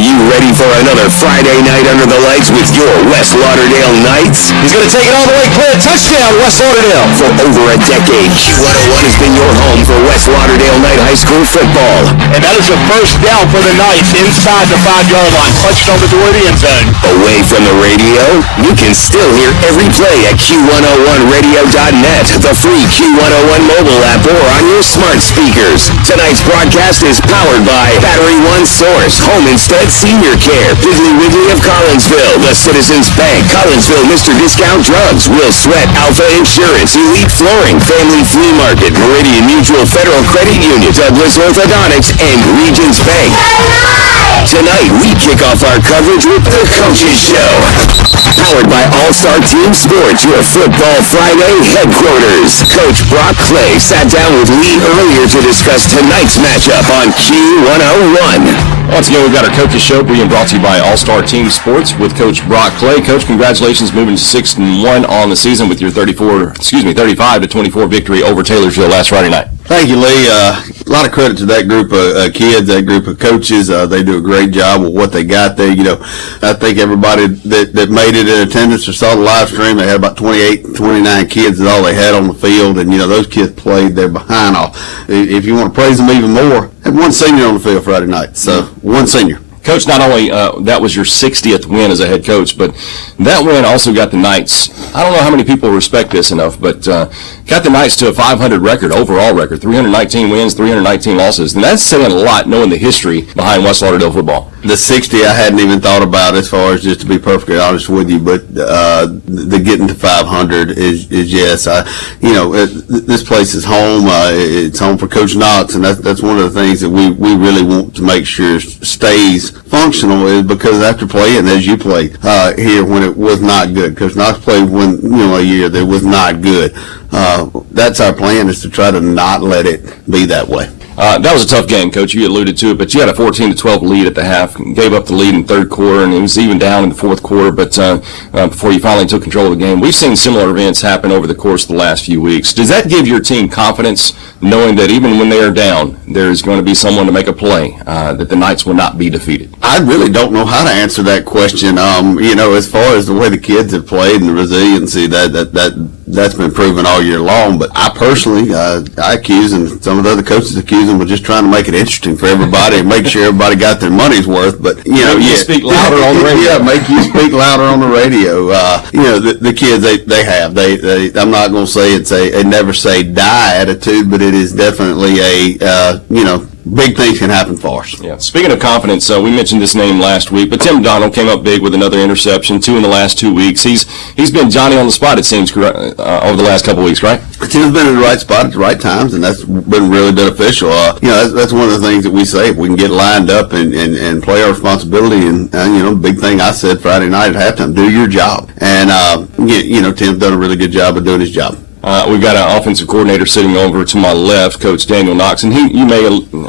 you ready for another Friday night under the lights with your West Lauderdale Knights? He's going to take it all the way. Clint, touchdown, West Lauderdale. For over a decade, Q101 has been your home for West Lauderdale Knight High School football. And that is a first down for the Knights inside the 5-yard line. Punched on the door of the end zone. Away from the radio, you can still hear every play at Q101radio.net, the free Q101 mobile app, or on your smart speakers. Tonight's broadcast is powered by Battery One Source, Home Instead Senior Care, Piggly Wiggly of Collinsville, the Citizens Bank, Collinsville Mr. Discount Drugs, Will Sweat Alpha Insurance, Elite Flooring, Family Flea Market, Meridian Mutual Federal Credit Union, Douglas Orthodontics, and Regions Bank. Tonight, we kick off our coverage with the Coaches Show. Powered by All-Star Team Sports, your Football Friday headquarters. Coach Brock Clay sat down with Lee earlier to discuss tonight's matchup on Q101. Once again, we've got our Coaches Show being brought to you by All-Star Team Sports with Coach Brock Clay. Coach, congratulations moving to 6-1 on the season with your 35-24 victory over Taylorsville last Friday night. Thank you, Lee. A lot of credit to that group of kids, that group of coaches. They do a great job with what they got there. You know, I think everybody that made it in attendance or saw the live stream, they had about 28, 29 kids is all they had on the field. And, you know, those kids played their behind off. If you want to praise them even more, had one senior on the field Friday night. So, one senior. Coach, not only that was your 60th win as a head coach, but that win also got the Knights. I don't know how many people respect this enough, but got the Knights to a 500 record, overall record, 319 wins, 319 losses. And that's saying a lot, knowing the history behind West Lauderdale football. The 60 I hadn't even thought about as far as, just to be perfectly honest with you, but the getting to 500 is yes. This place is home. It's home for Coach Knox, and that's one of the things that we really want to make sure stays functional, is because after playing as you played here when it was not good, Coach Knox played a year that was not good. That's our plan, is to try to not let it be that way. That was a tough game, Coach. You alluded to it, but you had a 14-12 lead at the half, gave up the lead in the third quarter, and it was even down in the fourth quarter, but before you finally took control of the game. We've seen similar events happen over the course of the last few weeks. Does that give your team confidence, knowing that even when they are down, there's going to be someone to make a play, that the Knights will not be defeated? I really don't know how to answer that question. As far as the way the kids have played and the resiliency, that's been proven all year long. But I personally, I accuse, and some of the other coaches accuse them of just trying to make it interesting for everybody and make sure everybody got their money's worth. But you speak louder on the radio. Yeah, make you speak louder on the radio. The kids they I'm not going to say it's a never say die attitude, but it is definitely a big things can happen for us. Yeah. Speaking of confidence, we mentioned this name last week, but Tim Donald came up big with another interception, 2 in the last 2 weeks. He's been Johnny on the spot, it seems, over the last couple of weeks, right? Tim's been in the right spot at the right times, and that's been really beneficial. That's one of the things that we say. If we can get lined up and play our responsibility, and big thing I said Friday night at halftime, do your job. And Tim's done a really good job of doing his job. We've got an offensive coordinator sitting over to my left, Coach Daniel Knox, and you may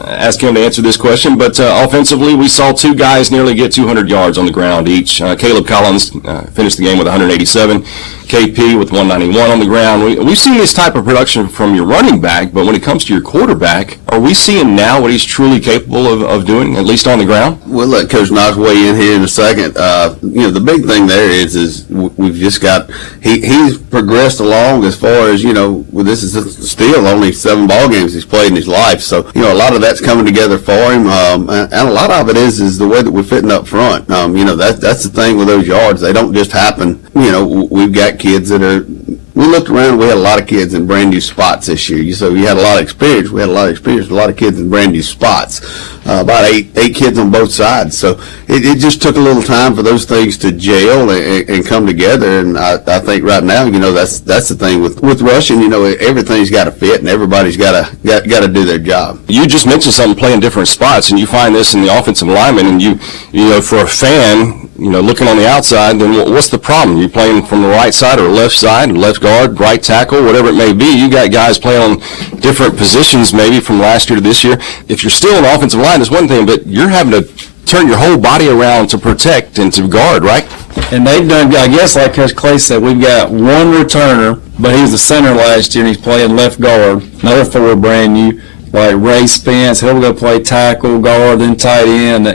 ask him to answer this question, but offensively, we saw 2 guys nearly get 200 yards on the ground each. Caleb Collins finished the game with 187. KP with 191 on the ground. We've seen this type of production from your running back, but when it comes to your quarterback, are we seeing now what he's truly capable of doing, at least on the ground? We'll let Coach Knox weigh in here in a second. The big thing there is we've just got, he's progressed along as far as, this is still only 7 ball games he's played in his life. So, a lot of that's coming together for him. And a lot of it is the way that we're fitting up front. That's the thing with those yards. They don't just happen. We've got kids that are, we looked around, we had a lot of kids in brand new spots this year. So you had a lot of experience. We had a lot of experience, a lot of kids in brand new spots. About eight kids on both sides. So it just took a little time for those things to gel and come together. And I think right now, that's the thing with rushing. Everything's got to fit, and everybody's got to do their job. You just mentioned something, playing different spots, and you find this in the offensive lineman. And you for a fan, looking on the outside, then what's the problem? You playing from the right side or left side, left guard, right tackle, whatever it may be. You got guys playing on different positions, maybe from last year to this year. If you're still an offensive line, is one thing, but you're having to turn your whole body around to protect and to guard, right? And they've done, I guess, like Coach Clay said, we've got one returner, but he was the center last year, and he's playing left guard. Another 4 brand new. like Ray Spence. He'll go play tackle, guard, then tight end.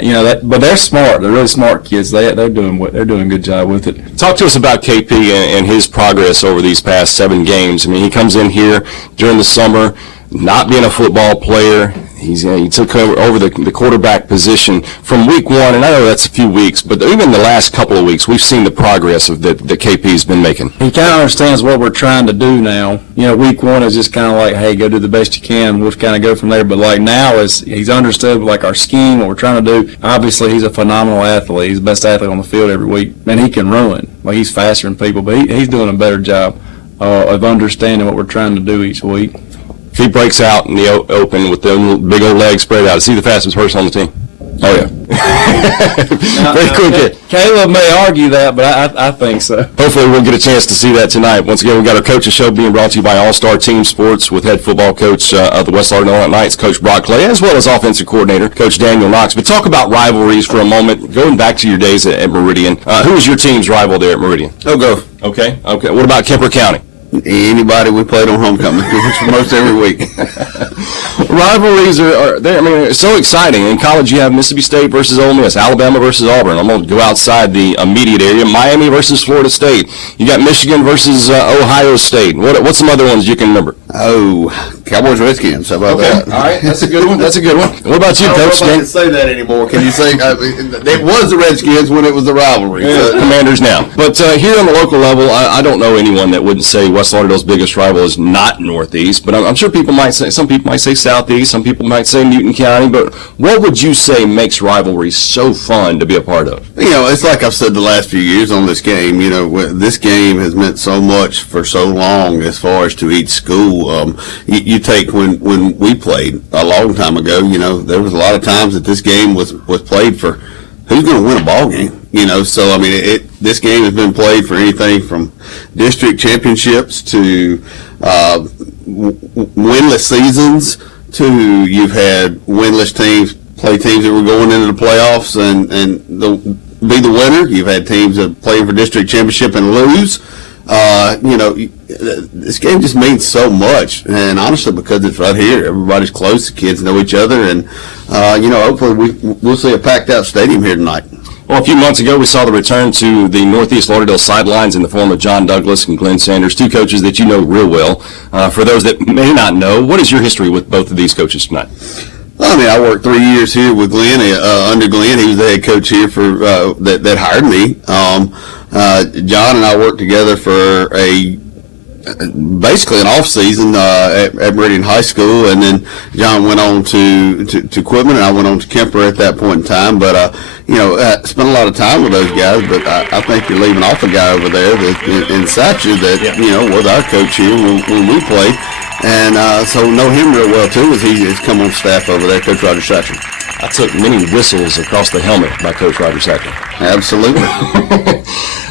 But they're smart. They're really smart kids. They're doing a good job with it. Talk to us about KP and his progress over these past 7 games. I mean, he comes in here during the summer, not being a football player. He took over the quarterback position from week 1, and I know that's a few weeks, but even the last couple of weeks, we've seen the progress of that KP's been making. He kind of understands what we're trying to do now. Week 1 is just kind of like, hey, go do the best you can. We'll kind of go from there. But like now, he's understood like our scheme, what we're trying to do. Obviously, he's a phenomenal athlete. He's the best athlete on the field every week, and he can run. Like he's faster than people, but he's doing a better job of understanding what we're trying to do each week. If he breaks out in the open with the big old legs spread out, is he the fastest person on the team? Oh, yeah. Very quick. Caleb may argue that, but I think so. Hopefully we'll get a chance to see that tonight. Once again, we've got our Coaches Show being brought to you by All-Star Team Sports with head football coach of the West Lauderdale Knights, Coach Brock Clay, as well as offensive coordinator, Coach Daniel Knox. But talk about rivalries for a moment. Going back to your days at Meridian, who was your team's rival there at Meridian? Go. Okay. What about Kemper County? Anybody we played on homecoming, which was most every week. Rivalries are there. I mean, it's so exciting. In college, you have Mississippi State versus Ole Miss, Alabama versus Auburn. I'm going to go outside the immediate area. Miami versus Florida State. You got Michigan versus Ohio State. What's some other ones you can remember? Oh, Cowboys, Redskins. How about that? All right, that's a good one. What about you, Coach? I don't know if I can say that anymore. Can you say it was the Redskins when it was the rivalry? Commanders now. But here on the local level, I don't know anyone that wouldn't say West Lauderdale's biggest rival is not Northeast. But I'm sure some people might say Southeast. Some people might say Newton County. But what would you say makes rivalries so fun to be a part of? It's like I've said the last few years on this game. This game has meant so much for so long as far as to each school. You take when we played a long time ago, there was a lot of times that this game was played for who's going to win a ball game. So I mean, this game has been played for anything from district championships to winless seasons to you've had winless teams play teams that were going into the playoffs and be the winner. You've had teams that play for district championship and lose. This game just means so much, and honestly, because it's right here, everybody's close, the kids know each other, and hopefully we'll see a packed out stadium here tonight. Well, a few months ago, we saw the return to the Northeast Lauderdale sidelines in the form of John Douglas and Glenn Sanders, 2 coaches that you know real well. For those that may not know, what is your history with both of these coaches tonight? I mean, I worked 3 years here with Glenn. Under Glenn, he was the head coach here for that hired me. John and I worked together for basically an off season at Meridian High School, and then John went on to Quitman, and I went on to Kemper at that point in time. But I spent a lot of time with those guys. But I think you're leaving off a guy over there in Satcher that was our coach here when we played, and so know him real well too, as he has come on staff over there, Coach Roger Satcher. I took many whistles across the helmet by Coach Roger Satcher. Absolutely.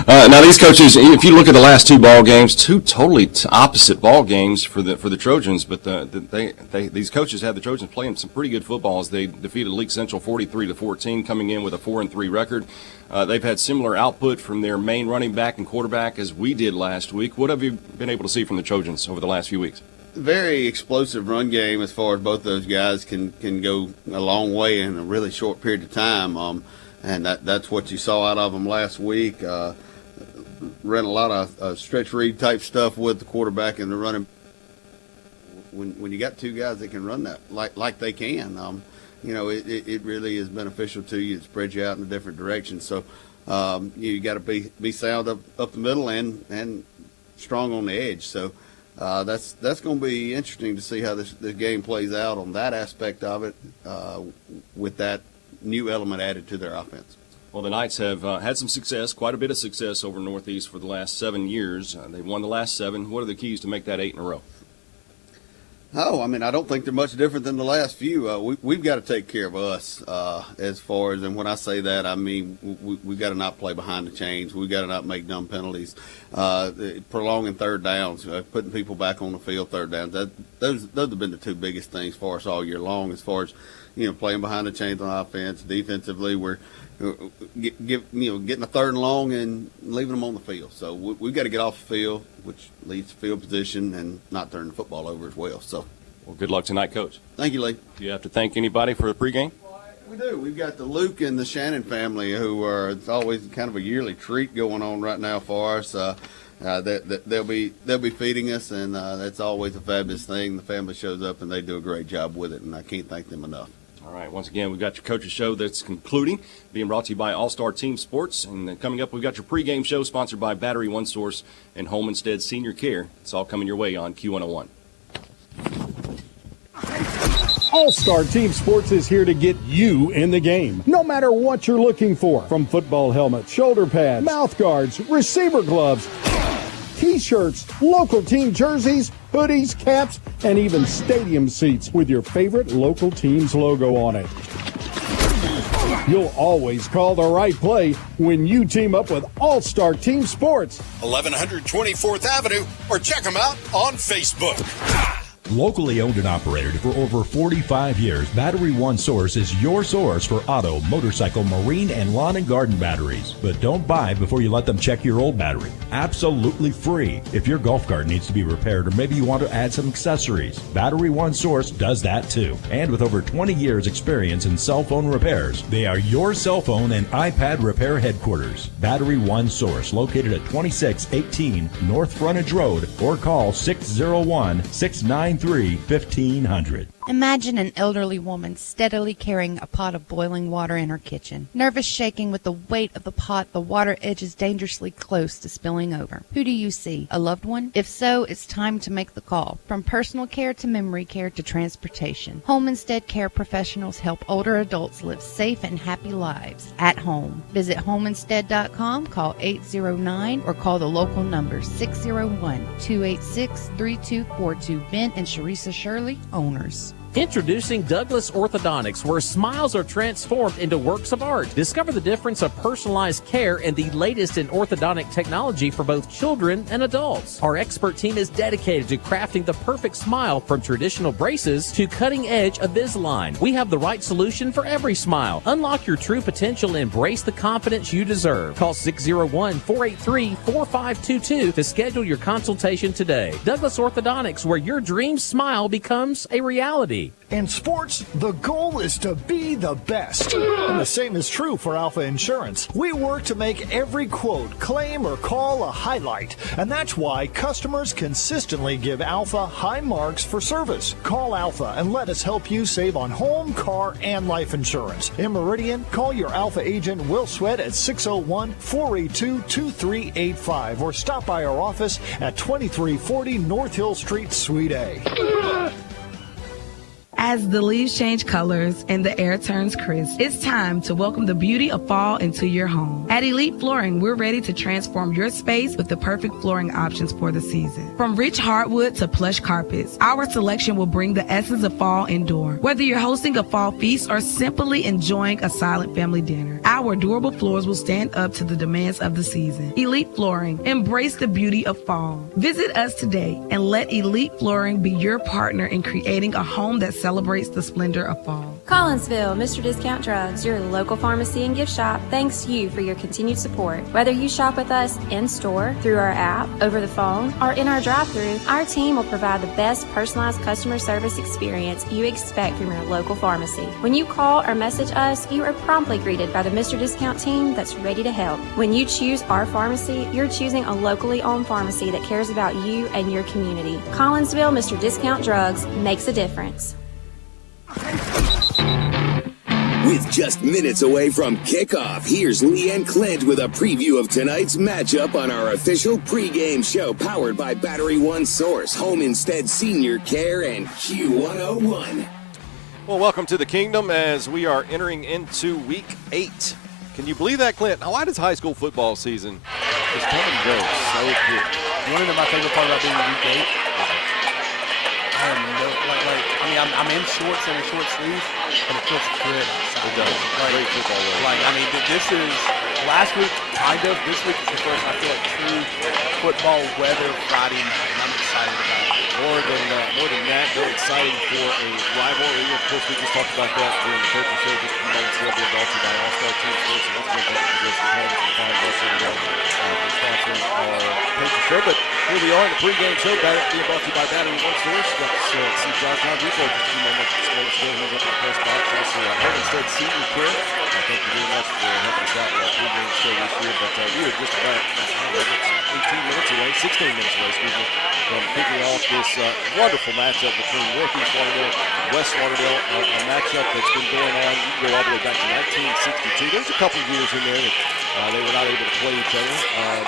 Now these coaches, if you look at the last 2 ball games, 2 totally opposite ball games for the Trojans, but these coaches had the Trojans playing some pretty good football as they defeated League Central 43-14, coming in with a 4-3 record. They've had similar output from their main running back and quarterback as we did last week. What have you been able to see from the Trojans over the last few weeks? Very explosive run game as far as both those guys can go a long way in a really short period of time, and that's what you saw out of them last week. Ran a lot of stretch read type stuff with the quarterback and the running. When you got 2 guys that can run that like they can, it really is beneficial to you. It spreads you out in a different direction. So you got to be sound up the middle and strong on the edge. So that's going to be interesting to see how this game plays out on that aspect of it with that new element added to their offense. Well, the Knights have had some success, quite a bit of success over Northeast for the last 7 years. They've won the last 7. What are the keys to make that 8 in a row? Oh, I mean, I don't think they're much different than the last few. We've got to take care of us as far as, and when I say that, I mean we've got to not play behind the chains. We've got to not make dumb penalties, prolonging third downs, putting people back on the field third downs. Those have been the 2 biggest things for us all year long as far as, playing behind the chains on offense. Defensively, we're getting a 3rd and long and leaving them on the field. So we've got to get off the field, which leads to field position and not turn the football over as well. So Well, good luck tonight, Coach. Thank you, Lee. Do you have to thank anybody for the pregame? We do. We've got the Luke and the Shannon family who are, it's always kind of a yearly treat going on right now for us. They'll be feeding us, and that's always a fabulous thing. The family shows up, and they do a great job with it, and I can't thank them enough. All right, once again, we've got your coaches show that's concluding, being brought to you by All-Star Team Sports. And then coming up, we've got your pregame show sponsored by Battery One Source and Home Instead Senior Care. It's all coming your way on Q101. All-Star Team Sports is here to get you in the game, no matter what you're looking for. From football helmets, shoulder pads, mouth guards, receiver gloves, T-shirts, local team jerseys, hoodies, caps, and even stadium seats with your favorite local team's logo on it. You'll always call the right play when you team up with All-Star Team Sports. 1100 24th Avenue, or check them out on Facebook. Locally owned and operated for over 45 years, Battery One Source is your source for auto, motorcycle, marine, and lawn and garden batteries. But don't buy before you let them check your old battery. Absolutely free. If your golf cart needs to be repaired, or maybe you want to add some accessories, Battery One Source does that too. And with over 20 years experience in cell phone repairs, they are your cell phone and iPad repair headquarters. Battery One Source, located at 2618 North Frontage Road, or call 601-693-1500. Imagine an elderly woman steadily carrying a pot of boiling water in her kitchen. Nervous shaking with the weight of the pot, the water edges dangerously close to spilling over. Who do you see? A loved one? If so, it's time to make the call. From personal care to memory care to transportation, Home Instead Care professionals help older adults live safe and happy lives at home. Visit homeinstead.com, call 809, or call the local number 601-286-3242. Ben and Sharisa Shirley, owners. Introducing Douglas Orthodontics, where smiles are transformed into works of art. Discover the difference of personalized care and the latest in orthodontic technology for both children and adults. Our expert team is dedicated to crafting the perfect smile, from traditional braces to cutting-edge Invisalign. We have the right solution for every smile. Unlock your true potential and embrace the confidence you deserve. Call 601-483-4522 to schedule your consultation today. Douglas Orthodontics, where your dream smile becomes a reality. In sports, the goal is to be the best. And the same is true for Alpha Insurance. We work to make every quote, claim, or call a highlight. And that's why customers consistently give Alpha high marks for service. Call Alpha and let us help you save on home, car, and life insurance. In Meridian, call your Alpha agent, Will Sweat, at 601-482-2385, or stop by our office at 2340 North Hill Street, Suite A. As the leaves change colors and the air turns crisp, it's time to welcome the beauty of fall into your home. At Elite Flooring, we're ready to transform your space with the perfect flooring options for the season. From rich hardwood to plush carpets, our selection will bring the essence of fall indoor. Whether you're hosting a fall feast or simply enjoying a silent family dinner, our durable floors will stand up to the demands of the season. Elite Flooring, embrace the beauty of fall. Visit us today and let Elite Flooring be your partner in creating a home that celebrates the splendor of fall. Collinsville, Mr. Discount Drugs, your local pharmacy and gift shop, thanks you for your continued support. Whether you shop with us in-store, through our app, over the phone, or in our drive-thru, our team will provide the best personalized customer service experience you expect from your local pharmacy. When you call or message us, you are promptly greeted by the Mr. Discount team that's ready to help. When you choose our pharmacy, you're choosing a locally owned pharmacy that cares about you and your community. Collinsville, Mr. Discount Drugs, makes a difference. With just minutes away from kickoff, here's Lee and Clint with a preview of tonight's matchup on our official pregame show, powered by Battery One Source, Home Instead Senior Care, and Q101. Well, welcome to the kingdom as we are entering into week 8. Can you believe that, Clint? Now, why does high school football season just come and go so quick? You want to know my favorite part about being in week 8? I'm in shorts and in short sleeves, but it feels good outside. It does. Great football weather. This is last week, kind of. This week is the first, I feel like, true football weather Friday night, and I'm excited about it. more than that, very exciting for a rivalry. Of course, we just talked about that during the coaching show just a few moments ago, being brought to you by All-Star Team Sports. And once again, thank you for sponsoring our coaching show. But here we are in the pregame show, being brought to you by Battery One Source. Got to see John Dupont just a few moments ago. He's up in the press box. Also, Heaven State Senior Care. Thank you very much for helping us out in our pregame show this year. But we are just about 18 minutes away, 16 minutes away, excuse me, from kicking off this wonderful matchup between Northeast Lauderdale and West Lauderdale, a matchup that's been going on. You can go all the way back to 1962. There's a couple of years in there that they were not able to play each other,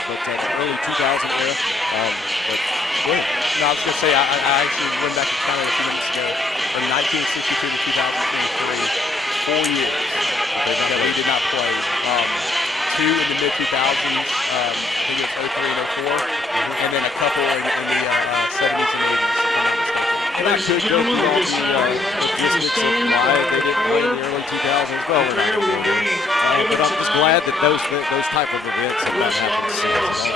but the early 2000 era. But go ahead. No, I was going to say, I actually went back and counted a few minutes ago. From 1962 to 2023, 4 years that we did not play. 2 in the mid-2000s, I think it was 03 and 04, and then a couple in the 70s and 80s, if I'm not mistaken. And I could go through all the logistics of why they didn't play in the early 2000s. Well, we're not going to do that. But I'm just glad that those type of events have not happened since.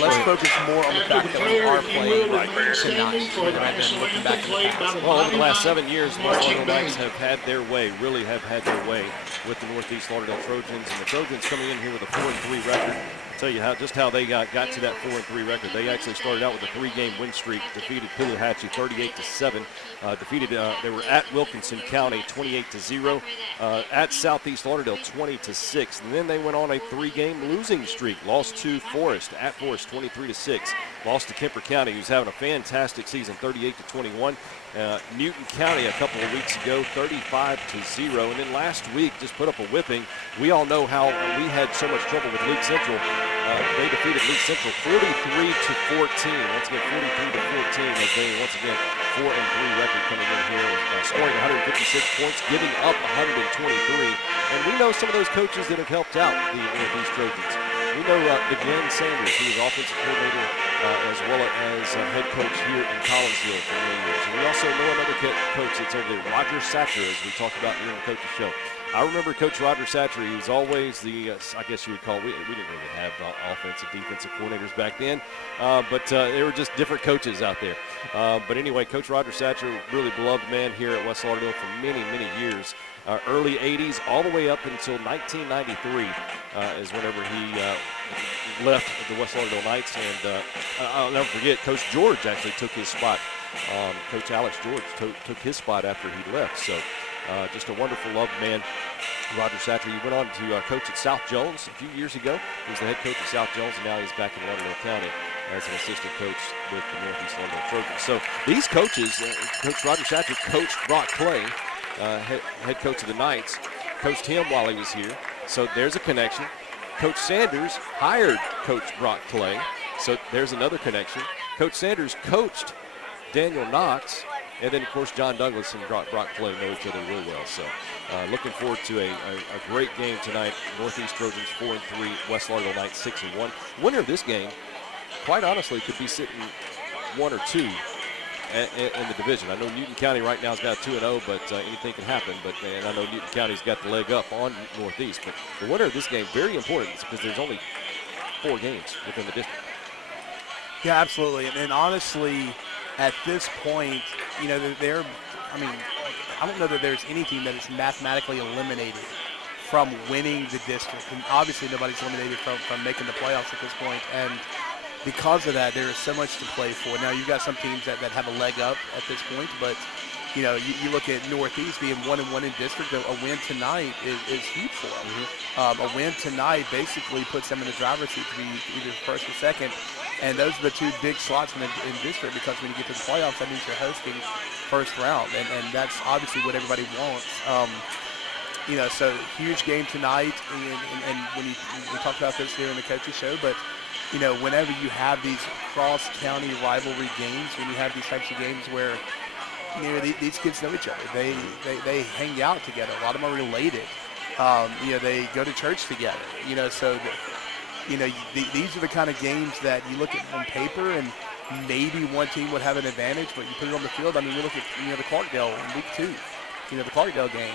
Let's focus more on the fact that we are playing tonight rather than looking back in the past. Well, over the last 7 years, West Lauderdale Knights have had their way, really have had their way with the Northeast Lauderdale Trojans. And the Trojans coming in here with a 4-3 record. I'll tell you how they got to that 4-3 record. They actually started out with a 3-game win streak, defeated Pulahatchie 38-7. They were at Wilkinson County 28-0, at Southeast Lauderdale 20-6. And then they went on a 3-game losing streak, lost to Forest, at Forest 23-6. Lost to Kemper County, who's having a fantastic season, 38-21. Newton County a couple of weeks ago, 35-0. And then last week just put up a whipping. We all know how we had so much trouble with League Central. They defeated League Central 43-14. Once again, 43-14 as they once again 4-3 record coming in here, scoring 156 points, giving up 123. And we know some of those coaches that have helped out the Northeast Trojans. We know DeGlenn Sanders, who is offensive coordinator as well as head coach here in Collinsville for many years. And we also know another coach that's over there, Roger Satcher, as we talked about during the coach's show. I remember Coach Roger Satcher. He was always the, I guess you would call, we didn't really have offensive, defensive coordinators back then, but they were just different coaches out there. But anyway, Coach Roger Satcher, really beloved man here at West Lauderdale for many, many years. Early 80s all the way up until 1993 is whenever he left the West Lauderdale Knights. And I'll never forget, Coach George actually took his spot. Coach Alex George took his spot after he left. So just a wonderful, loved man, Roger Satcher. He went on to coach at South Jones a few years ago. He was the head coach at South Jones, and now he's back in Lauderdale County as an assistant coach with the Northeast Lauderdale Trojans. So these coaches, Coach Roger Satcher coached Brock Clay, head coach of the Knights, coached him while he was here. So there's a connection. Coach Sanders hired Coach Brock Clay. So there's another connection. Coach Sanders coached Daniel Knox. And then, of course, John Douglas and Brock Clay know each other real well. So looking forward to a great game tonight. Northeast Trojans 4-3, West Lauderdale Knights 6-1. Winner of this game, quite honestly, could be sitting 1 or 2 in the division. I know Newton County right now has got 2-0, but anything can happen. And I know Newton County's got the leg up on Northeast. But the winner of this game, very important, because there's only 4 games within the district. Yeah, absolutely. And honestly, at this point, you know, I don't know that there's any team that is mathematically eliminated from winning the district. And obviously nobody's eliminated from making the playoffs at this point. And because of that, there is so much to play for. Now, you've got some teams that have a leg up at this point, but, you know, you look at Northeast being 1-1 in district. A win tonight is huge for them. A win tonight basically puts them in the driver's seat to be either first or second. And those are the 2 big slots in district, because when you get to the playoffs, that means you're hosting first round. And that's obviously what everybody wants. You know, so huge game tonight. And when we talked about this here in the coaches show, but, you know, whenever you have these cross-county rivalry games, when you have these types of games where, you know, these kids know each other. They hang out together. A lot of them are related. You know, they go to church together. You know, so, you know, these are the kind of games that you look at on paper and maybe one team would have an advantage, but you put it on the field. I mean, we look at, you know, the Clarkdale in week 2. You know, the Clarkdale game.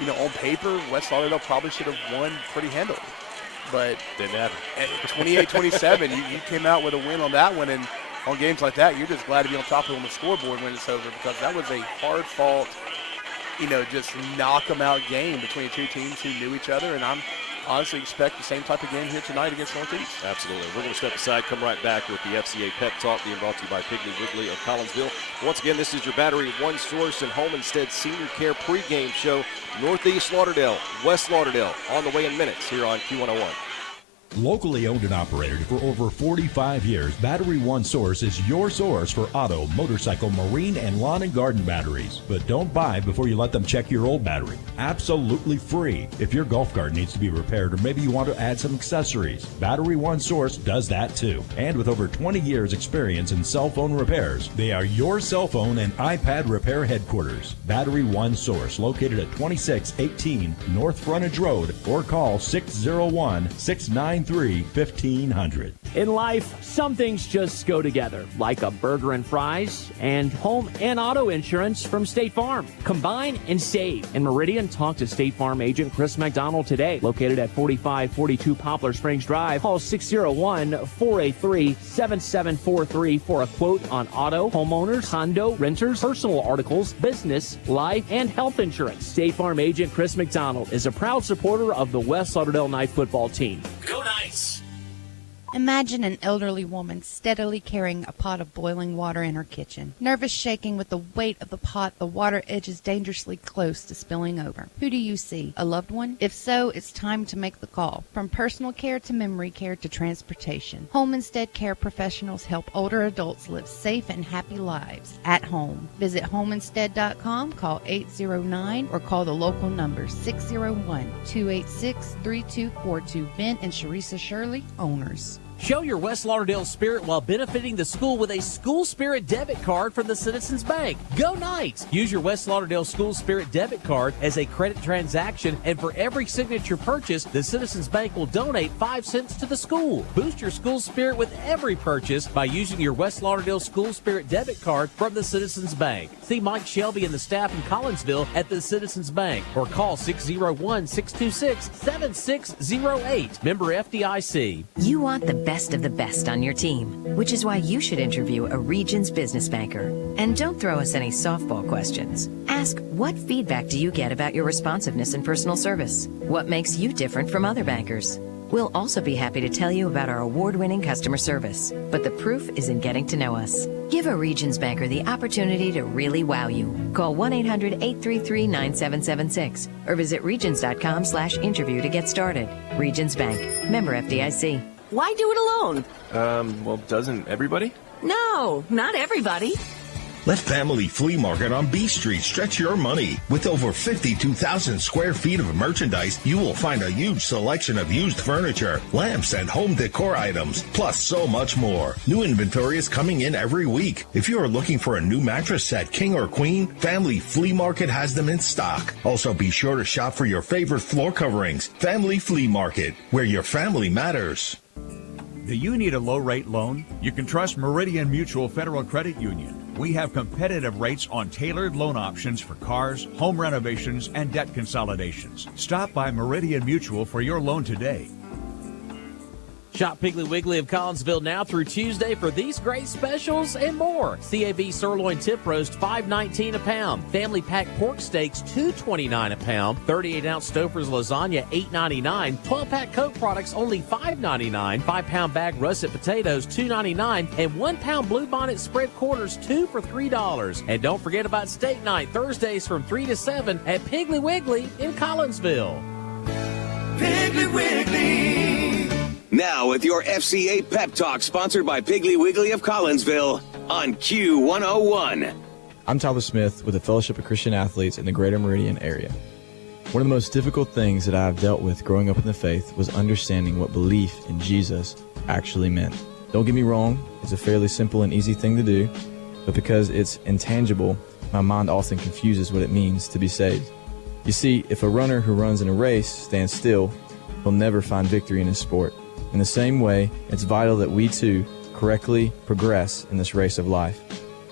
You know, on paper, West Lauderdale probably should have won pretty handily. But didn't happen. At 28-27, you came out with a win on that one, and on games like that, you're just glad to be on top of them on the scoreboard when it's over, because that was a hard-fought, just knock-em-out game between two teams who knew each other, and I'm honestly expect the same type of game here tonight against Northeast. Absolutely. We're going to step aside, come right back with the FCA Pep Talk being brought to you by Piggly Wiggly of Collinsville. Once again, this is your Battery One Source and Home Instead Senior Care pregame show. Northeast Lauderdale, West Lauderdale, on the way in minutes here on Q101. Locally owned and operated for over 45 years, Battery One Source is your source for auto, motorcycle, marine, and lawn and garden batteries. But don't buy before you let them check your old battery. Absolutely free. If your golf cart needs to be repaired or maybe you want to add some accessories, Battery One Source does that too. And with over 20 years experience in cell phone repairs, they are your cell phone and iPad repair headquarters. Battery One Source, located at 2618 North Frontage Road, or call 601-693-1500. In life, some things just go together, like a burger and fries and home and auto insurance from State Farm. Combine and save. In Meridian, talk to State Farm agent Chris McDonald today, located at 4542 Poplar Springs Drive. Call 601-483-7743 for a quote on auto, homeowners, condo, renters, personal articles, business, life, and health insurance. State Farm agent Chris McDonald is a proud supporter of the West Lauderdale Knight football team. Go Knights! Imagine an elderly woman steadily carrying a pot of boiling water in her kitchen. Nervous shaking with the weight of the pot, the water edges dangerously close to spilling over. Who do you see? A loved one? If so, it's time to make the call. From personal care to memory care to transportation, Home Instead Care professionals help older adults live safe and happy lives at home. Visit homeinstead.com, call 809, or call the local number 601-286-3242. Ben and Sharisa Shirley, owners. Show your West Lauderdale spirit while benefiting the school with a School Spirit debit card from the Citizens Bank. Go Knights! Use your West Lauderdale School Spirit debit card as a credit transaction, and for every signature purchase, the Citizens Bank will donate 5 cents to the school. Boost your school spirit with every purchase by using your West Lauderdale School Spirit debit card from the Citizens Bank. See Mike Shelby and the staff in Collinsville at the Citizens Bank, or call 601-626-7608. Member FDIC. You want the best of the best on your team, which is why you should interview a Regions business banker. And don't throw us any softball questions. Ask, what feedback do you get about your responsiveness and personal service? What makes you different from other bankers? We'll also be happy to tell you about our award-winning customer service, but the proof is in getting to know us. Give a Regions banker the opportunity to really wow you. Call 1-800-833-9776 or visit regions.com/interview to get started. Regions Bank, member FDIC. Why do it alone? Well, doesn't everybody? No, not everybody. Let Family Flea Market on B Street stretch your money. With over 52,000 square feet of merchandise, you will find a huge selection of used furniture, lamps, and home decor items, plus so much more. New inventory is coming in every week. If you are looking for a new mattress set, king or queen, Family Flea Market has them in stock. Also, be sure to shop for your favorite floor coverings. Family Flea Market, where your family matters. Do you need a low-rate loan? You can trust Meridian Mutual Federal Credit Union. We have competitive rates on tailored loan options for cars, home renovations, and debt consolidations. Stop by Meridian Mutual for your loan today. Shop Piggly Wiggly of Collinsville now through Tuesday for these great specials and more. CAB sirloin tip roast, $5.19 a pound. Family pack pork steaks, $2.29 a pound. 38-ounce Stouffer's lasagna, $8.99. 12-pack Coke products, only $5.99. 5-pound bag russet potatoes, $2.99. And 1-pound Bluebonnet spread quarters, 2 for $3. And don't forget about steak night, Thursdays from 3 to 7 at Piggly Wiggly in Collinsville. Piggly Wiggly. Now with your FCA Pep Talk, sponsored by Piggly Wiggly of Collinsville on Q101. I'm Tyler Smith with the Fellowship of Christian Athletes in the Greater Meridian area. One of the most difficult things that I have dealt with growing up in the faith was understanding what belief in Jesus actually meant. Don't get me wrong, it's a fairly simple and easy thing to do, but because it's intangible, my mind often confuses what it means to be saved. You see, if a runner who runs in a race stands still, he'll never find victory in his sport. In the same way, it's vital that we too correctly progress in this race of life.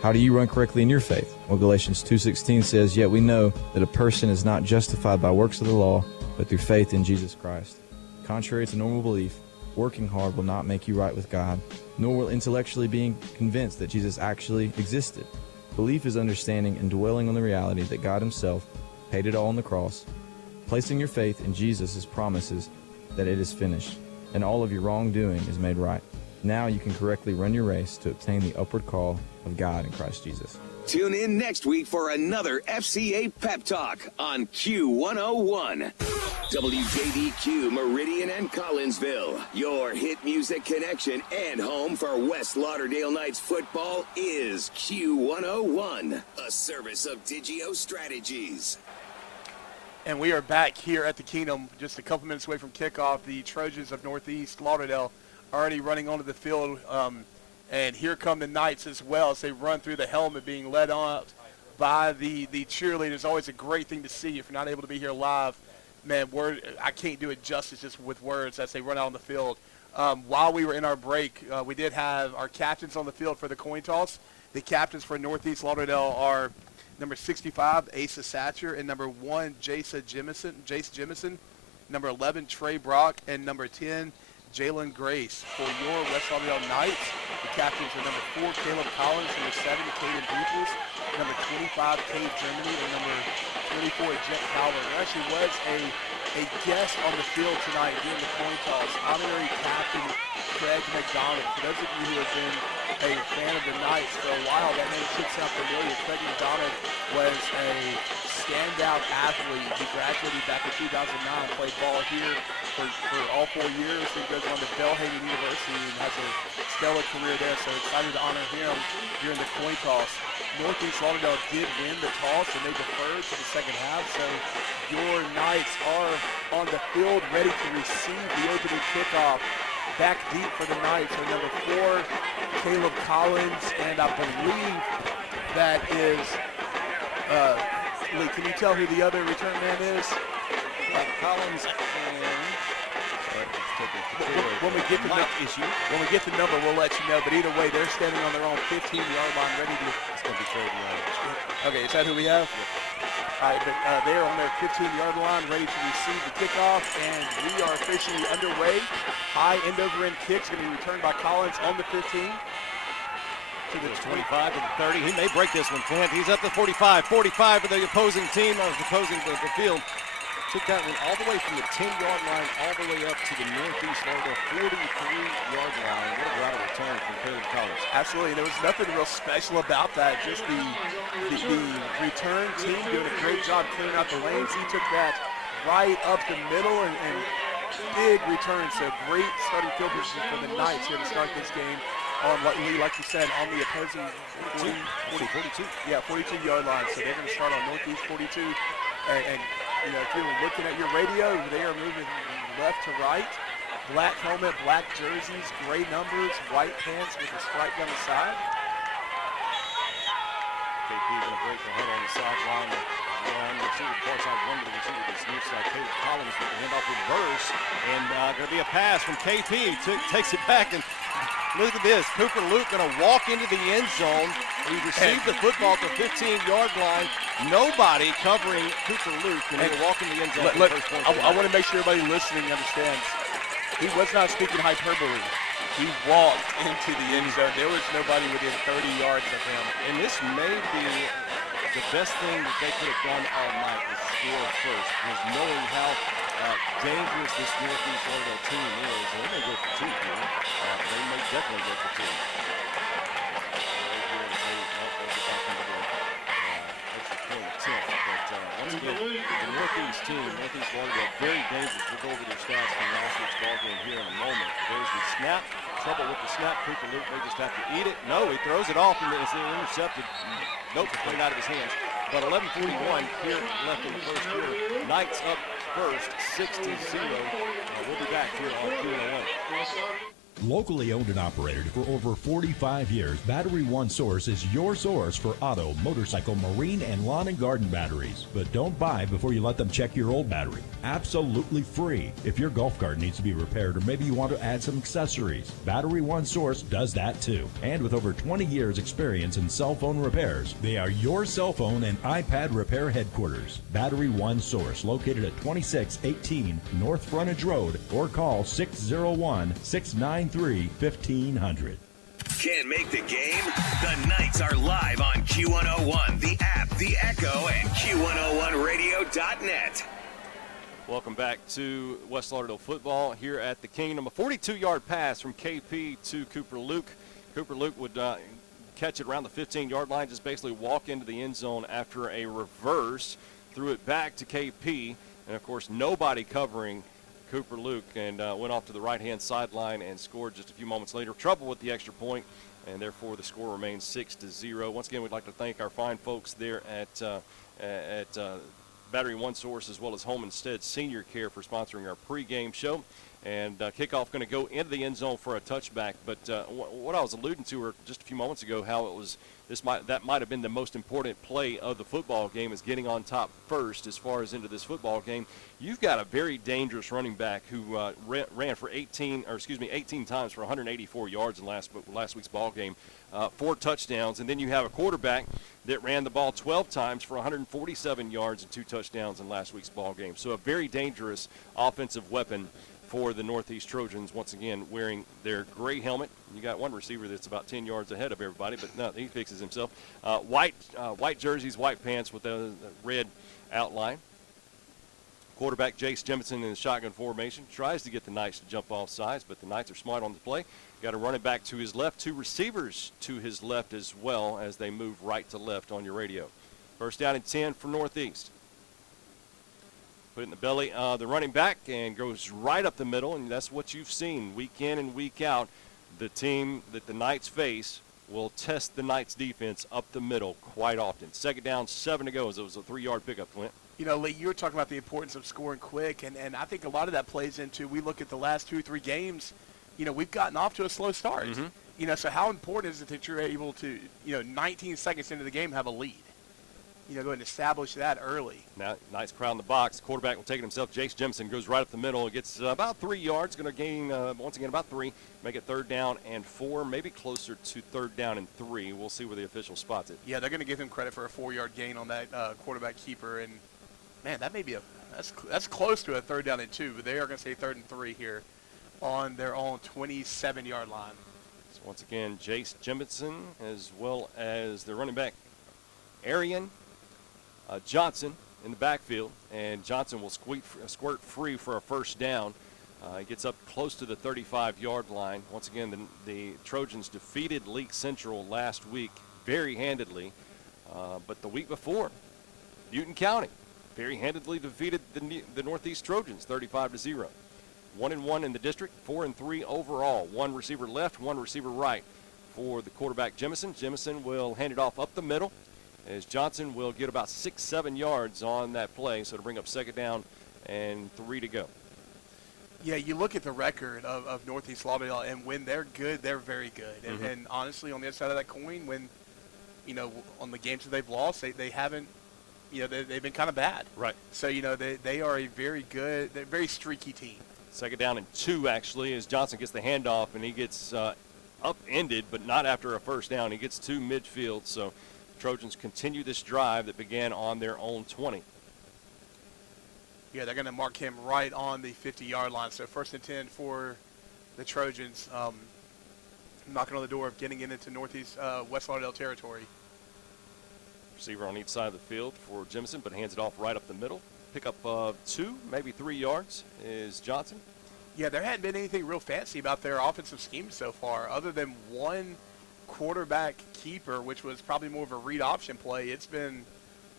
How do you run correctly in your faith? Well, Galatians 2:16 says, "Yet we know that a person is not justified by works of the law, but through faith in Jesus Christ." Contrary to normal belief, Working hard will not make you right with God, nor will intellectually being convinced that Jesus actually existed. Belief is understanding and dwelling on the reality that God himself paid it all on the cross. Placing your faith in Jesus' promises that it is finished, and all of your wrongdoing is made right. Now you can correctly run your race to obtain the upward call of God in Christ Jesus. Tune in next week for another FCA Pep Talk on Q101. WJDQ Meridian and Collinsville. Your hit music connection and home for West Lauderdale Knights football is Q101, a service of Digio Strategies. And we are back here at the Kingdom, just a couple minutes away from kickoff. The Trojans of Northeast Lauderdale already running onto the field. And here come the Knights as well as they run through the helmet, being led out by the cheerleaders. Always a great thing to see. If you're not able to be here live, man, I can't do it justice just with words as they run out on the field. While we were in our break, we did have our captains on the field for the coin toss. The captains for Northeast Lauderdale are number 65, Asa Satcher, and number 1, Jace Jemison, number 11, Trey Brock, and number 10, Jalen Grace. For your West Lauderdale Knights, the captains are number 4, Caleb Collins, number 7, Caden Peoples, number 25, Cade Germany, and number 24, Jet Calvert. There actually was a guest on the field tonight during the coin toss, honorary captain Craig McDonald. For those of you who have been a fan of the Knights for a while, that name should sound familiar. Craig McDonald was a standout athlete. He graduated back in 2009, played ball here for all 4 years. He goes on to Belhaven University and has a stellar career there, so excited to honor him during the coin toss. Northeast Lauderdale did win the toss, and they deferred to the second half, so your Knights are on the field ready to receive the opening kickoff. Back deep for the Knights are number 4, Caleb Collins, and I believe that is, Lee, can you tell who the other return man is? Collins and when we get the number, we'll let you know. But either way, they're standing on their own 15-yard line, ready to. It's going to be 30 yards. Okay, is that who we have? Yep. All right, but they're on their 15-yard line, ready to receive the kickoff, and we are officially underway. High end-over-end kick's going to be returned by Collins on the 15. To the 25 to the 30. He may break this one, Clint. He's up to 45. 45 for the opposing team, opposing the field. Took that one all the way from the 10-yard line all the way up to the Northeast Lauderdale 43-yard line. What a route of return from Caleb Collins. Absolutely. There was nothing real special about that. Just the return team doing a great job clearing out the lanes. He took that right up the middle and big return. So great starting field position for the Knights here to start this game. On what Lee, like you said, on the opposing 42-yard line. So they're going to start on Northeast 42. And you know, if you're looking at your radio, they are moving left to right. Black helmet, black jerseys, gray numbers, white pants with a stripe down the side. KP going to break the head on the sideline. One receiver, far side, one to the receiver, this near side. Caleb Collins with the handoff reverse. And going to be a pass from KP. Takes it back and look at this. Cooper Luke going to walk into the end zone. He received the football at the 15-yard line. Nobody covering Cooper Luke, and he'll walk in the end zone. I want to make sure everybody listening understands. He was not speaking hyperbole. He walked into the end zone. There was nobody within 30 yards of him. And this may be the best thing that they could have done all night is score first, was knowing how dangerous this Northeast Lauderdale team is. They may go for 2 here. They may definitely go for 2. Once again, the Northeast team, Northeast Lauderdale, very dangerous. We'll go over their stats from last week's ballgame here in a moment. There's the snap. Trouble with the snap. Cooper Luke may just have to eat it. No, he throws it off and it's intercepted. Nope, it's played out of his hands. But 11:41 here left in the first quarter. Knights up first, 6-0. We'll be back here on Q101. Locally owned and operated for over 45 years, Battery One Source is your source for auto, motorcycle, marine, and lawn and garden batteries. But don't buy before you let them check your old battery. Absolutely free. If your golf cart needs to be repaired or maybe you want to add some accessories, Battery One Source does that too. And with over 20 years experience in cell phone repairs, they are your cell phone and iPad repair headquarters. Battery One Source, located at 2618 North Frontage Road, or call 601-693-1500. Can't make the game? The Knights are live on Q101, the app, the Echo, and Q101radio.net. Welcome back to West Lauderdale football here at the Kingdom. A 42-yard pass from KP to Cooper Luke. Cooper Luke would catch it around the 15-yard line, just basically walk into the end zone after a reverse, threw it back to KP, and, of course, nobody covering Cooper Luke, and went off to the right-hand sideline and scored just a few moments later. Trouble with the extra point, and therefore the score remains 6-0. Once again, we'd like to thank our fine folks there at Battery One Source, as well as Home Instead Senior Care, for sponsoring our pregame show. And Kickoff going to go into the end zone for a touchback. But what I was alluding to just a few moments ago, how it was that might have been the most important play of the football game, is getting on top first as far as into this football game. You've got a very dangerous running back who ran for 18 times for 184 yards in last week's ball game, 4 touchdowns, and then you have a quarterback that ran the ball 12 times for 147 yards and 2 touchdowns in last week's ball game. So a very dangerous offensive weapon for the Northeast Trojans, once again wearing their gray helmet. You got one receiver that's about 10 yards ahead of everybody, but no, he fixes himself. White jerseys, white pants with a red outline. Quarterback Jace Jemison in the shotgun formation tries to get the Knights to jump off sides, but the Knights are smart on the play. Got a running back to his left, 2 receivers to his left as well as they move right to left on your radio. First down and 10 for Northeast. Put it in the belly of the running back and goes right up the middle, and that's what you've seen week in and week out. The team that the Knights face will test the Knights defense up the middle quite often. Second down, 7 to go, as it was a 3-yard pickup, Clint. You know, Lee, you were talking about the importance of scoring quick, and I think a lot of that plays into, we look at the last 2-3 games, you know, we've gotten off to a slow start. Mm-hmm. You know, so how important is it that you're able to, 19 seconds into the game have a lead? Go ahead and establish that early. Now, nice crowd in the box. Quarterback will take it himself. Jace Jemison goes right up the middle. Gets about 3 yards. Going to gain, once again, about 3. Make it 3rd down and 4, maybe closer to 3rd down and 3. We'll see where the official spots it. Yeah, they're going to give him credit for a 4-yard gain on that quarterback keeper. And, man, that may be that's close to a 3rd down and 2. But they are going to say 3rd and 3 here on their own 27-yard line. So, once again, Jace Jemison, as well as the running back, Arian Johnson in the backfield, and Johnson will squirt free for a 1st down. He gets up close to the 35-yard line. Once again, the Trojans defeated Leake Central last week very handedly, but the week before, Newton County very handedly defeated the Northeast Trojans 35-0. 1-1 in the district, 4-3 overall. 1 receiver left, 1 receiver right for the quarterback Jemison. Jemison will hand it off up the middle, as Johnson will get about 6-7 yards on that play, so to bring up 2nd down and 3 to go. Yeah, you look at the record of Northeast Lauderdale, and when they're good, they're very good. And, and honestly, on the other side of that coin, when, on the games that they've lost, they haven't, they've been kind of bad. Right. So, they are a very good, they're a very streaky team. 2nd down and 2, actually, as Johnson gets the handoff, and he gets upended, but not after a 1st down. He gets to midfield, so Trojans continue this drive that began on their own 20. Yeah, they're going to mark him right on the 50-yard line. So 1st and 10 for the Trojans, knocking on the door of getting into Northeast West Lauderdale territory. Receiver on each side of the field for Jemison, but hands it off right up the middle. Pickup of 2, maybe 3 yards is Johnson. Yeah, there hadn't been anything real fancy about their offensive scheme so far, other than one quarterback keeper, which was probably more of a read option play. It's been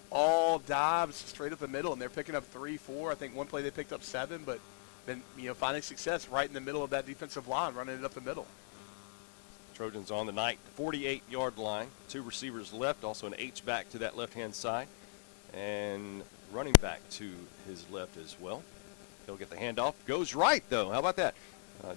all dives straight up the middle, and they're picking up 3, 4. I think one play they picked up 7, but been finding success right in the middle of that defensive line, running it up the middle. Trojans on the night, 48-yard line. 2 receivers left, also an H-back to that left-hand side, and running back to his left as well. He'll get the handoff. Goes right, though. How about that?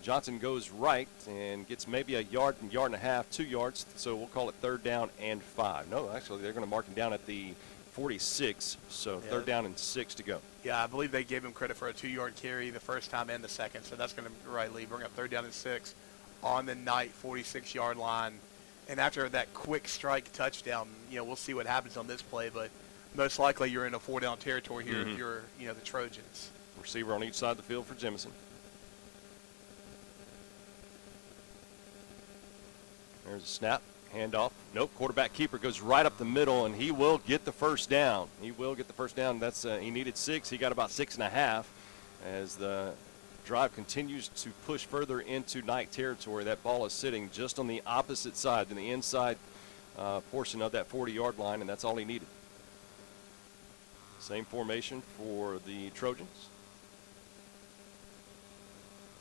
Johnson goes right and gets maybe a yard and a half, 2 yards. So we'll call it 3rd down and 5. No, actually, they're going to mark him down at the 46. So 3rd down and 6 to go. Yeah, I believe they gave him credit for a 2-yard carry the first time and the second. So that's going to rightly bring up 3rd down and 6 on the Knight 46-yard line. And after that quick strike touchdown, we'll see what happens on this play. But most likely you're in a 4-down territory here if you're, the Trojans. Receiver on each side of the field for Jemison. There's a snap, handoff. Nope, quarterback keeper goes right up the middle, and he will get the first down. He will get the first down. That's he needed 6. He got about 6.5 as the drive continues to push further into Knight territory. That ball is sitting just on the opposite side, in the inside portion of that 40-yard line, and that's all he needed. Same formation for the Trojans.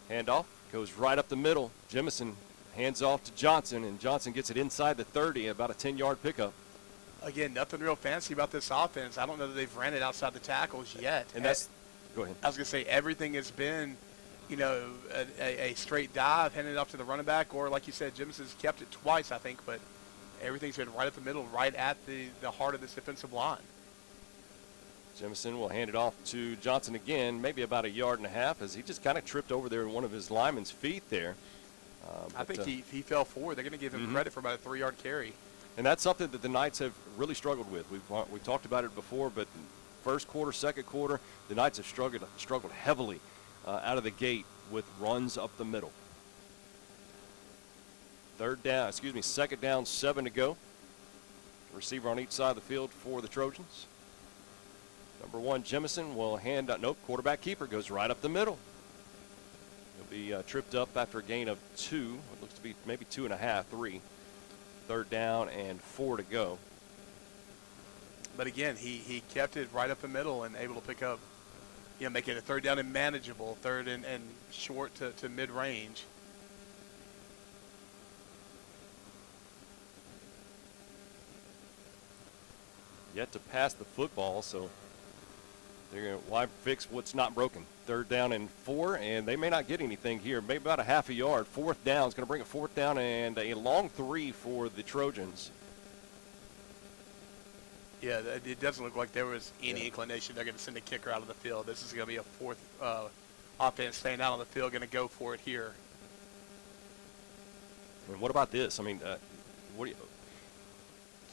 Handoff goes right up the middle. Jemison hands off to Johnson, and Johnson gets it inside the 30, about a 10-yard pickup. Again, nothing real fancy about this offense. I don't know that they've ran it outside the tackles yet. And that's – go ahead. I was going to say everything has been, a straight dive, handed off to the running back, or like you said, Jemison's kept it twice, I think, but everything's been right up the middle, right at the heart of this defensive line. Jemison will hand it off to Johnson again, maybe about a yard and a half, as he just kind of tripped over there in one of his lineman's feet there. I think he fell forward. They're going to give him credit for about a 3-yard carry. And that's something that the Knights have really struggled with. We've talked about it before, but first quarter, second quarter, the Knights have struggled heavily out of the gate with runs up the middle. 2nd down, 7 to go. Receiver on each side of the field for the Trojans. Number 1, Jemison will hand out. Nope, quarterback keeper goes right up the middle. He'll be tripped up after a gain of 2. It looks to be maybe 2.5, 3. 3rd down and 4 to go. But again, he kept it right up the middle and able to pick up, making it a 3rd down and manageable, 3rd and short to mid-range. Yet to pass the football, so they're going to why fix what's not broken. 3rd down and 4, and they may not get anything here. Maybe about a half a yard. 4th down is going to bring a 4th down and a long 3 for the Trojans. Yeah, it doesn't look like there was any inclination they're going to send a kicker out of the field. This is going to be a 4th offense staying out on the field, going to go for it here. And what about this? I mean, what do you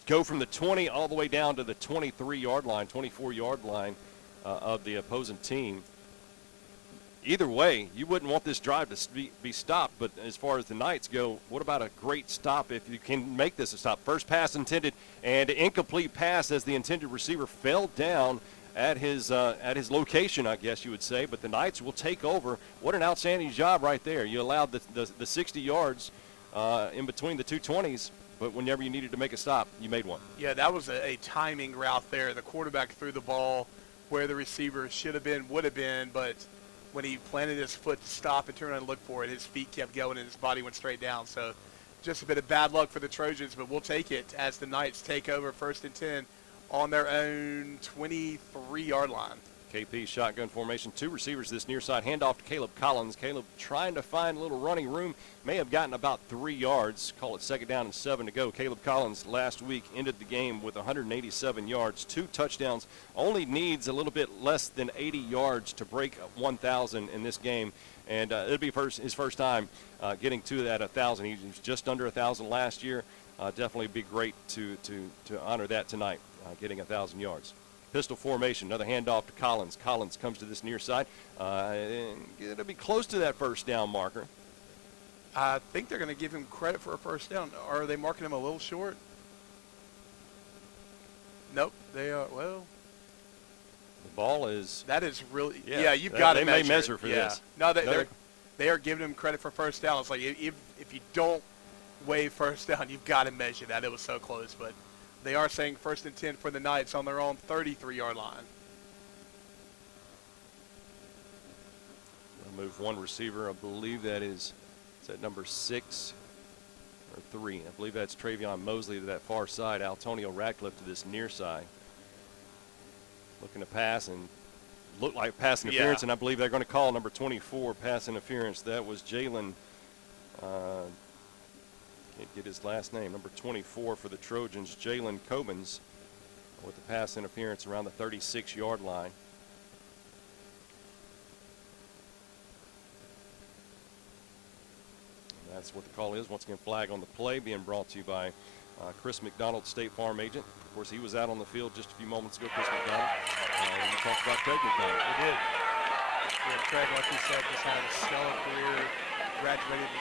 go from the 20 all the way down to the 23-yard line, 24-yard line of the opposing team? Either way, you wouldn't want this drive to be stopped, but as far as the Knights go, what about a great stop if you can make this a stop? First pass intended and incomplete pass as the intended receiver fell down at his location, I guess you would say, but the Knights will take over. What an outstanding job right there. You allowed the 60 yards in between the two 20s, but whenever you needed to make a stop, you made one. Yeah, that was a timing route there. The quarterback threw the ball where the receiver should have been, would have been, but when he planted his foot to stop and turn around and look for it, his feet kept going and his body went straight down. So just a bit of bad luck for the Trojans, but we'll take it as the Knights take over 1st and 10 on their own 23-yard line. KP shotgun formation, 2 receivers this near side. Handoff to Caleb Collins. Caleb trying to find a little running room. May have gotten about 3 yards. Call it 2nd down and 7 to go. Caleb Collins last week ended the game with 187 yards, 2 touchdowns. Only needs a little bit less than 80 yards to break 1,000 in this game. And it'll be his first time getting to that 1,000. He was just under 1,000 last year. Definitely be great to honor that tonight, getting 1,000 yards. Pistol formation, another handoff to Collins. Collins comes to this near side. It'll be close to that first down marker. I think they're going to give him credit for a first down. Are they marking him a little short? Nope. They are, well. The ball is. That is really, you've got to measure. They may measure for this. No, they are giving him credit for first down. It's like if you don't wave first down, you've got to measure that. It was so close, but they are saying 1st and 10 for the Knights on their own 33-yard line. They'll move one receiver. I believe that is that number 6 or 3. I believe that's Travion Mosley to that far side. Antonio Radcliffe to this near side. Looking to pass, and looked like pass interference, and I believe they're going to call number 24 pass interference. That was Jalen. Can't get his last name. Number 24 for the Trojans, Jalen Cobins, with the pass interference around the 36-yard line. And that's what the call is. Once again, flag on the play being brought to you by Chris McDonald, State Farm agent. Of course, he was out on the field just a few moments ago, Chris McDonald. We talked about Craig McDonald. We did. Yeah, Craig, like you said, just had a stellar career. Graduated in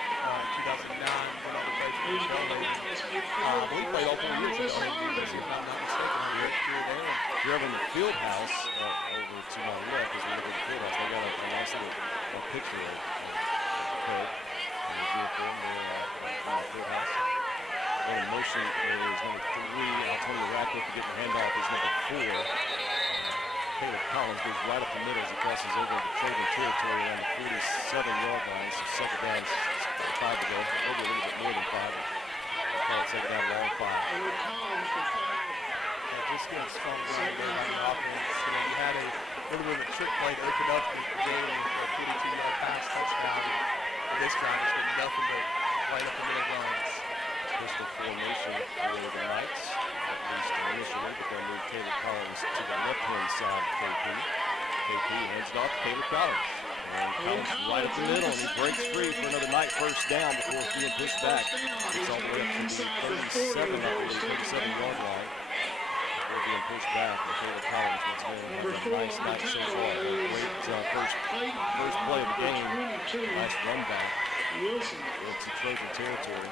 2009, went on to play for Michelle. I believe played all 4 years ago, if I'm not mistaken. Had a great career there. If you're ever in the field house, over to my left, as we look at the field house, they got a nice little picture of Craig in his uniform there in the field house. And in motion is number 3, Antonio Radcliffe, to get the handoff is number 4. Caleb Collins goes right up the middle as he crosses over into Trojan territory around the 47-yard line. So second down, 5 to go. Maybe a little bit more than 5. We'll call it second down, long 5. Just getting strong running there by the offense. You had a little bit of a trick play to open up for Jalen for a 42-yard pass touchdown. And this drive has been nothing but right up the middle runs. Pistol formation for the Knights, at least initially, but they'll move Caleb Collins to the left-hand side of KP. KP hands it off to Caleb Collins. And Collins right up the middle, and he breaks free for another Knight first down before being pushed back. It's all the way up to the 37-yard line. Before being pushed back, and Caleb Collins once again has a nice night so far. A great first play of the game. Nice run back into Trojan territory.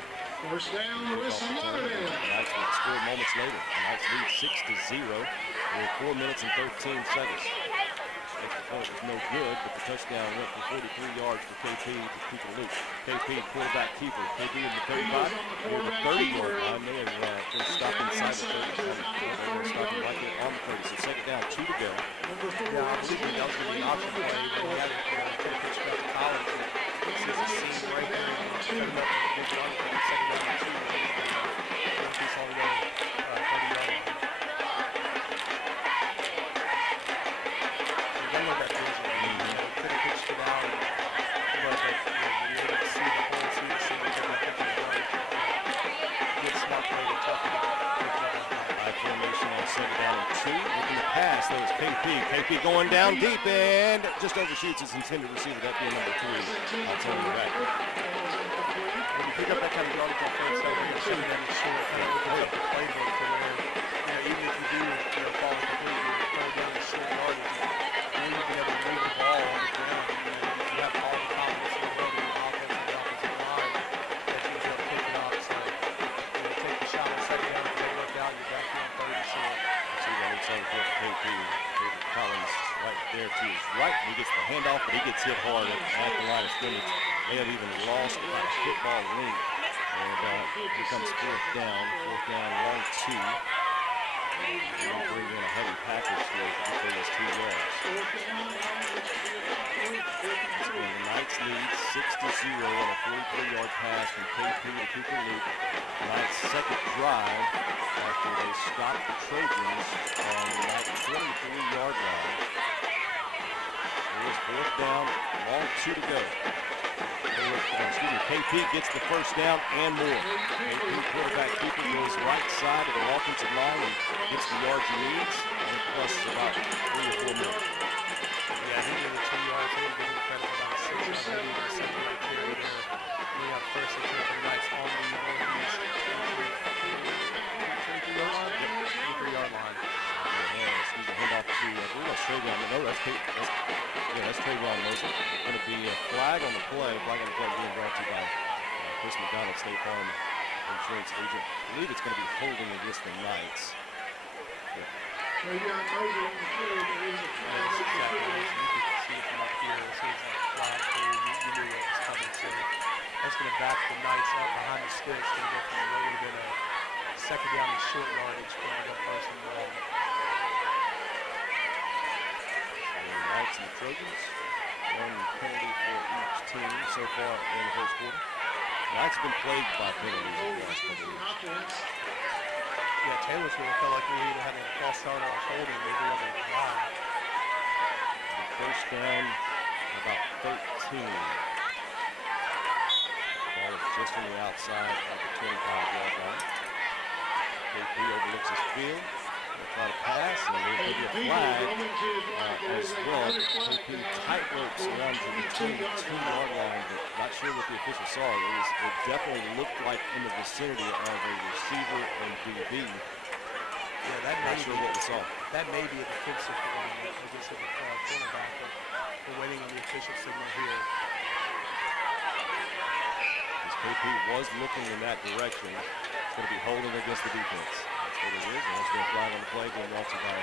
First down, West Lauderdale. Knights would score moments later. The Knights lead 6-0 with 4 minutes and 13 seconds. Extra point was no good, but the touchdown went for 43 yards for KP to keep it loose. KP, quarterback keeper. KP in the 35, near the 30-yard line. They have just stopped inside the 30. They're going to stop him right there on the 30. So second down, 2 to go. Yeah, I believe that was going to be an option play. They had it pitch back to Collins. This is a seam right there. Cut it up and big run for the second down and 2. Increase all the way 30-yard line. They know that vision. Could have pitched it out. But when you're able to see the whole, see the single, take that picture of the run. Good smart play to tough it up. High formation on second down and 2. Looking to pass. That was KP. KP going down deep and just overshoots his intended receiver. That being number 3. I'll tell you that. When you pick up that kind of yardage on first down, you're shooting them in short. Kind of opens up the playbook to where, even if you do, fall completely, throw down in short yardage, and you've been able to move the ball on the ground. You have all the confidence in the building, the offense and the offensive line, that you'll be able to pick it up. So, take the shot on second down, if they work out, you're back here on 30. So, see that inside for KP. Collins right there to his right. He gets the handoff, but he gets hit hard at the line of scrimmage. They have even lost about a football length. And here comes fourth down, long 2. And we'll bring in a heavy package here to get those 2 yards. And the Knights lead 6-0 on a 43-yard pass from KP to Cooper Luke. Knights' second drive after they stopped the Trojans on the Knights' 23-yard line. Here's fourth down, long 2 to go. KP gets the first down and more. KP quarterback keeper goes right side of the offensive line and gets the yards he needs, and plus about 3 or 4 minutes. Yeah, he did the 2 yards. He did credit for about 6 yards. He did the second right carry there. We got first and 10 for the Knights on the northeast 23-yard line. He's a handoff to, I believe that's Trayvon. No, that's Trayvon Mosley. Going to be a flag on the play. Flag on the play being brought to you by Chris McDonald, State Farm insurance agent. I believe it's going to be holding against the Knights. Trayvon Mosley on the field. There is a flag. You can see it from up here. As soon as that flag through, you knew what was coming. So that's going to back the Knights up behind the sticks. Going to go from what would have been a second down and short yardage. Going to go first and long. Knights and the Trojans. One penalty for each team so far in the first quarter. Knights have been plagued by penalties in the last couple of years. Yeah, Taylorsville felt like we either had a false start or a holding maybe on the line. First down, about 13. Ball is just on the outside of the 25-yard line. KP overlooks his field. They'll try to pass, and they'll give you a flag as well. KP tight ropes around to the 10-yard line, but not sure what the official saw. It definitely looked like in the vicinity of a receiver and DB. Yeah, that not sure what we saw. That may be a defensive one against the cornerback, but we're waiting on the official signal here. As KP was looking in that direction, it's going to be holding against the defense. That's what it is, and that's going to flag on the play, being brought to by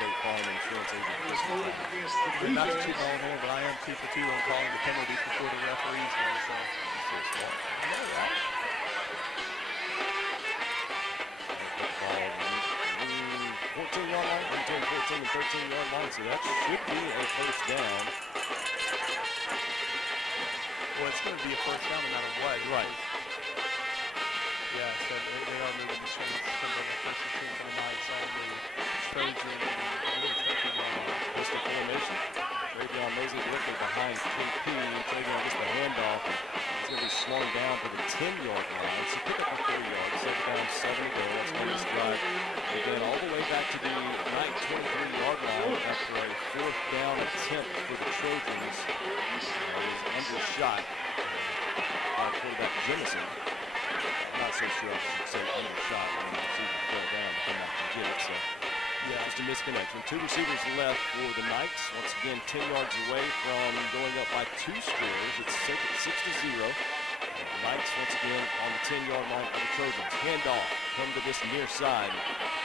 State Farm Insurance Agent. Not to toot my own horn, but I am 2 for 2 on calling the penalty before the referees here, so. I know that. 14-yard line, between 14 and 13-yard line, so that should be a first down. Well, it's going to be a first down no matter what. Right. Yeah, so they are moving the chains from the first and 10 for the Knights on the Trojan and the 13-yard line. Pistol formation. Travion Mosley looking behind KP. Travion gets the handoff. He's going to be slowing down to the 10-yard line. So pick up a 4 yards. Set down 7 to go. That's on this drive. Again, all the way back to the Knight 23-yard line after a 4th down attempt for the Trojans. He was undershot by quarterback Jemison. I'm not so sure I should say undershot when the receiver fell down to come out and get it. So, yeah, just a misconnection. 2 receivers left for the Knights. Once again, 10 yards away from going up by 2 scores. It's 6-0. The Knights once again on the 10-yard line of the Trojans. Handoff, come to this near side.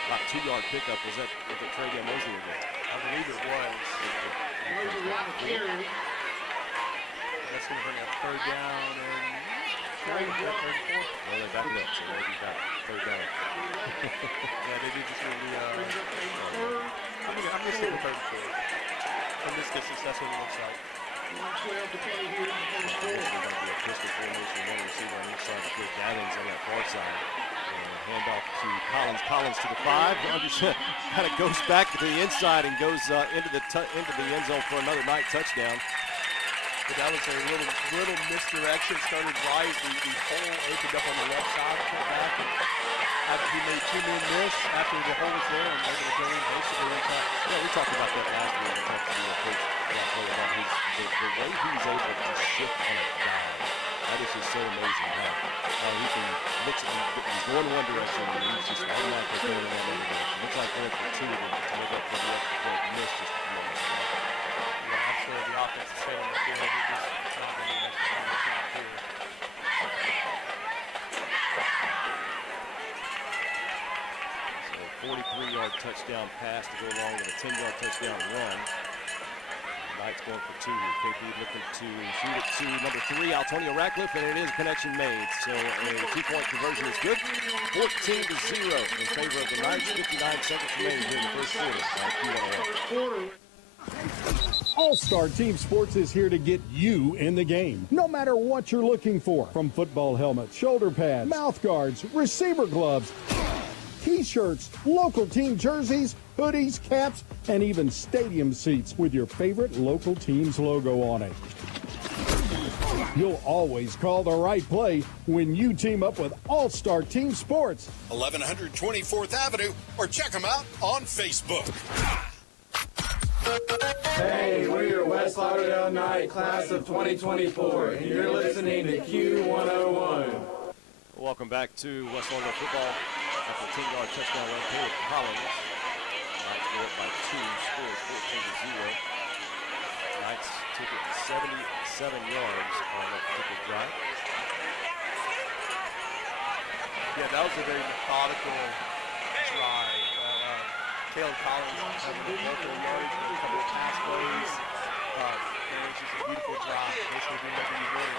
About 2-yard pickup. Was that Travion Mosley again? I believe it was. That's going to bring up 3rd down and 3rd and 4. Well, they back it up, so maybe got 3rd down. Yeah, they did just move the. I'm going to stick with 3rd and 4. From this distance, that's what it looks like. 112 to play here in the first quarter. It's going to be a pistol formation, one receiver on each side. Chris Adams on that far side. Handoff to Collins. Collins to the 5. Kind of goes back to the inside and goes into the end zone for another Knight touchdown. But that was a little misdirection. Started right. The hole opened up on the left side. Cut back. And he made 2 men miss after the hole was there, and they're going to go in basically on top. Yeah, we talked about that last week. We talked to the coach about the way he's able to shift on a dime. That is just so amazing how he can mix it. He's going one direction, and he's just automatically going in that other direction. Looks like going for 2 to make up for the extra point miss just a moment ago. Yeah, absolutely. The offense is staying on the field. They're just not going to be next time it's not here. So 43-yard touchdown pass to go along with a 10-yard touchdown run. Knights going for 2 here. KP looking to shoot it to number 3, Altonio Ratcliffe, and it is connection made. So a 2-point conversion is good. 14-0 in favor of the Knights. 59 seconds remaining here in the first quarter. All-Star Team Sports is here to get you in the game, no matter what you're looking for. From football helmets, shoulder pads, mouth guards, receiver gloves, T-shirts, local team jerseys, hoodies, caps, and even stadium seats with your favorite local team's logo on it. You'll always call the right play when you team up with All-Star Team Sports. 1100 24th Avenue, or check them out on Facebook. Hey, we're your West Lauderdale Knight class of 2024, and you're listening to Q101. Welcome back to West Lauderdale football. After a 10-yard touchdown run, Caleb Collins. Knights go up by 2, scores 14-0. Knights took it 77 yards on that particular drive. Yeah, that was a very methodical drive. Caleb Collins having a local yardage with a couple of pass plays. And it's just a beautiful drive. Basically doing everything he's doing.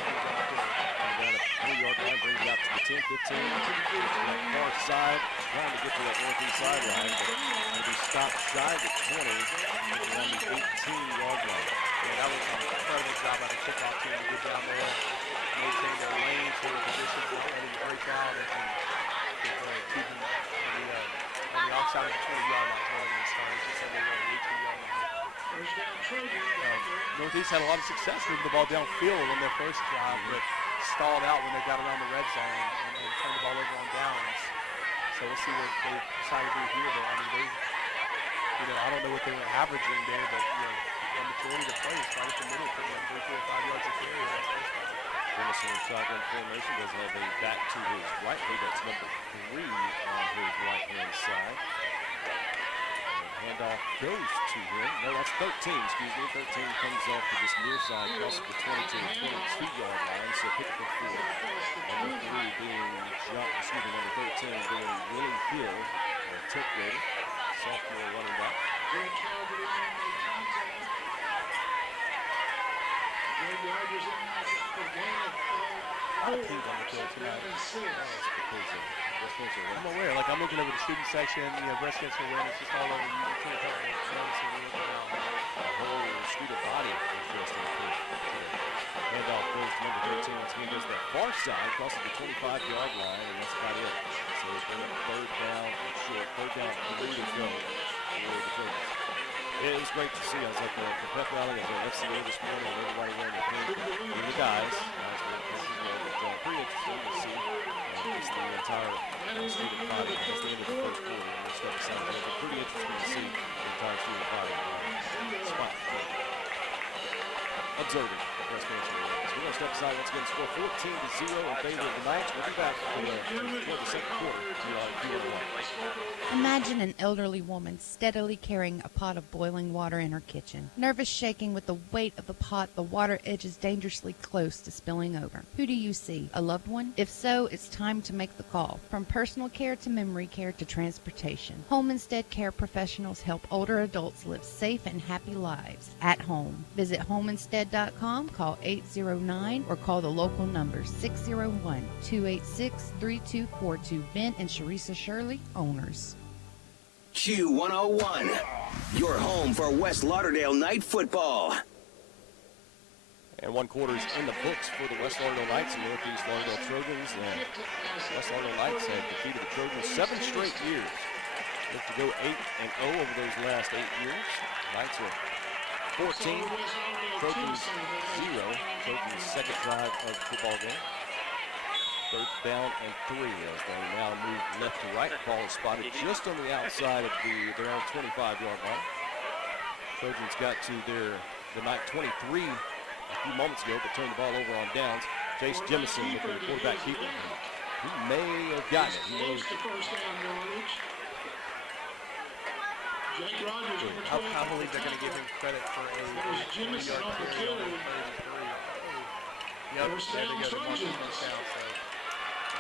Down at 3-yard line, brings it out to the 10, 15. That far side, trying to get to that northeast sideline, but going to be stopped shy of the 20, around the 18-yard line. Yeah, that was an incredible job by the kickoff team. Good down there, maintain their lanes, hold their positions, not letting them break out, and keep them on the outside of the 20-yard line. Well, against time, just under the 18-yard line. Northeast had a lot of success moving the ball downfield on their first drive, but stalled out when they got around the red zone and turned the ball over on downs. So we'll see what they decide to do here. But I mean, I don't know what they were averaging there, but the majority of the plays right at the middle, putting up 3, 4, 5 yards a carry that first time. Jemison in shotgun formation does have a back to his right. I believe that's number 3 on his right-hand side. Handoff goes to him. No, that's 13, excuse me. 13 comes off to this near side, crosses the 22 and 22-yard line. So pick up the 4. Number 3 being number 13 being Willie Hill, a tip grader, sophomore running back. A lot of teams on the field tonight. I'm aware. Like, I'm looking over the student section, breast cancer awareness, just all over. You can't help but notice and look around. The whole student body is dressed in pink. Handoff goes to number 13. Once again, goes to that far side, crosses the 25-yard line, and that's about it. So it's been a third down and short. Third down, 3 to go for the Trojans. It was great to see. I was at the pep rally at the FCA this morning, and everybody wearing the pink. And the guys were pretty interesting to see. Just the entire student body. That's the end of the first quarter. We'll step aside. It's pretty interesting to see the entire student body spot observing breast cancer awareness. We're going to step aside once again. Score 14-0 in favor of the Knights. We'll be back for the second quarter. Imagine an elderly woman steadily carrying a pot of boiling water in her kitchen. Nervous shaking with the weight of the pot, the water edges dangerously close to spilling over. Who do you see? A loved one? If so, it's time to make the call. From personal care to memory care to transportation, Home Instead Care professionals help older adults live safe and happy lives at home. Visit homeinstead.com, call 809, or call the local number 601-286-3242. Ben and Sharisa Shirley, owners. Q101, your home for West Lauderdale Knight football. And one quarter is in the books for the West Lauderdale Knights and Northeast Lauderdale Trojans. And West Lauderdale Knights have defeated the Trojans 7 straight years. Look to go 8-0 over those last 8 years. Knights are 14, Trojans 0. Trojans' second drive of the football game. Third down and 3 as they now move left to right. Ball is spotted just on the outside of their own 25-yard line. Trojans got to the Knight 23 a few moments ago, but turned the ball over on downs. Jace Jemison looking for the quarterback keeper. He may have gotten it. I believe they're going to give him credit for a 3-yard carry on 33. Yep, there they go. The first down. So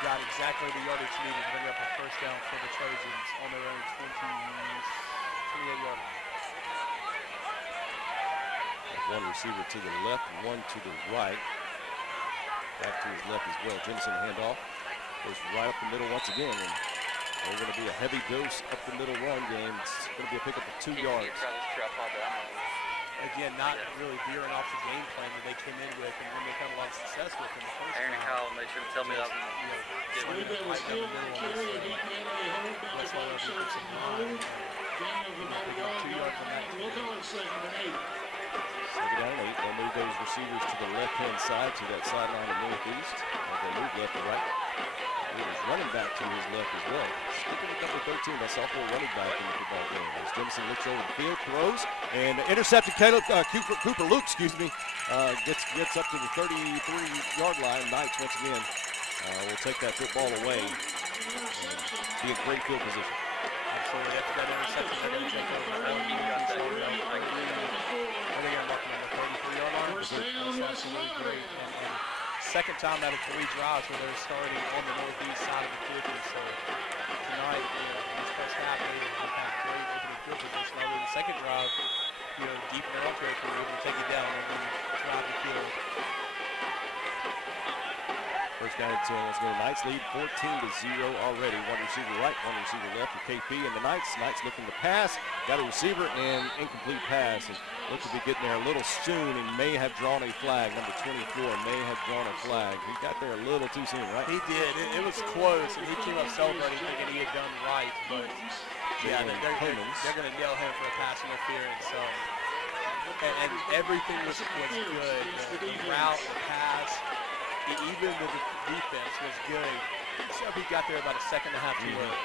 got exactly the yardage needed to bring up a first down for the Trojans on their own 28-yard line. One receiver to the left, one to the right. Back to his left as well. Jemison handoff. Goes right up the middle once again. And they're going to be a heavy dose up the middle run game. It's going to be a pickup of 2 yards. Again, not really veering off the game plan that they came in with and when they had a lot of success with in the first Aaron and Kyle made sure to tell me that. Swinging it right down the middle on this West Lauderdale defensive line. They got 2 yards on that. Second down and 8. They'll move those receivers to the left-hand side, to that sideline of Northeast. They move left to right. He's running back to his left as well. Speaking of number 13, that sophomore running back in the football game. As Jemison looks over the field, throws, and intercepted Cooper Luke, gets up to the 33-yard line. Knights once again will take that football away and be in great field position. Absolutely. After that interception, they're going to take over. They're going to mark him on the 33-yard line. That's really great. And second time out of 3 drives where they're starting on the northeast side of the 50. So tonight, in this first half, they've had great opening field position. Although the second drive, deep in their own territory, able to take it down and then drive the field. First down and 10. Let's go. Knights lead 14-0 already. One receiver right, one receiver left for KP and the Knights. Knights looking to pass. Got a receiver and incomplete pass. And looks to be getting there a little soon and may have drawn a flag. Number 24 may have drawn a flag. He got there a little too soon, right? He did. It was close, and he came up celebrating thinking he had done right. But, yeah, they're going to nail him for a pass interference. and everything was good. The route, the pass, even the defense was good. So he got there about a second and a half too early.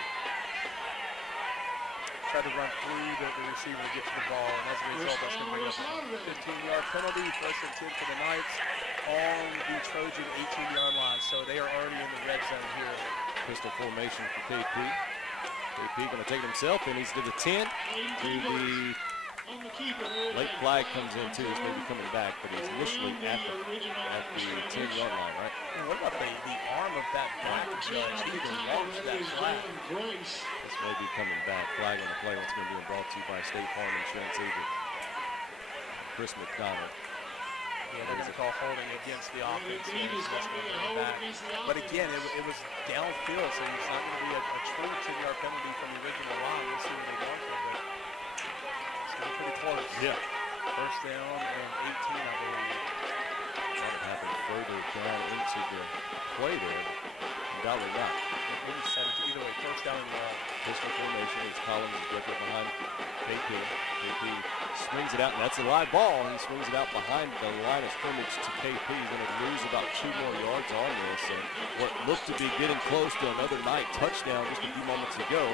Tried to run through the receiver to get to the ball, and as a result, that's going to bring up a 15-yard penalty, first and 10 for the Knights on the Trojan 18-yard line. So they are already in the red zone here. Pistol formation for KP. KP going to take it himself, and he's to the 10. To the late flag comes in too. He's maybe coming back, but he's initially at the 10-yard line, right? And what about the arm of that black judge? He even launched that flag. This may be coming back. Flag on the play. What's going to be brought to you by State Farm Insurance agent Chris McDonald. Yeah, they're going to call holding against the offense. So that's going to bring it back. But again, it was downfield, so it's not going to be a true 10-yard penalty from the original line. We'll see what they go for, but it's going to be pretty close. Yeah. First down and 18, I believe. Thought it happened further down into the play there. Undoubtedly not. Either way, first down and pistol formation as Collins is directly behind KP. KP swings it out, and that's a live ball. He swings it out behind the line of scrimmage to KP. He's going to lose about 2 more yards on this. And what looked to be getting close to another Knight touchdown just a few moments ago,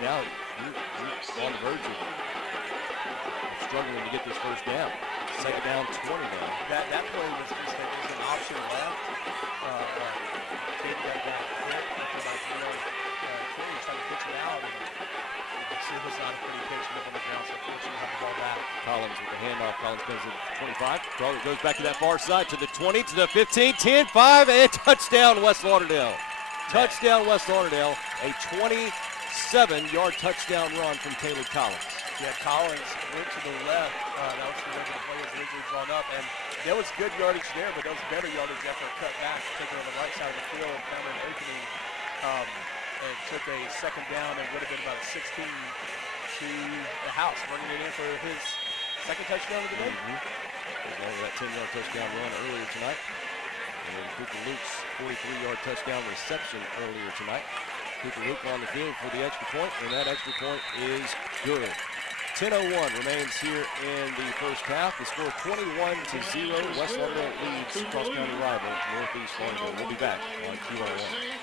now he's on the verge of struggling to get this first down. Second down, 20 now. That play was just an option left. Kid got that hit after about 3 yards. Kid was trying to pitch it out, and it was not a pretty pitch up on the ground, so fortunately have the ball back. Collins with the handoff. Collins goes to the 25. Crawler goes back to that far side to the 20, to the 15, 10, 5, and touchdown West Lauderdale. Touchdown West Lauderdale. A 27-yard touchdown run from Taylor Collins. Yeah, Collins went to the left. That was the way the play was originally drawn up. And there was good yardage there, but there was better yardage after a cut back, taking on the right side of the field and found an opening. And took a second down and would have been about a 16 to the house, running it in for his second touchdown of the day. That 10-yard touchdown run earlier tonight. And Cooper Luke's 43-yard touchdown reception earlier tonight. Cooper Luke on the field for the extra point, and that extra point is good. 10:01 remains here in the first half. The score 21-0. West Lauderdale leads cross-county rival Northeast Lauderdale. We'll be back on Q101.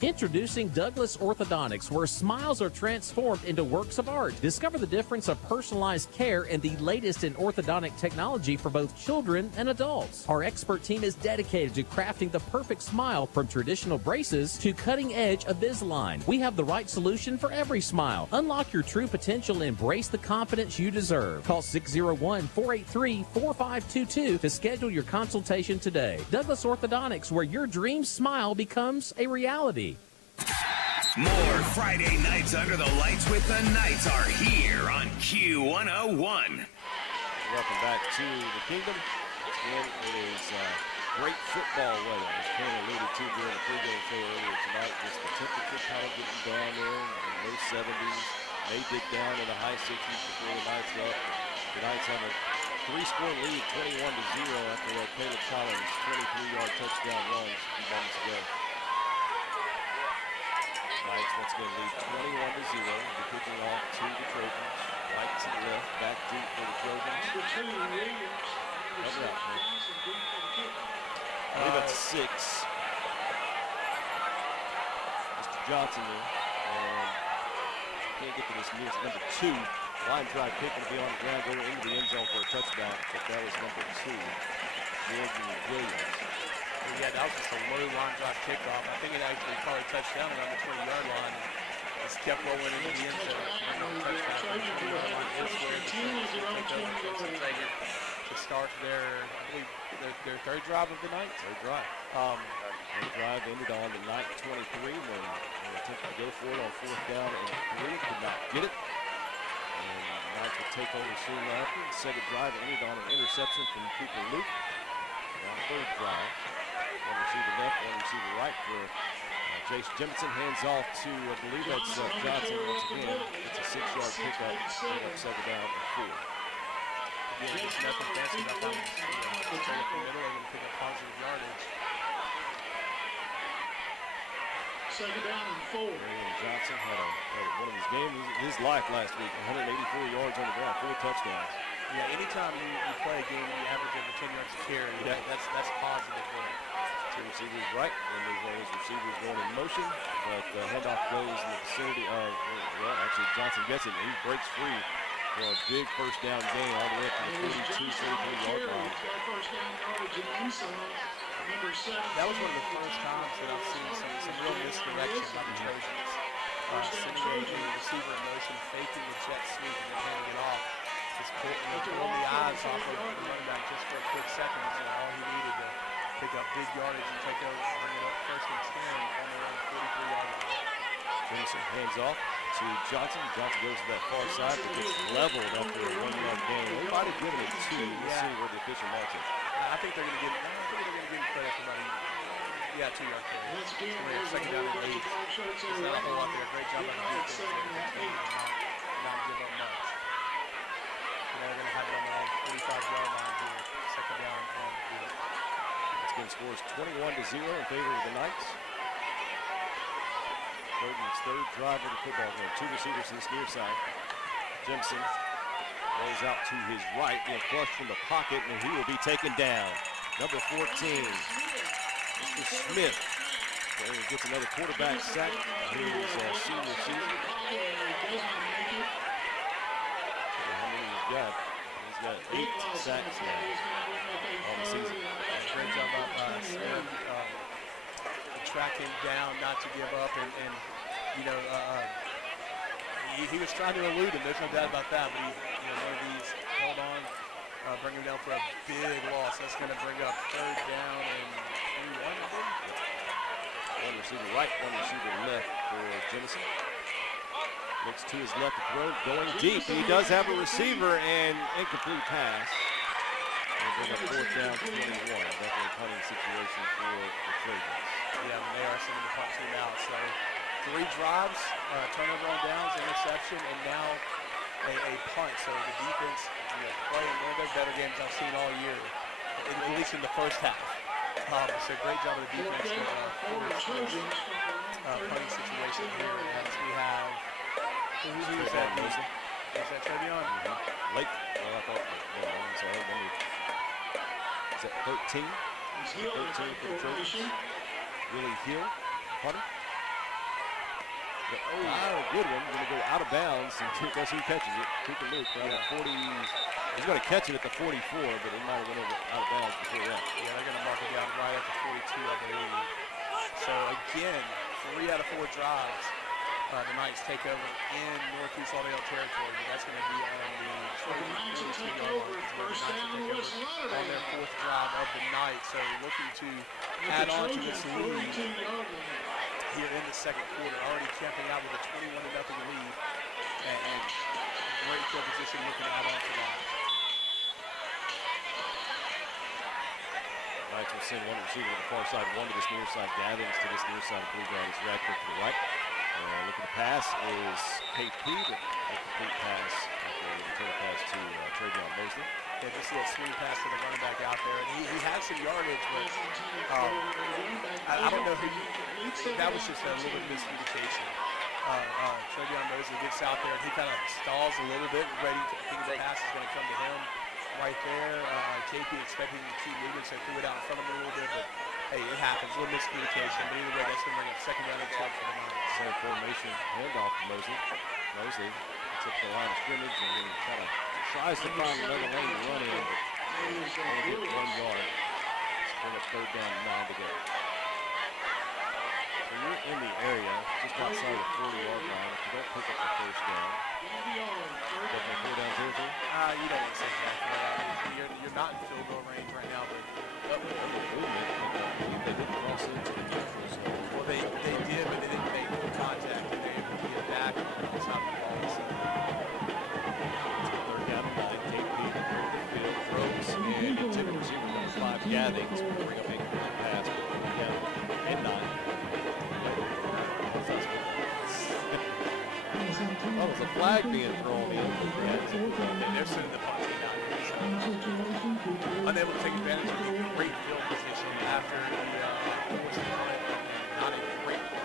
Introducing Douglas Orthodontics, where smiles are transformed into works of art. Discover the difference of personalized care and the latest in orthodontic technology for both children and adults. Our expert team is dedicated to crafting the perfect smile, from traditional braces to cutting-edge Invisalign. We have the right solution for every smile. Unlock your true potential and embrace the confidence you deserve. Call 601-483-4522 to schedule your consultation today. Douglas Orthodontics, where your dream smile becomes a reality. More Friday nights under the lights with the Knights are here on Q101. Welcome back to the Kingdom. Again, it is great football weather, as Clint alluded to during the pregame show earlier tonight. Just the temperature kind of getting down there in the low 70s. May dip down in the high 60s before the Knights left. The Knights have a 3-score lead, 21-0 after that Taylor Collins 23-yard touchdown run a few moments ago. Knights once again lead 21-0. They're kicking off to the Trojans. Right to the left, back deep for the Trojans. Cover out, man. I believe that's 6. Mr. Johnson there. And can't get to this news. Number 2. Line drive kick will be on the ground, going into the end zone for a touchdown. But that was number 2. Jordan Williams. Yeah, that was just a low line drive kickoff. I think it actually probably touched down around the 20-yard line. Just kept rolling into the end zone. To start their, I believe, their third drive of the night. Third drive. Third drive ended on the 9:23 when they attempted to go for it on 4th down and 3. Could not get it. And the Knights would take over soon after. The second drive ended on an interception from Cooper Luke. Now third drive. One receiver left, one receiver right for Jace Jemison. Hands off to, I believe that's Johnson once again. It's a 6-yard pickup. Pick up 7 down and 4. Again, just nothing fancy about that one. Straight up the middle and pick up positive yardage. Second down and 4. Raymond Johnson had one of his games, his life last week. 184 yards on the ground, 4 touchdowns. Yeah, anytime you play a game and you average over 10 yards a carry, that's positive there. Two receivers right, and there's one of those receivers going in motion, but the handoff goes in the vicinity of, well, actually Johnson gets it, and he breaks free for a big first down gain all the way up to the 42-43 yard line. That was one of the first times that I've seen some real misdirection by the Trojans. Sending a receiver in motion, faking a jet sweep, and then handing it off. Just pulling the eyes off of the running back just for a quick second. All he needed to pick up big yardage and take over, bring it up first and 10 on their own 43-yard line. Jameson hands off to Johnson. Johnson goes to that far side, but gets leveled after a 1-yard gain. They might have given it 2. We'll see where the official marks it. I think they're going to give him credit for about 2-yard carry. Second down and 8. There's not a whole lot there. Great job by the defense there to not give up much. They're going to have it on their own 45-yard line here. Second down and 8. This game scores 21-0 in favor of the Knights. Third drive of the football game. 2 receivers to this near side. Jimson rolls out to his right, being flushed from the pocket, and he will be taken down. Number 14, Mr. Smith. Gets another quarterback sack. Here's senior season. How many he's got? He's got 8 sacks now on the season. Great job by Smith. Track him down, not to give up, and he was trying to elude him. There's no doubt about that. But one of these held on, bring him down for a big loss. That's going to bring up third down and 21, I think. One receiver right, one receiver left for Jemison. Looks to his left to throw, going deep. He does have a receiver and incomplete pass. And bring up fourth down, 21. Definitely a punting situation for the Trojans. Yeah, they are sending the punt team out. So 3 drives, turnover on downs, interception, and now a punt. So the defense playing one of their better games I've seen all year, at least in the first half. So great job of the defense punting situation here. As we have, who's that? Is that Trevion? Late. Well, I thought, I'm sorry. Is that 13? 13 for the Trojans. Willie Hill, punter. A good one. Going to go out of bounds, and that's who catches it. Cooper Luke, right at 40. He's going to catch it at the 44, but it might have went out of bounds before that. Yeah, they're going to mark it down right at the 42, I believe. So again, 3 out of 4 drives. The Knights take over in Northeast Lauderdale territory. That's going to be on the 42-yard line. On their 4th drive of the night. So looking to add on to this lead here in the second quarter. Already camping out with a 21-0 lead. And great field position looking to add on to that. Knights will send one receiver to the far side, one to this near side. Gathings to this near side. Blue guard is Radcliffe to the right. Looking to pass is KP, the complete pass after the return pass to Trevion Mosley. Yeah, just a little swing pass to the running back out there. And he had some yardage, but I don't know who that was just a little bit of miscommunication. Trevion Mosley gets out there and he kind of stalls a little bit, ready to think the pass is going to come to him right there. KP expecting to keep moving, so threw it out in front of him a little bit, but hey, it happens. A little miscommunication, but either way, that's going to bring up second down and 12 for the Knights. Same formation, handoff to Mosley. Mosley gets up the line of scrimmage and then kind of tries to find another lane to run in, but only get 1 yard. Let's bring up third down and 9 to go. So you're in the area, just outside the 40-yard line. If you don't pick up the first down, definitely 4 down territory. You don't want to say that. You're not in field goal range right now, but they didn't cross into the neutral zone. Well, they did, but they didn't make contact. They were able to get back on the side of the ball. So. Third down and 9. KP field throws and a tip receiver number 5 Gathings will bring up a pass. Third down and 9. Oh, there's a flag being thrown in. They're sending the punt team out here. So. Unable to take advantage of the great field position after the forced punt. Not a great punt.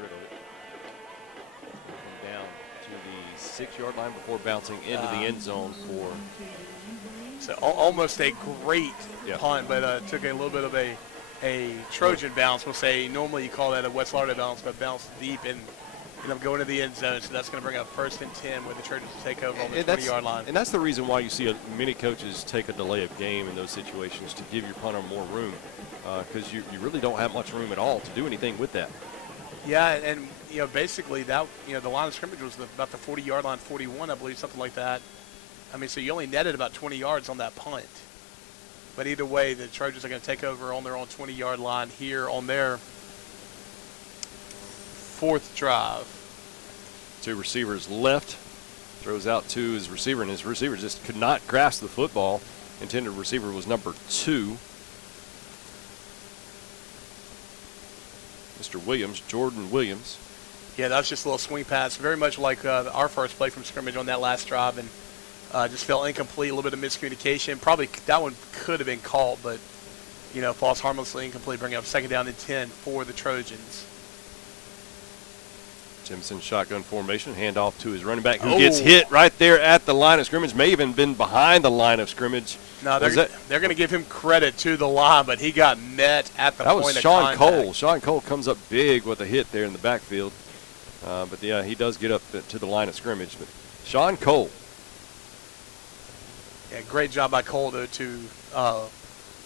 rid of it. Down to the 6-yard line before bouncing into the end zone for. So almost a great punt, but took a little bit of a Trojan bounce. We'll say normally you call that a West Lauderdale bounce, but bounced deep and ended up going to the end zone. So that's going to bring up 1st and 10 where the Trojans will take over on the 20-yard line. And that's the reason why you see many coaches take a delay of game in those situations to give your punter more room, because you really don't have much room at all to do anything with that. Yeah, and basically that the line of scrimmage was about the 40-yard line, 41, I believe, something like that. I mean, so you only netted about 20 yards on that punt. But either way, the Trojans are going to take over on their own 20-yard line here on their 4th drive. 2 receivers left. Throws out to his receiver, and his receiver just could not grasp the football. Intended receiver was number 2. Mr. Williams, Jordan Williams. Yeah, that was just a little swing pass, very much like our first play from scrimmage on that last drive, and just felt incomplete, a little bit of miscommunication. Probably that one could have been called, but, falls harmlessly incomplete, bringing up 2nd down and 10 for the Trojans. Jimson shotgun formation, handoff to his running back, who gets hit right there at the line of scrimmage, may even been behind the line of scrimmage. No, they're going to give him credit to the line, but he got met at the point of Sean contact. Cole. Sean Cole comes up big with a hit there in the backfield. But, yeah, he does get up to the line of scrimmage. But Sean Cole. Yeah, great job by Cole, though, to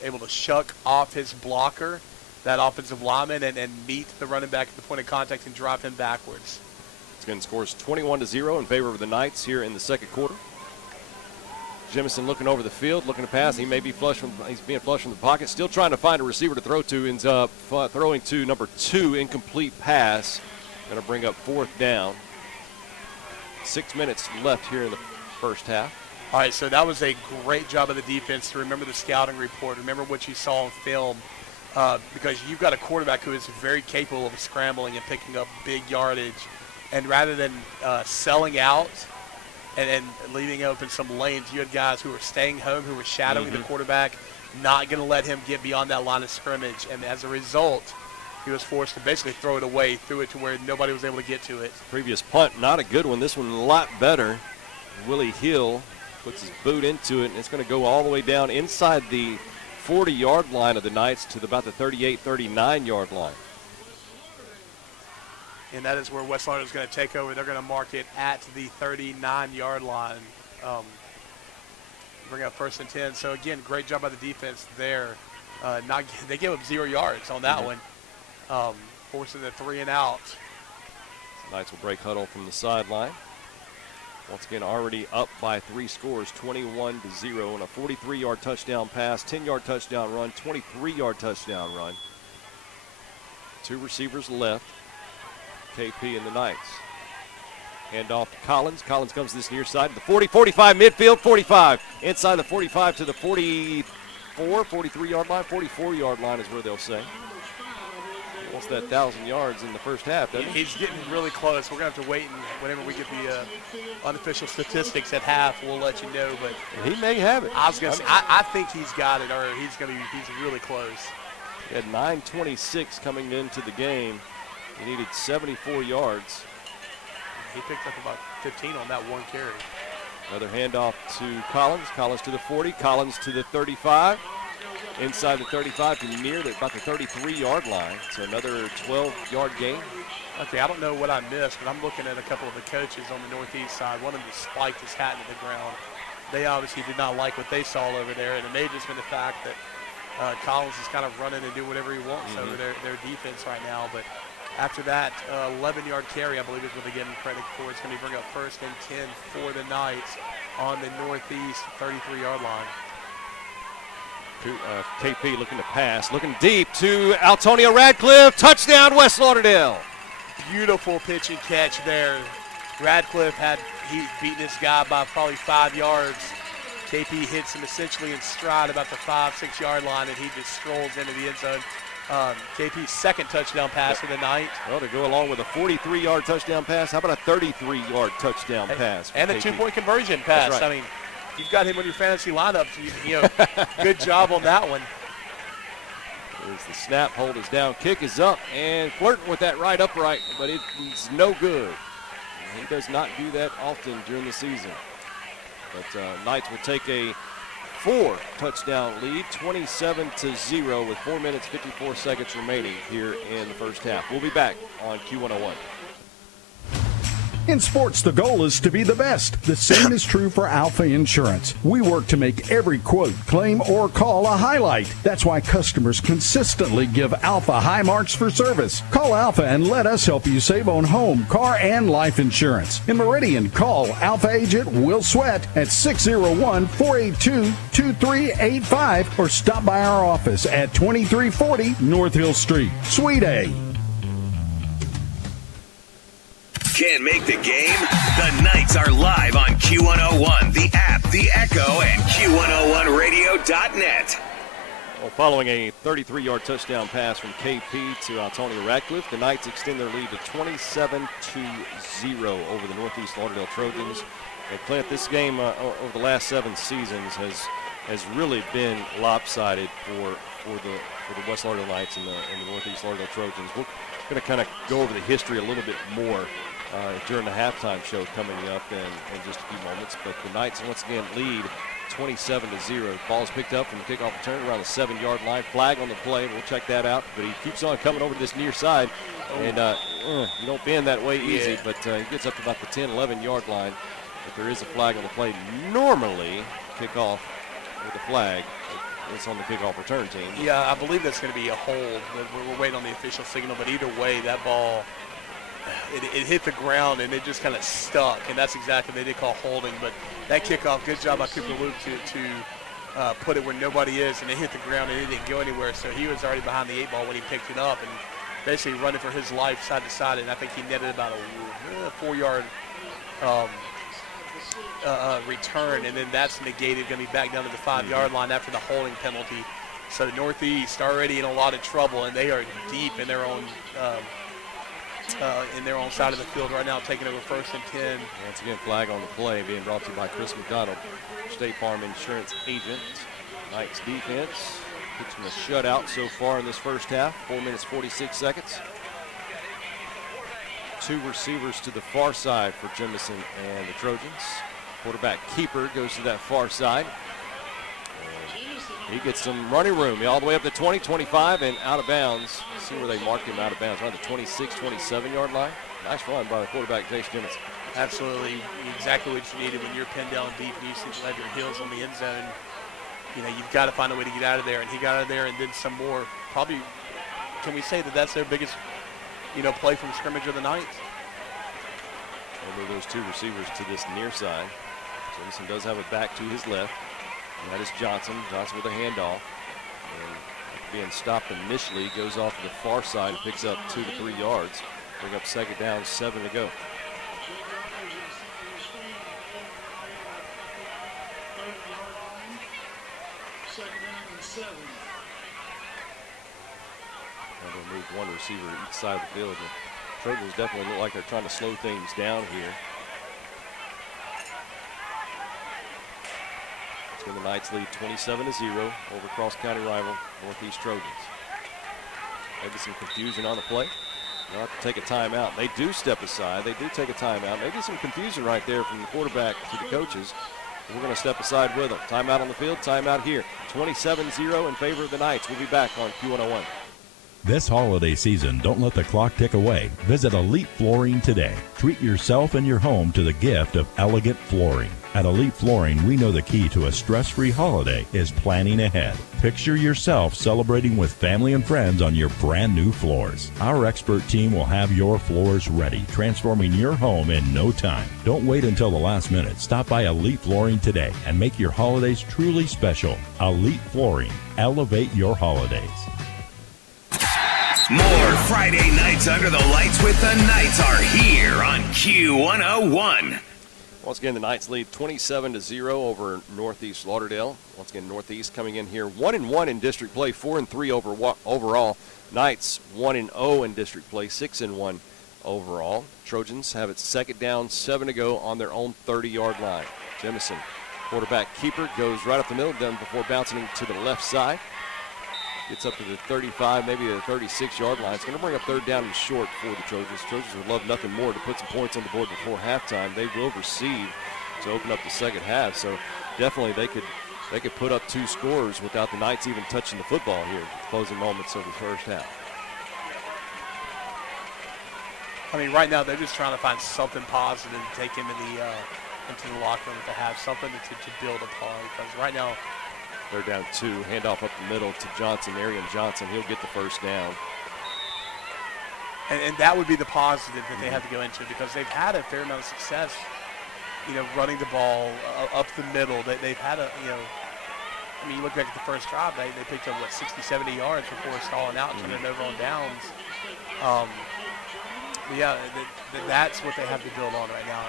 able to shuck off his blocker, that offensive lineman, and meet the running back at the point of contact and drop him backwards. Again, scores 21-0 in favor of the Knights here in the 2nd quarter. Jemison looking over the field, looking to pass. He may be he's being flushed from the pocket. Still trying to find a receiver to throw to. Ends up throwing to number 2, incomplete pass. Going to bring up 4th down. 6 minutes left here in the first half. All right, so that was a great job of the defense to remember the scouting report. Remember what you saw on film, because you've got a quarterback who is very capable of scrambling and picking up big yardage. And rather than selling out and leaving open some lanes, you had guys who were staying home, who were shadowing the quarterback, not going to let him get beyond that line of scrimmage. And as a result, he was forced to basically throw it away, threw it to where nobody was able to get to it. Previous punt, not a good one. This one a lot better. Willie Hill puts his boot into it, and it's going to go all the way down inside the 40-yard line of the Knights to about the 38, 39-yard line. And that is where West Lauderdale is going to take over. They're going to mark it at the 39-yard line. Bring up 1st and 10. So, again, great job by the defense there. They gave up 0 yards on that one, forcing the 3 and out. The Knights will break huddle from the sideline. Once again, already up by 3 scores, 21-0, and a 43-yard touchdown pass, 10-yard touchdown run, 23-yard touchdown run. 2 receivers left. KP and the Knights. Hand off to Collins. Collins comes to this near side to the 40, 45, midfield, 45. Inside the 45 to the 44, 43-yard line, 44-yard line is where they'll say. Almost that 1,000 yards in the first half, doesn't he? He's getting really close. We're going to have to wait, and whenever we get the unofficial statistics at half, we'll let you know. But he may have it. I was going to say, I think he's got it, or he's really close. He had 9:26 coming into the game. He needed 74 yards. He picked up about 15 on that one carry. Another handoff to Collins. Collins to the 40. Collins to the 35. Inside the 35 to near about the 33-yard line. So another 12-yard gain. Okay, I don't know what I missed, but I'm looking at a couple of the coaches on the northeast side. One of them just spiked his hat into the ground. They obviously did not like what they saw over there, and it may have just been the fact that Collins is kind of running and doing whatever he wants over their defense right now. But after that 11-yard carry, I believe is what they give him credit for. It's going to bring up 1st and 10 for the Knights on the northeast 33-yard line. KP looking to pass, looking deep to Altonio Radcliffe. Touchdown, West Lauderdale. Beautiful pitch and catch there. Radcliffe he's beaten this guy by probably 5 yards. KP hits him essentially in stride about the 5-6 yard line, and he just strolls into the end zone. KP's 2nd touchdown pass for the night. Well, to go along with a 43-yard touchdown pass, how about a 33-yard touchdown pass? And a 2-point conversion pass. Right. I mean, you've got him on your fantasy lineup. Good job on that one. Here's the snap, hold is down, kick is up, and flirting with that right upright, but it's no good. He does not do that often during the season. But Knights will take a 4-touchdown lead, 27-0 with 4 minutes, 54 seconds remaining here in the first half. We'll be back on Q101. In sports, the goal is to be the best. The same is true for Alpha Insurance. We work to make every quote, claim, or call a highlight. That's why customers consistently give Alpha high marks for service. Call Alpha and let us help you save on home, car, and life insurance. In Meridian, call Alpha agent Will Sweat at 601-482-2385 or stop by our office at 2340 North Hill Street, Suite A. Can't make the game? The Knights are live on Q101, the app, the Echo, and Q101radio.net. Well, following a 33-yard touchdown pass from KP to Antonio Radcliffe, the Knights extend their lead to 27-0 over the Northeast Lauderdale Trojans. And Clint, this game over the last 7 seasons has really been lopsided for the West Lauderdale Knights and the Northeast Lauderdale Trojans. We're going to kind of go over the history a little bit more during the halftime show coming up in just a few moments. But the Knights once again lead 27-0. Ball's picked up from the kickoff return around the 7-yard line. Flag on the play. We'll check that out. But he keeps on coming over to this near side. And you don't bend that way easy. But he gets up to about the 10, 11-yard line. But there is a flag on the play. Normally, kickoff with a flag. It's on the kickoff return team. Yeah, I believe that's going to be a hold. We're waiting on the official signal. But either way, that ball, it hit the ground and it just kind of stuck. And that's exactly what they did call holding. But that kickoff, good job by Cooper Luke to put it where nobody is. And it hit the ground and it didn't go anywhere. So he was already behind the 8 ball when he picked it up and basically running for his life side to side. And I think he netted about a 4-yard return, and then that's negated, going to be back down to the 5-yard line after the holding penalty. So the Northeast already in a lot of trouble, and they are deep in their own side of the field right now, taking over 1st and 10. Once again, flag on the play being brought to you by Chris McDonald, State Farm Insurance agent. Knights defense pitching a shutout so far in this first half, 4 minutes, 46 seconds. 2 receivers to the far side for Jemison and the Trojans. Quarterback keeper goes to that far side. And he gets some running room all the way up to 20, 25, and out of bounds. See where they marked him out of bounds, around the 26, 27-yard line. Nice run by the quarterback, Jace Jemison. Absolutely, exactly what you needed when you're pinned down deep and you see the your heels on the end zone. You know, you've got to find a way to get out of there, and he got out of there and then some more. Probably, can we say that that's their biggest, play from scrimmage of the night? Over those 2 receivers to this near side. Jemison does have a back to his left, and that is Johnson. Johnson with a handoff. And being stopped initially, goes off to the far side and picks up 2 to 3 yards. Bring up 2nd down, 7 to go. And they'll move 1 receiver to each side of the field. The Trojans definitely look like they're trying to slow things down here. The Knights lead 27-0 over cross-county rival Northeast Trojans. Maybe some confusion on the play. They'll have to take a timeout. They do step aside. They do take a timeout. Maybe some confusion right there from the quarterback to the coaches. We're going to step aside with them. Timeout on the field, timeout here. 27-0 in favor of the Knights. We'll be back on Q101. This holiday season, don't let the clock tick away. Visit Elite Flooring today. Treat yourself and your home to the gift of elegant flooring. At Elite Flooring, we know the key to a stress-free holiday is planning ahead. Picture yourself celebrating with family and friends on your brand new floors. Our expert team will have your floors ready, transforming your home in no time. Don't wait until the last minute. Stop by Elite Flooring today and make your holidays truly special. Elite Flooring. Elevate your holidays. More Friday nights under the lights with the Knights are here on Q101. Once again, the Knights lead 27-0 over Northeast Lauderdale. Once again, Northeast coming in here 1-1 in district play, 4-3 overall. Knights 1-0 in district play, 6-1 overall. Trojans have it 2nd down, 7 to go on their own 30-yard line. Jemison, quarterback keeper, goes right up the middle of them before bouncing to the left side. Gets up to the 35, maybe the 36-yard line. It's going to bring up third down and short for the Trojans. Trojans would love nothing more to put some points on the board before halftime. They will receive to open up the second half. So definitely they could put up 2 scores without the Knights even touching the football here. Closing moments of the first half. I mean, right now they're just trying to find something positive to take into the locker room, to have something to build upon. Because right now, they're down 2. Handoff up the middle to Johnson, Arian Johnson. He'll get the first down. and that would be the positive that they have to go into, because they've had a fair amount of success, running the ball up the middle. They've had I mean, you look back at the first drive, they picked up, 60, 70 yards before stalling out and turning it over on downs. That's what they have to build on right now,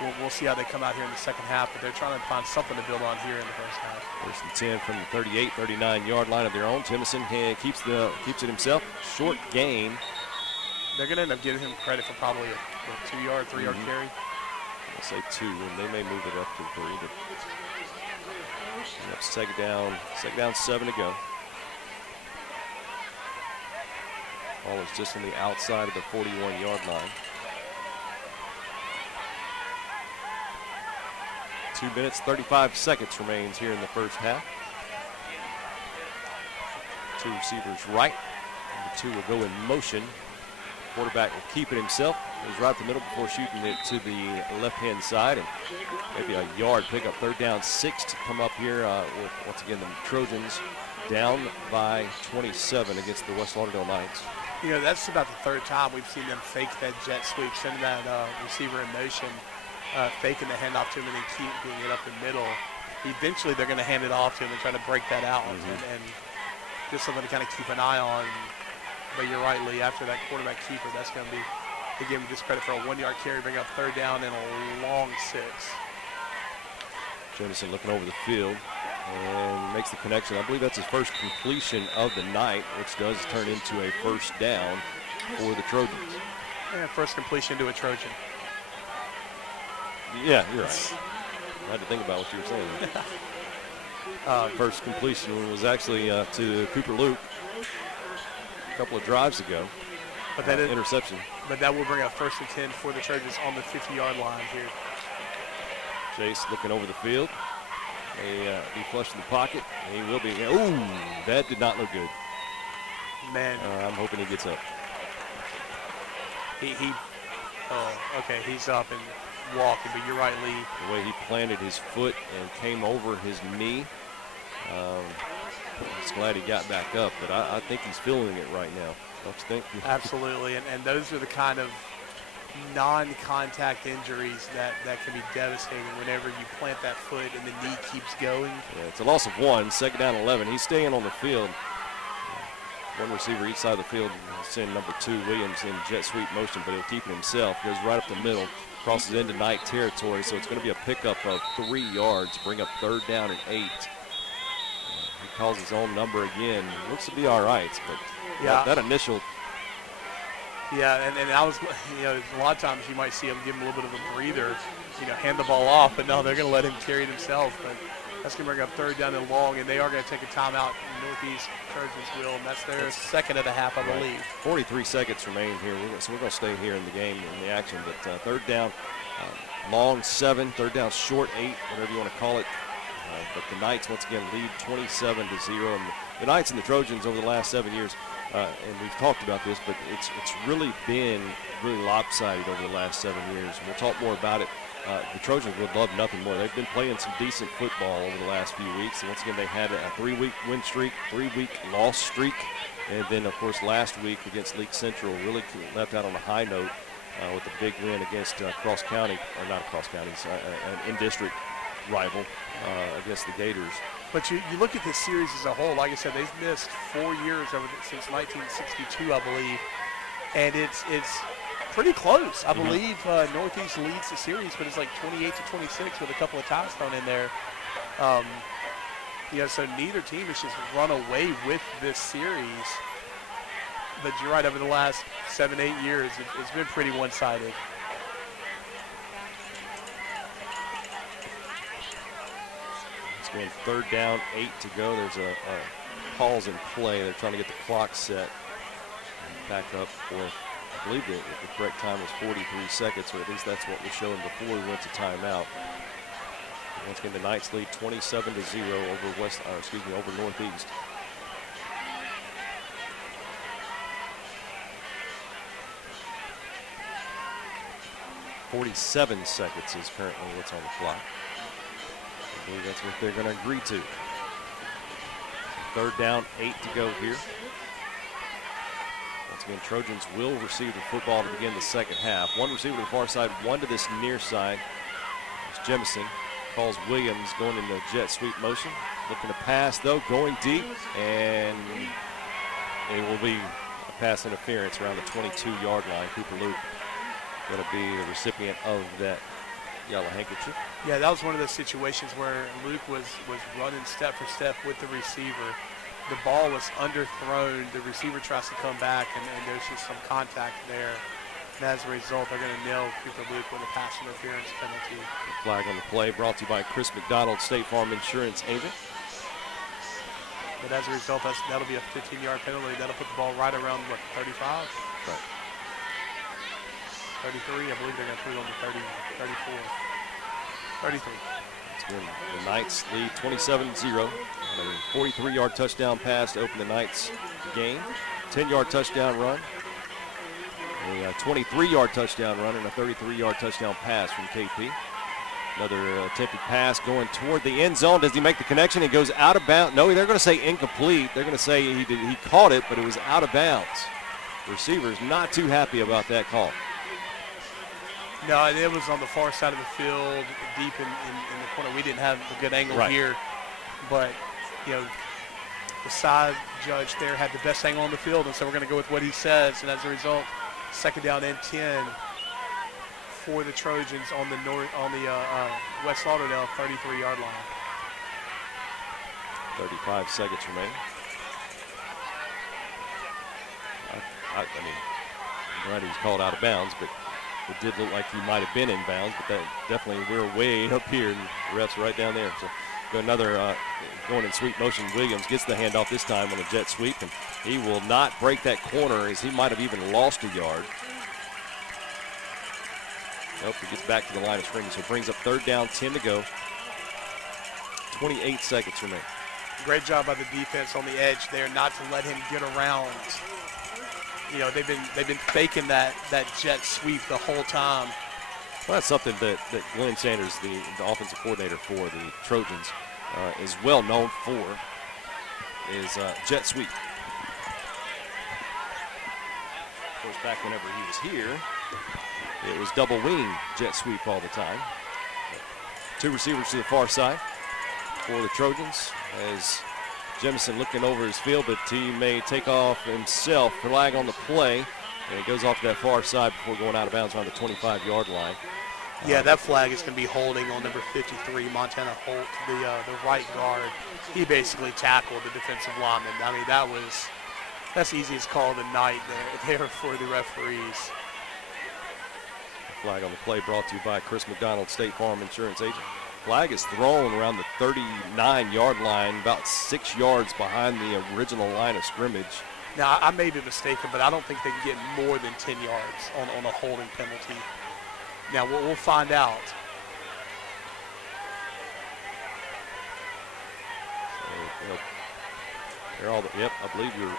and we'll see how they come out here in the second half, but they're trying to find something to build on here in the first half. First and 10 from the 38, 39-yard line of their own. Timison keeps it himself. Short gain. They're going to end up giving him credit for probably a 2-yard, 3-yard carry. I'll say 2, and they may move it up to 3. But second down, 7 to go. Ball is just on the outside of the 41-yard line. 2 minutes, 35 seconds remains here in the first half. 2 receivers right. The 2 will go in motion. Quarterback will keep it himself. Goes right up the middle before shooting it to the left-hand side. And maybe a yard pickup. Third down, 6 to come up here with, once again, the Trojans down by 27 against the West Lauderdale Knights. That's about the third time we've seen them fake that jet sweep, sending that receiver in motion. Faking the handoff to him and then keeping it up the middle. Eventually, they're going to hand it off to him and try to break that out, and just something to kind of keep an eye on. But you're right, Lee, after that quarterback keeper, that's going to be, they gave him this credit for a 1-yard carry, bring up third down and a long 6. Jamison looking over the field and makes the connection. I believe that's his first completion of the night, which does turn into a first down for the Trojans. Yeah, first completion to a Trojan. Yeah, you're right. I had to think about what you were saying. First completion was actually to Cooper Luke a couple of drives ago. But that interception. But that will bring up first and 10 for the Trojans on the 50-yard line here. Chase looking over the field. Be flushed in the pocket, and he will be. Ooh, that did not look good. Man. I'm hoping he gets up. Okay, he's up and walking, but you're right, Lee. The way he planted his foot and came over his knee. I'm just glad he got back up, but I think he's feeling it right now. Don't you think? Absolutely, and those are the kind of non-contact injuries that can be devastating whenever you plant that foot and the knee keeps going. Yeah, it's a loss of 1, second down 11. He's staying on the field. One receiver each side of the field. Send number 2, Williams, in jet sweep motion, but he'll keep it himself. Goes right up the middle. Crosses into Knight territory, so it's going to be a pickup of 3 yards. Bring up third down and 8. He calls his own number again. Looks to be all right, but that initial. Yeah, and I was, a lot of times you might see him give him a little bit of a breather, hand the ball off, but no, they're going to let him carry it himself. But that's going to bring up third down and long, and they are going to take a timeout. Northeast Trojans will, and that's their second and a half, I believe. 43 seconds remain here, so we're going to stay here in the game, in the action. But third down, long 7, third down short 8, whatever you want to call it. But the Knights, once again, lead 27-0. And the Knights and the Trojans over the last 7 years, and we've talked about this, but it's really been really lopsided over the last 7 years. We'll talk more about it. The Trojans would love nothing more. They've been playing some decent football over the last few weeks. And once again, they had a 3-week win streak, 3-week loss streak. And then, of course, last week against Leake Central really left out on a high note with a big win against Cross County, or not Cross County, an in-district rival against the Gators. But you look at this series as a whole, like I said, they've missed 4 years since 1962, I believe. And it's pretty close. I believe Northeast leads the series, but it's like 28-26 with a couple of ties thrown in there. So neither team has just run away with this series. But you're right, over the last 7-8 years, it's been pretty one-sided. It's going third down, 8 to go. There's a calls in play. They're trying to get the clock set back up for, I believe the correct time was 43 seconds, or at least that's what was showing before we went to timeout. Once again, the Knights lead 27-0 over Northeast. .47 seconds is currently what's on the clock. I believe that's what they're going to agree to. Third down, 8 to go here. Once again, Trojans will receive the football to begin the second half. One receiver to the far side, one to this near side. It's Jemison. Calls Williams going into jet sweep motion. Looking to pass, though, going deep. And it will be a pass interference around the 22-yard line. Cooper Luke going to be the recipient of that yellow handkerchief. Yeah, that was one of those situations where Luke was running step for step with the receiver. The ball was underthrown. The receiver tries to come back, and there's just some contact there. And as a result, they're going to nail Cooper Luke with a pass interference penalty. The flag on the play brought to you by Chris McDonald, State Farm Insurance Agent. But as a result, that'll be a 15-yard penalty. That'll put the ball right around, 35? Right. 33, I believe they're going to put it on the 30, 34, 33. The Knights lead 27-0. A 43-yard touchdown pass to open the Knights game. 10-yard touchdown run. A 23-yard touchdown run and a 33-yard touchdown pass from KP. Another attempted pass going toward the end zone. Does he make the connection? It goes out of bounds. No, they're going to say incomplete. They're going to say he caught it, but it was out of bounds. The receiver's not too happy about that call. No, it was on the far side of the field, deep in the corner. We didn't have a good angle here, but the side judge there had the best angle on the field, and so we're going to go with what he says. And as a result, second down and 10 for the Trojans on the West Lauderdale 33-yard line. 35 seconds remaining. I mean, I'm glad he was called out of bounds, but it did look like he might have been in bounds, but that definitely we're way up here, and the ref's right down there. So another going in sweep motion. Williams gets the handoff this time on a jet sweep, and he will not break that corner, as he might have even lost a yard. Nope, he gets back to the line of scrimmage, so it brings up third down, 10 to go. 28 seconds remaining. Great job by the defense on the edge there, not to let him get around. They've been faking that jet sweep the whole time. Well, that's something that Glenn Sanders, the offensive coordinator for the Trojans, is well known for, is jet sweep. Of course, back whenever he was here, it was double wing jet sweep all the time. Two receivers to the far side for the Trojans, as Jemison looking over his field, but he may take off himself. Flag on the play, and it goes off to that far side before going out of bounds around the 25-yard line. Yeah, that flag is going to be holding on number 53, Montana Holt, the right guard. He basically tackled the defensive lineman. I mean, that's the easiest call of the night there for the referees. The flag on the play brought to you by Chris McDonald, State Farm Insurance Agent. Flag is thrown around the 39-yard line, about 6 yards behind the original line of scrimmage. Now, I may be mistaken, but I don't think they can get more than 10 yards on a holding penalty. Now, we'll find out. They're all yep, I believe you're.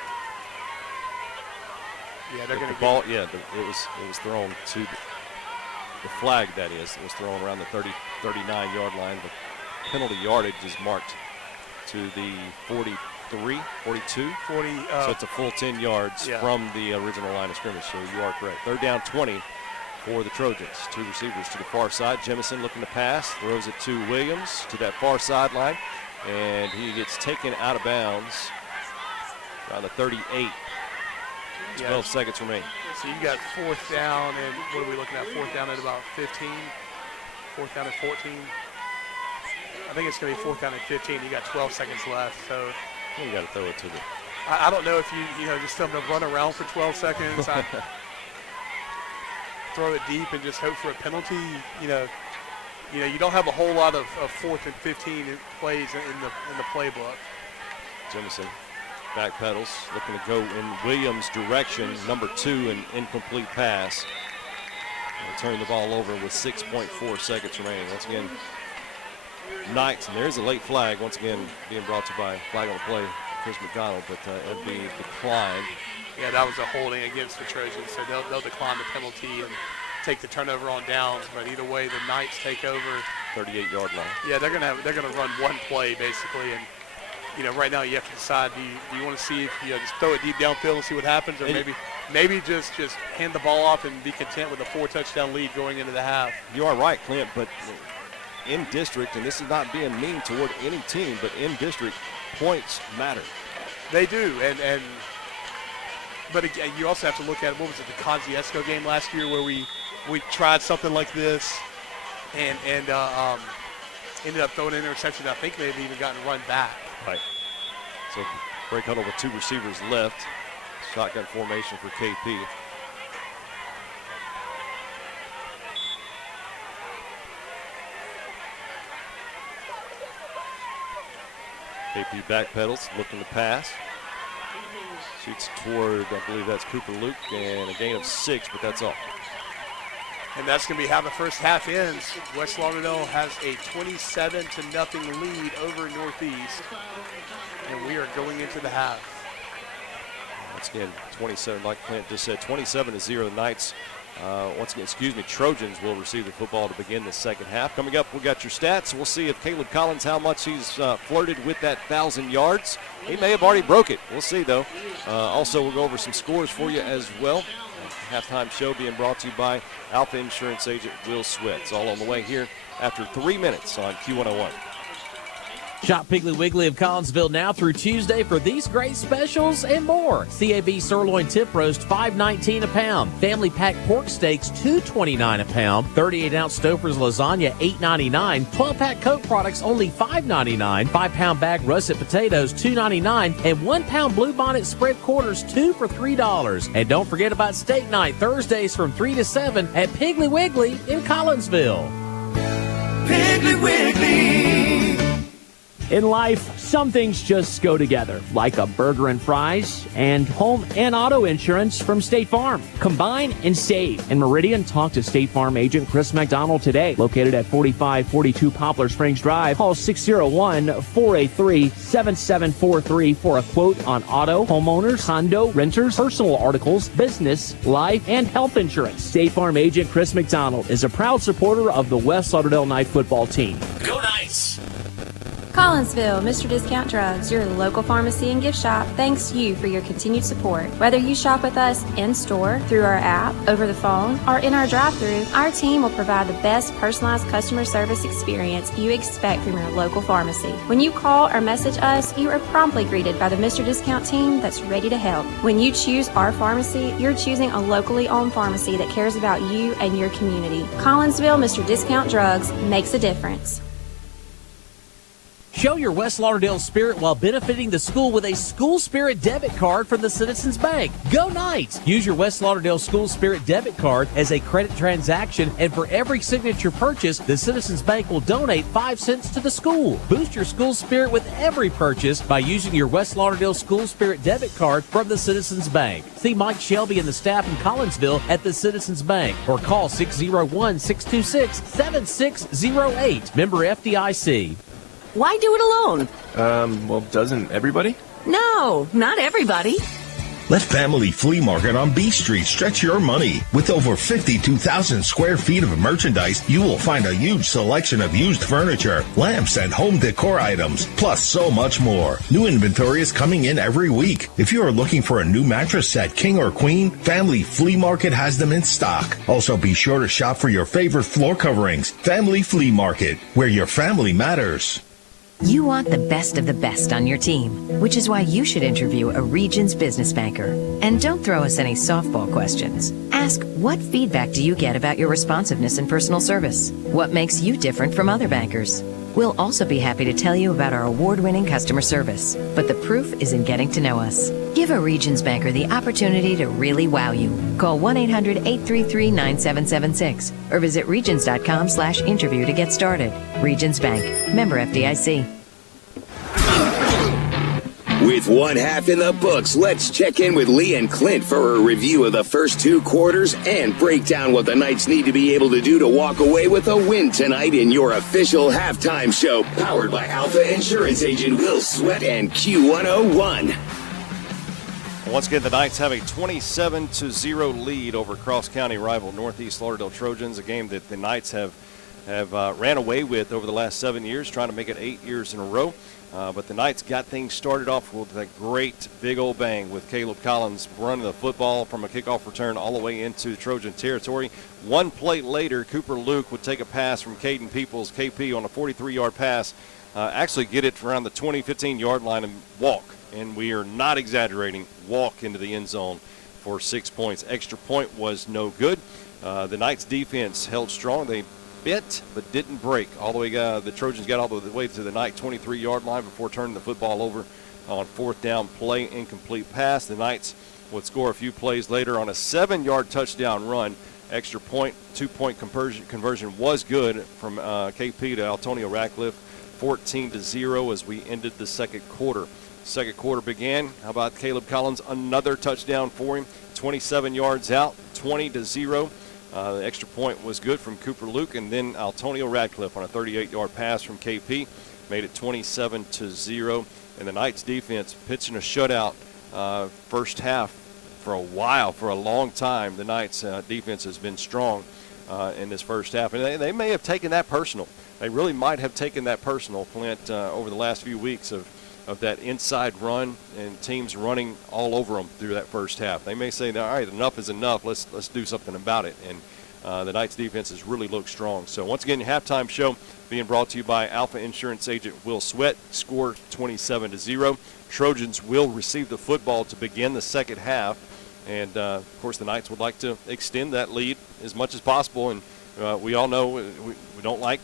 Yeah, they're going to ball. Yeah, it was thrown to the flag. That is, it was thrown around the 39-yard line. The penalty yardage is marked to the 43, 42. 40. So it's a full 10 yards from the original line of scrimmage. So you are correct. Third down, 20 for the Trojans. Two receivers to the far side. Jemison looking to pass, throws it to Williams to that far sideline, and he gets taken out of bounds around the 38. 12 seconds remaining. So you got fourth down, and what are we looking at? Fourth down at about 15. Fourth down at 14. I think it's going to be fourth down at 15. You got 12 seconds left, so you got to throw it to the. I don't know if you just tell them to run around for 12 seconds. Throw it deep and just hope for a penalty. You don't have a whole lot of 4th and 15 plays in the playbook. Jemison Backpedals, looking to go in Williams' direction. Number 2, an incomplete pass. They'll turn the ball over with 6.4 seconds remaining. Once again, Knights, and there's a late flag. Once again, being brought to you by flag on the play, Chris McDonald, but it'll be declined. Yeah, that was a holding against the Trojans, so they'll decline the penalty and take the turnover on downs. But either way, the Knights take over. 38-yard line. Yeah, they're gonna run one play basically, and right now you have to decide: do you want to see if just throw it deep downfield and see what happens, or maybe just hand the ball off and be content with a 4-touchdown lead going into the half. You are right, Clint, but in district, and this is not being mean toward any team, but in district, points matter. They do, but again, you also have to look at, what was it, the Kosciuszko game last year where we tried something like this and ended up throwing an interception. I think they've even gotten run back. Right. So break huddle with 2 receivers left. Shotgun formation for KP. KP backpedals, looking to pass. Shoots toward, I believe that's Cooper Luke, and a gain of 6, but that's all. And that's going to be how the first half ends. West Lauderdale has a 27-0 lead over Northeast, and we are going into the half. Once again, 27, like Clint just said, 27-0. The Knights, Trojans will receive the football to begin the second half. Coming up, we got your stats. We'll see if Caleb Collins, how much he's flirted with that 1,000 yards. He may have already broke it. We'll see, though. Also, we'll go over some scores for you as well. Halftime show being brought to you by Alpha Insurance agent Will Swift. It's all on the way here after 3 minutes on Q101. Shop Piggly Wiggly of Collinsville now through Tuesday for these great specials and more. CAB sirloin tip roast, $5.19 a pound. Family pack pork steaks, $2.29 a pound. 38-ounce Stouffer's lasagna, $8.99. 12-pack Coke products, only $5.99. 5-pound bag russet potatoes, $2.99. And 1-pound Bluebonnet spread quarters, 2 for $3. And don't forget about steak night, Thursdays from 3 to 7 at Piggly Wiggly in Collinsville. Piggly Wiggly. In life, some things just go together, like a burger and fries and home and auto insurance from State Farm. Combine and save. In Meridian, talk to State Farm agent Chris McDonald today. Located at 4542 Poplar Springs Drive. Call 601-483-7743 for a quote on auto, homeowners, condo, renters, personal articles, business, life, and health insurance. State Farm agent Chris McDonald is a proud supporter of the West Lauderdale Knight football team. Go Knights! Collinsville, Mr. Discount Drugs, your local pharmacy and gift shop, thanks you for your continued support. Whether you shop with us in-store, through our app, over the phone, or in our drive-thru, our team will provide the best personalized customer service experience you expect from your local pharmacy. When you call or message us, you are promptly greeted by the Mr. Discount team that's ready to help. When you choose our pharmacy, you're choosing a locally owned pharmacy that cares about you and your community. Collinsville, Mr. Discount Drugs makes a difference. Show your West Lauderdale spirit while benefiting the school with a School Spirit debit card from the Citizens Bank. Go Knights! Use your West Lauderdale School Spirit debit card as a credit transaction, and for every signature purchase, the Citizens Bank will donate 5 cents to the school. Boost your school spirit with every purchase by using your West Lauderdale School Spirit debit card from the Citizens Bank. See Mike Shelby and the staff in Collinsville at the Citizens Bank, or call 601-626-7608. Member FDIC. Why do it alone? Well, doesn't everybody? No, not everybody. Let Family Flea Market on B Street stretch your money. With over 52,000 square feet of merchandise, you will find a huge selection of used furniture, lamps, and home decor items, plus so much more. New inventory is coming in every week. If you are looking for a new mattress set, king or queen, Family Flea Market has them in stock. Also, be sure to shop for your favorite floor coverings. Family Flea Market, where your family matters. You want the best of the best on your team, which is why you should interview a Regions business banker. And don't throw us any softball questions. Ask, what feedback do you get about your responsiveness and personal service? What makes you different from other bankers? We'll also be happy to tell you about our award-winning customer service. But the proof is in getting to know us. Give a Regions banker the opportunity to really wow you. Call 1-800-833-9776 or visit regions.com/interview to get started. Regions Bank. Member FDIC. With one half in the books, let's check in with Lee and Clint for a review of the first 2 quarters and break down what the Knights need to be able to do to walk away with a win tonight in your official halftime show, powered by Alpha Insurance Agent Will Sweat and Q101. Once again, the Knights have a 27-0 lead over cross-county rival Northeast Lauderdale Trojans, a game that the Knights have ran away with over the last 7 years, trying to make it 8 years in a row. But the Knights got things started off with a great big old bang with Caleb Collins running the football from a kickoff return all the way into Trojan territory. One play later, Cooper Luke would take a pass from Caden Peoples, KP, on a 43-yard pass, actually get it around the 20-15-yard line and walk. And we are not exaggerating, walk into the end zone for 6 points. Extra point was no good. The Knights defense held strong. They bit but didn't break. All the way, the Trojans got all the way to the Knight 23-yard line before turning the football over on 4th down play, incomplete pass. The Knights would score a few plays later on a 7-yard touchdown run. Extra point, 2-point conversion was good from KP to Antonio Radcliffe, 14-0 as we ended the second quarter. Second quarter began. How about Caleb Collins? Another touchdown for him. 27 yards out, 20-0. The extra point was good from Cooper Luke, and then Antonio Radcliffe on a 38-yard pass from KP made it 27-0. And the Knights defense pitching a shutout first half for a while, for a long time. The Knights defense has been strong in this first half, and they may have taken that personal. They really might have taken that personal, Clint, over the last few weeks of that inside run and teams running all over them through that first half. They may say, all right, enough is enough. Let's do something about it. And the Knights defense has really looked strong. So once again, your halftime show being brought to you by Alpha Insurance Agent Will Sweat. Score 27-0. Trojans will receive the football to begin the second half. And, of course, the Knights would like to extend that lead as much as possible. And we all know we don't like,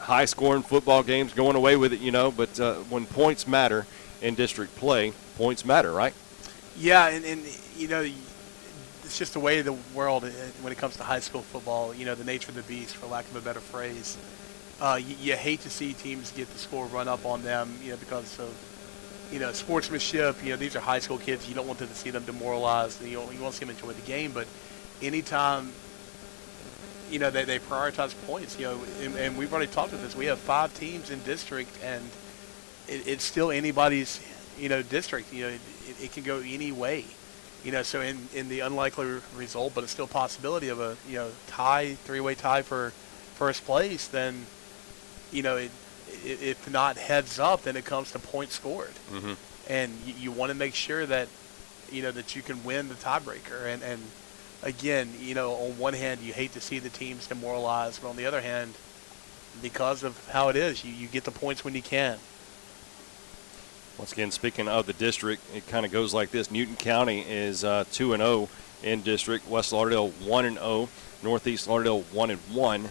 high-scoring football games, going away with it, but when points matter in district play, points matter, right? Yeah, and it's just the way of the world when it comes to high school football, the nature of the beast, for lack of a better phrase. You hate to see teams get the score run up on them, because of, sportsmanship. These are high school kids. You don't want to see them demoralized. You want to see them enjoy the game, but anytime – they prioritize points, and we've already talked about this. We have 5 teams in district, and it's still anybody's, district. It can go any way, so in the unlikely result, but it's still a possibility of a, tie, 3-way tie for first place, then, if not heads up, then it comes to points scored. Mm-hmm. And you want to make sure that, that you can win the tiebreaker. And again, on one hand, you hate to see the teams demoralized, but on the other hand, because of how it is, you get the points when you can. Once again, speaking of the district, it kind of goes like this. Newton County is 2-0 in district. West Lauderdale 1-0. Northeast Lauderdale 1-1.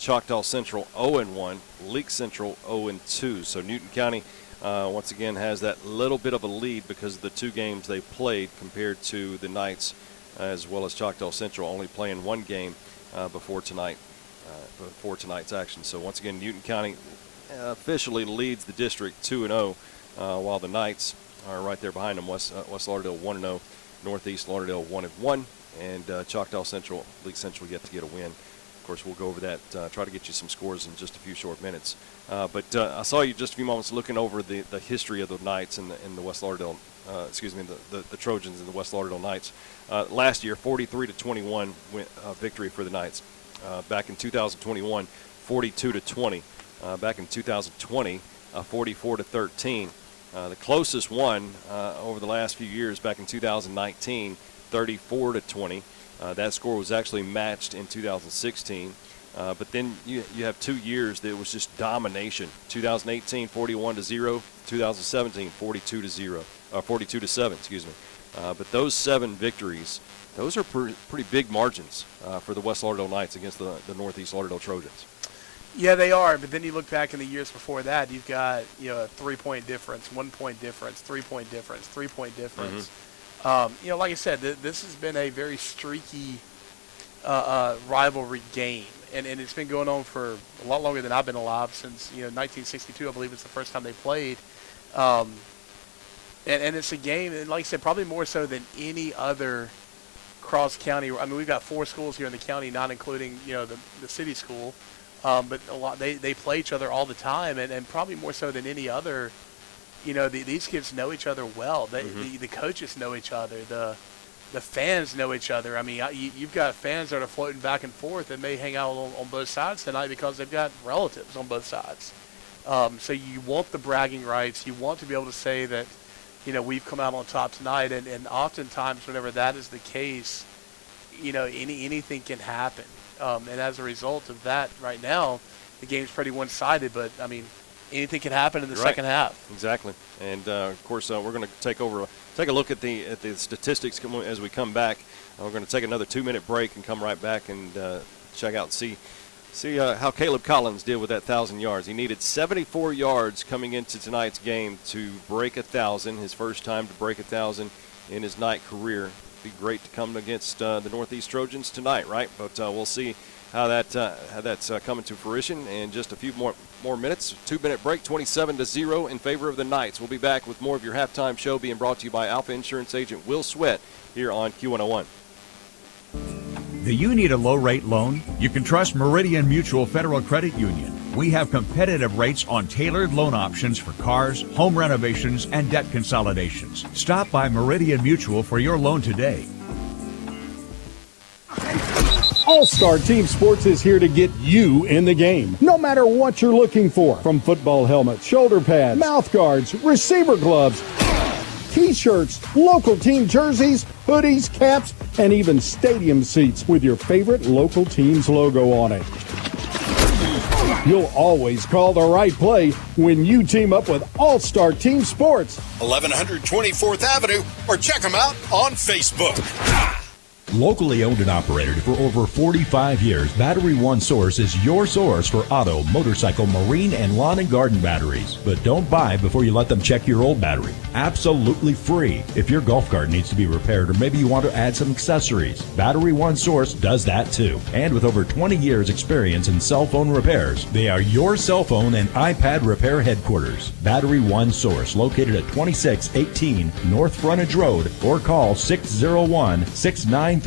Choctaw Central 0-1. Leake Central 0-2. So Newton County, once again, has that little bit of a lead because of the 2 games they played compared to the Knights, as well as Choctaw Central only playing 1 game before tonight's action. So once again, Newton County officially leads the district 2-0, while the Knights are right there behind them. West Lauderdale 1-0, Northeast Lauderdale 1-1, and Choctaw Central, League Central yet to get a win. Of course, we'll go over that, try to get you some scores in just a few short minutes. But I saw you just a few moments looking over the history of the Knights and the West Lauderdale, the Trojans and the West Lauderdale Knights. Last year, 43-21 victory for the Knights. Back in 2021, 42-20. Back in 2020, 44-13. The closest one over the last few years, back in 2019, 34-20. That score was actually matched in 2016. But then you have 2 years that was just domination. 2018, 41-0. 2017, 42-7. Excuse me. But those 7 victories, those are pretty big margins for the West Lauderdale Knights against the Northeast Lauderdale Trojans. Yeah, they are. But then you look back in the years before that, you've got a 3-point difference, 1-point difference, 3-point difference, 3-point difference. Mm-hmm. Like I said, this has been a very streaky rivalry game. And it's been going on for a lot longer than I've been alive, since 1962, I believe it's the first time they played. And it's a game, and like I said, probably more so than any other cross-county. I mean, we've got 4 schools here in the county, not including, the city school. But a lot they play each other all the time, and probably more so than any other. These kids know each other well. The coaches know each other. The fans know each other. I mean, you've got fans that are floating back and forth that may hang out on both sides tonight because they've got relatives on both sides. So you want the bragging rights. You want to be able to say that, we've come out on top tonight. And oftentimes whenever that is the case, anything can happen. And as a result of that, right now, the game's pretty one-sided. But, I mean, anything can happen in the second half. Exactly. And, of course, we're going to take a look at the statistics as we come back. We're going to take another 2-minute break and come right back and check out and see how Caleb Collins did with that 1,000 yards. He needed 74 yards coming into tonight's game to break 1,000, his first time to break 1,000 in his Knight career. Be great to come against the Northeast Trojans tonight, right? But we'll see how that's coming to fruition in just a few more minutes. 2-minute break, 27-0 in favor of the Knights. We'll be back with more of your halftime show being brought to you by Alpha Insurance agent Will Sweat here on Q101. Do you need a low-rate loan? You can trust Meridian Mutual Federal Credit Union. We have competitive rates on tailored loan options for cars, home renovations, and debt consolidations. Stop by Meridian Mutual for your loan today. All-Star Team Sports is here to get you in the game, no matter what you're looking for. From football helmets, shoulder pads, mouth guards, receiver gloves, T-shirts, local team jerseys, hoodies, caps, and even stadium seats with your favorite local team's logo on it. You'll always call the right play when you team up with All-Star Team Sports. 1100 24th Avenue, or check them out on Facebook. Locally owned and operated for over 45 years, Battery One Source is your source for auto, motorcycle, marine, and lawn and garden batteries. But don't buy before you let them check your old battery. Absolutely free. If your golf cart needs to be repaired or maybe you want to add some accessories, Battery One Source does that too. And with over 20 years experience in cell phone repairs, they are your cell phone and iPad repair headquarters. Battery One Source, located at 2618 North Frontage Road, or call 601-693-1500.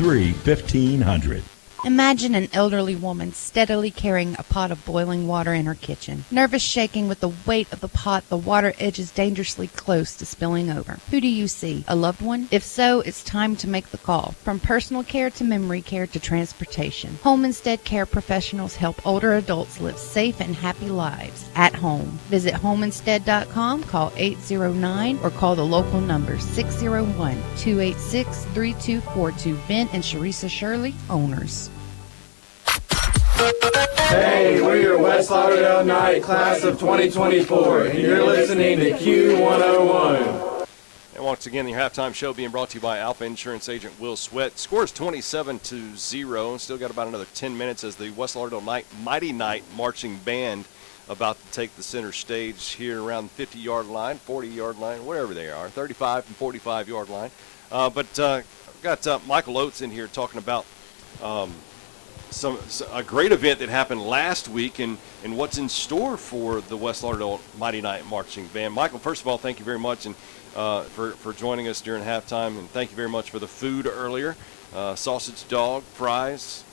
Imagine an elderly woman steadily carrying a pot of boiling water in her kitchen. Nervous shaking with the weight of the pot, the water edges dangerously close to spilling over. Who do you see? A loved one? If so, it's time to make the call. From personal care to memory care to transportation, Home Instead Care professionals help older adults live safe and happy lives at home. Visit homeinstead.com, call 809, or call the local number 601-286-3242. Ben and Sharisa Shirley, owners. Hey, we're your West Lauderdale Knight class of 2024, and you're listening to Q101. And once again, the halftime show being brought to you by Alpha Insurance agent Will Sweat. Scores 27-0. Still got about another 10 minutes as the West Lauderdale Mighty Knight marching band about to take the center stage here around the 50-yard line, 40-yard line, whatever they are, 35 and 45-yard line. But we've got Michael Oates in here talking about a great event that happened last week and what's in store for the West Lauderdale Mighty Knight Marching Band. Michael, first of all, thank you very much and for joining us during halftime, and thank you very much for the food earlier. Sausage dog, fries,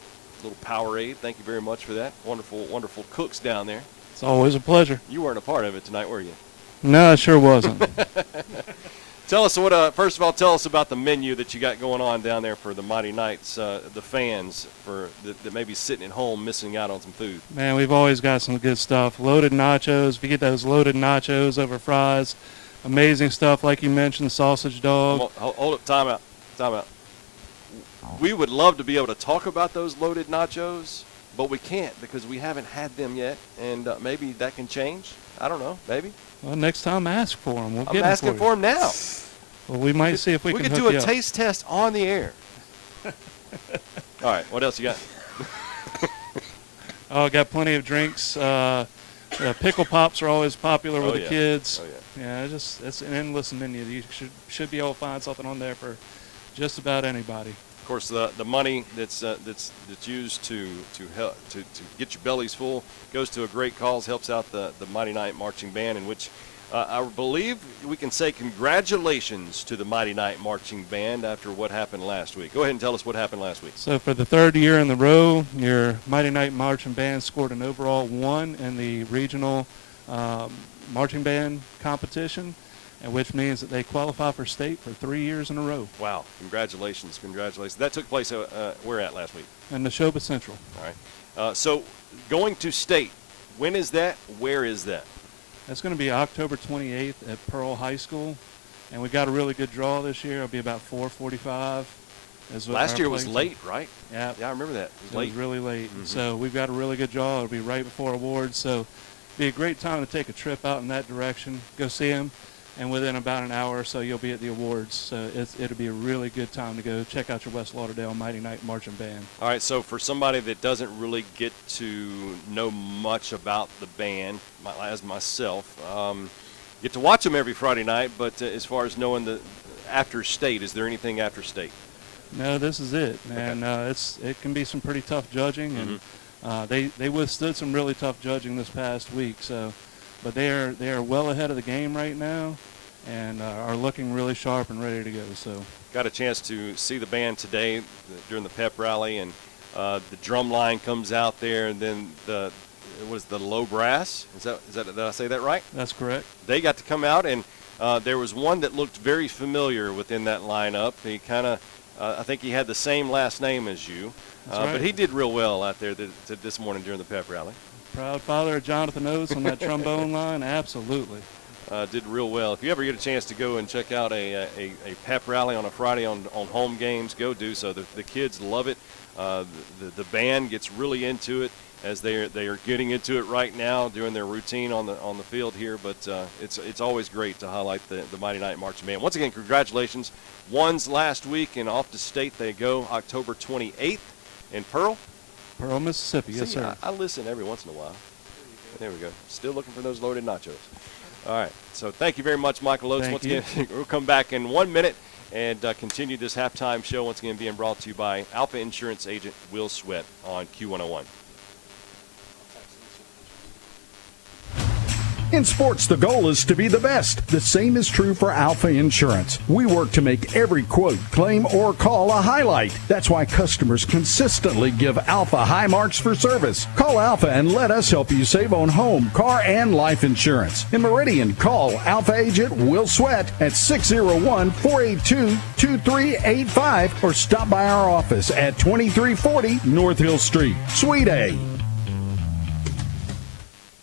a little Powerade. Thank you very much for that. Wonderful, wonderful cooks down there. It's always a pleasure. You weren't a part of it tonight, were you? No, I sure wasn't. Tell us first of all, tell us about the menu that you got going on down there for the Mighty Knights, the fans that may be sitting at home missing out on some food. Man, we've always got some good stuff. Loaded nachos. If you get those loaded nachos over fries, amazing stuff like you mentioned, sausage dog. Hold up, time out. We would love to be able to talk about those loaded nachos, but we can't because we haven't had them yet, and maybe that can change. I don't know, maybe. Well, next time ask for them. I'm asking for them now. Well, we might see if we can do a taste test on the air. All right, what else you got? I got plenty of drinks. Pickle pops are always popular with the kids. Oh, yeah. Yeah, it's an endless menu. You should be able to find something on there for just about anybody. Of course, the money that's used to get your bellies full goes to a great cause, helps out the Mighty Knight Marching Band, in which I believe we can say congratulations to the Mighty Knight Marching Band after what happened last week. Go ahead and tell us what happened last week. So for the third year in the row, your Mighty Knight Marching Band scored an overall 1 in the regional marching band competition, and which means that they qualify for state for 3 years in a row. Wow. Congratulations. That took place where at last week? In Neshoba Central. All right. So going to state, when is that? Where is that? That's going to be October 28th at Pearl High School, and we got a really good draw this year. It'll be about 4:45. Last year was late, right? Yeah. Yeah, I remember that. It was really late. Mm-hmm. So we've got a really good draw. It'll be right before awards. So it'll be a great time to take a trip out in that direction, go see them, and within about an hour or so you'll be at the awards. So it'll be a really good time to go check out your West Lauderdale Mighty Knight Marching Band. All right, so for somebody that doesn't really get to know much about the band, as myself, get to watch them every Friday night, but as far as knowing the after state, is there anything after state? No, this is it, and it can be some pretty tough judging, and they withstood some really tough judging this past week. So, but they are well ahead of the game right now, and are looking really sharp and ready to go. So, got a chance to see the band today during the pep rally, and the drum line comes out there, and then it was the low brass. Is that did I say that right? That's correct. They got to come out, and there was one that looked very familiar within that lineup. He kind of. I think he had the same last name as you, right. But he did real well out there this morning during the pep rally. Proud father of Jonathan Oates on that trombone line, absolutely. Did real well. If you ever get a chance to go and check out a pep rally on a Friday on home games, go do so. The kids love it. The band gets really into it, as they are getting into it right now doing their routine on the field here. But it's always great to highlight the Mighty Knight Marching Band. Once again, congratulations. One's last week, and off to state they go October 28th in Pearl, Mississippi. Yes, sir. I listen every once in a while. There we go. Still looking for those loaded nachos. All right. So thank you very much, Michael Oates. Once again, we'll come back in 1 minute and continue this halftime show, once again being brought to you by Alpha Insurance agent Will Sweat on Q101. In sports, the goal is to be the best. The same is true for Alpha Insurance. We work to make every quote, claim, or call a highlight. That's why customers consistently give Alpha high marks for service. Call Alpha and let us help you save on home, car, and life insurance. In Meridian, call Alpha agent Will Sweat at 601-482-2385 or stop by our office at 2340 North Hill Street, Suite A.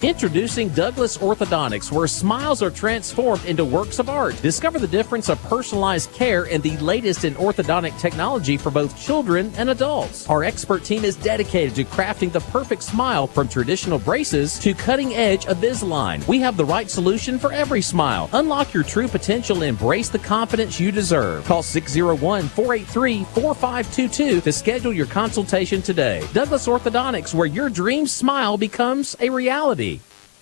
Introducing Douglas Orthodontics, where smiles are transformed into works of art. Discover the difference of personalized care and the latest in orthodontic technology for both children and adults. Our expert team is dedicated to crafting the perfect smile, from traditional braces to cutting-edge Invisalign. We have the right solution for every smile. Unlock your true potential and embrace the confidence you deserve. Call 601-483-4522 to schedule your consultation today. Douglas Orthodontics, where your dream smile becomes a reality.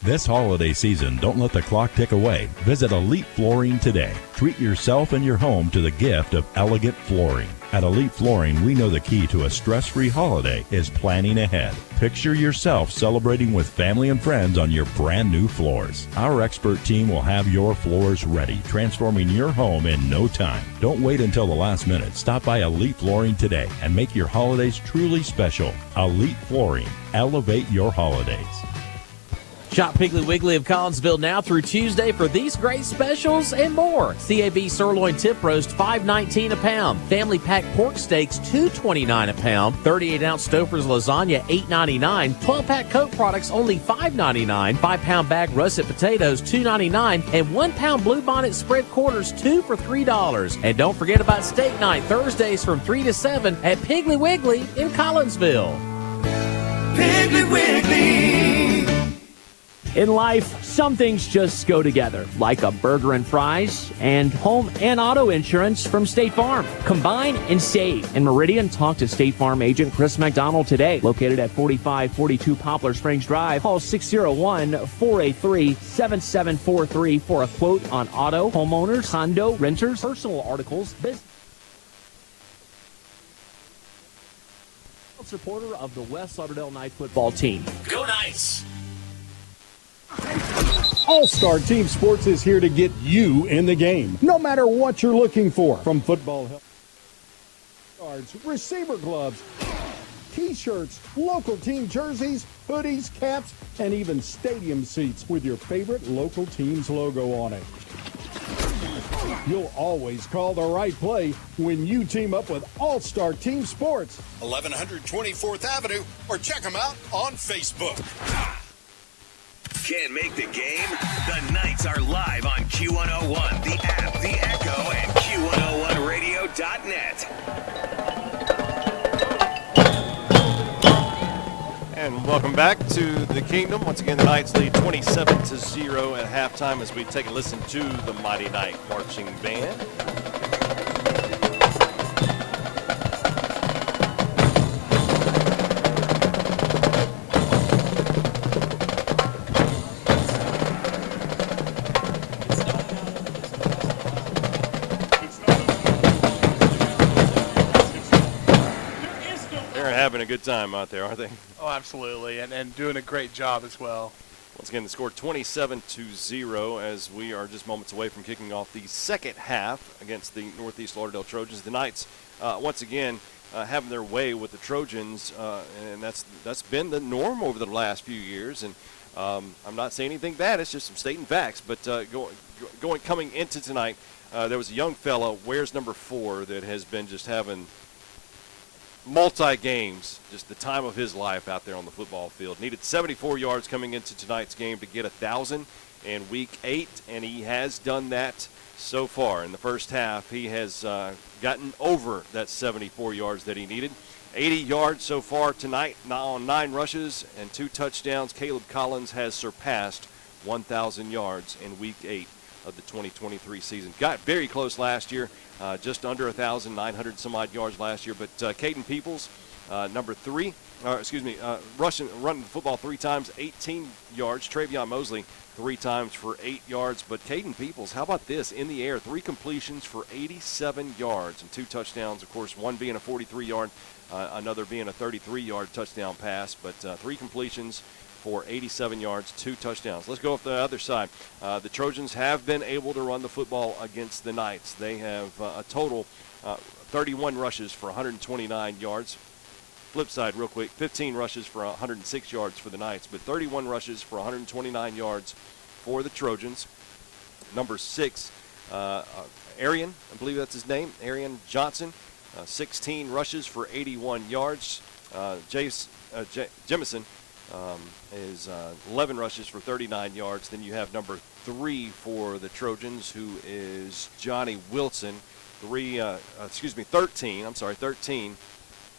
This holiday season, don't let the clock tick away. Visit Elite Flooring today. Treat yourself and your home to the gift of elegant flooring. At Elite Flooring, we know the key to a stress-free holiday is planning ahead. Picture yourself celebrating with family and friends on your brand new floors. Our expert team will have your floors ready, transforming your home in no time. Don't wait until the last minute. Stop by Elite Flooring today and make your holidays truly special. Elite Flooring. Elevate your holidays. Shop Piggly Wiggly of Collinsville now through Tuesday for these great specials and more. CAB sirloin tip roast, $5.19 a pound. Family pack pork steaks, $2.29 a pound. 38-ounce Stouffer's lasagna, $8.99. 12-pack Coke products, only $5.99. 5-pound bag russet potatoes, $2.99. And 1-pound Bluebonnet spread quarters, 2 for $3. And don't forget about steak night, Thursdays from 3 to 7 at Piggly Wiggly in Collinsville. Piggly Wiggly. In life, some things just go together, like a burger and fries and home and auto insurance from State Farm. Combine and save. In Meridian, talk to State Farm agent Chris McDonald today, located at 4542 Poplar Springs Drive. Call 601-483-7743 for a quote on auto, homeowners, condo, renters, personal articles, business. Supporter of the West Lauderdale Knights football team. Go Knights! All-Star Team Sports is here to get you in the game, no matter what you're looking for. From football help, cards, receiver gloves, T-shirts, local team jerseys, hoodies, caps, and even stadium seats with your favorite local team's logo on it. You'll always call the right play when you team up with All-Star Team Sports. 1100 24th Avenue, or check them out on Facebook. Can't make the game? The Knights are live on Q101, the app, the Echo, and Q101radio.net. And welcome back to the Kingdom. Once again, the Knights lead 27-0 at halftime as we take a listen to the Mighty Knight Marching Band. Having a good time out there, aren't they? Oh, absolutely, and doing a great job as well. Once again, the score 27-0 as we are just moments away from kicking off the second half against the Northeast Lauderdale Trojans. The Knights, once again, having their way with the Trojans, and that's been the norm over the last few years. And I'm not saying anything bad; it's just some stating facts. But coming into tonight, there was a young fella, wears number 4, that has been just having multi-games, just the time of his life out there on the football field. Needed 74 yards coming into tonight's game to get 1,000 in week 8, and he has done that so far. In the first half, he has gotten over that 74 yards that he needed. 80 yards so far tonight, now on 9 rushes and 2 touchdowns. Caleb Collins has surpassed 1,000 yards in week 8 of the 2023 season. Got very close last year. Just under 1,900 some odd yards last year. But Caden Peoples, number 3, running the football 3 times, 18 yards. Travion Mosley 3 times for 8 yards. But Caden Peoples, how about this? In the air, 3 completions for 87 yards and 2 touchdowns. Of course, one being a 43-yard, another being a 33-yard touchdown pass. But 3 completions for 87 yards, 2 touchdowns. Let's go off the other side. The Trojans have been able to run the football against the Knights. They have a total 31 rushes for 129 yards. Flip side real quick, 15 rushes for 106 yards for the Knights, but 31 rushes for 129 yards for the Trojans. Number 6, Arian, I believe that's his name, Arian Johnson, 16 rushes for 81 yards. Jemison is 11 rushes for 39 yards. Then you have number 3 for the Trojans, who is Johnny Wilson, 13. I'm sorry, 13.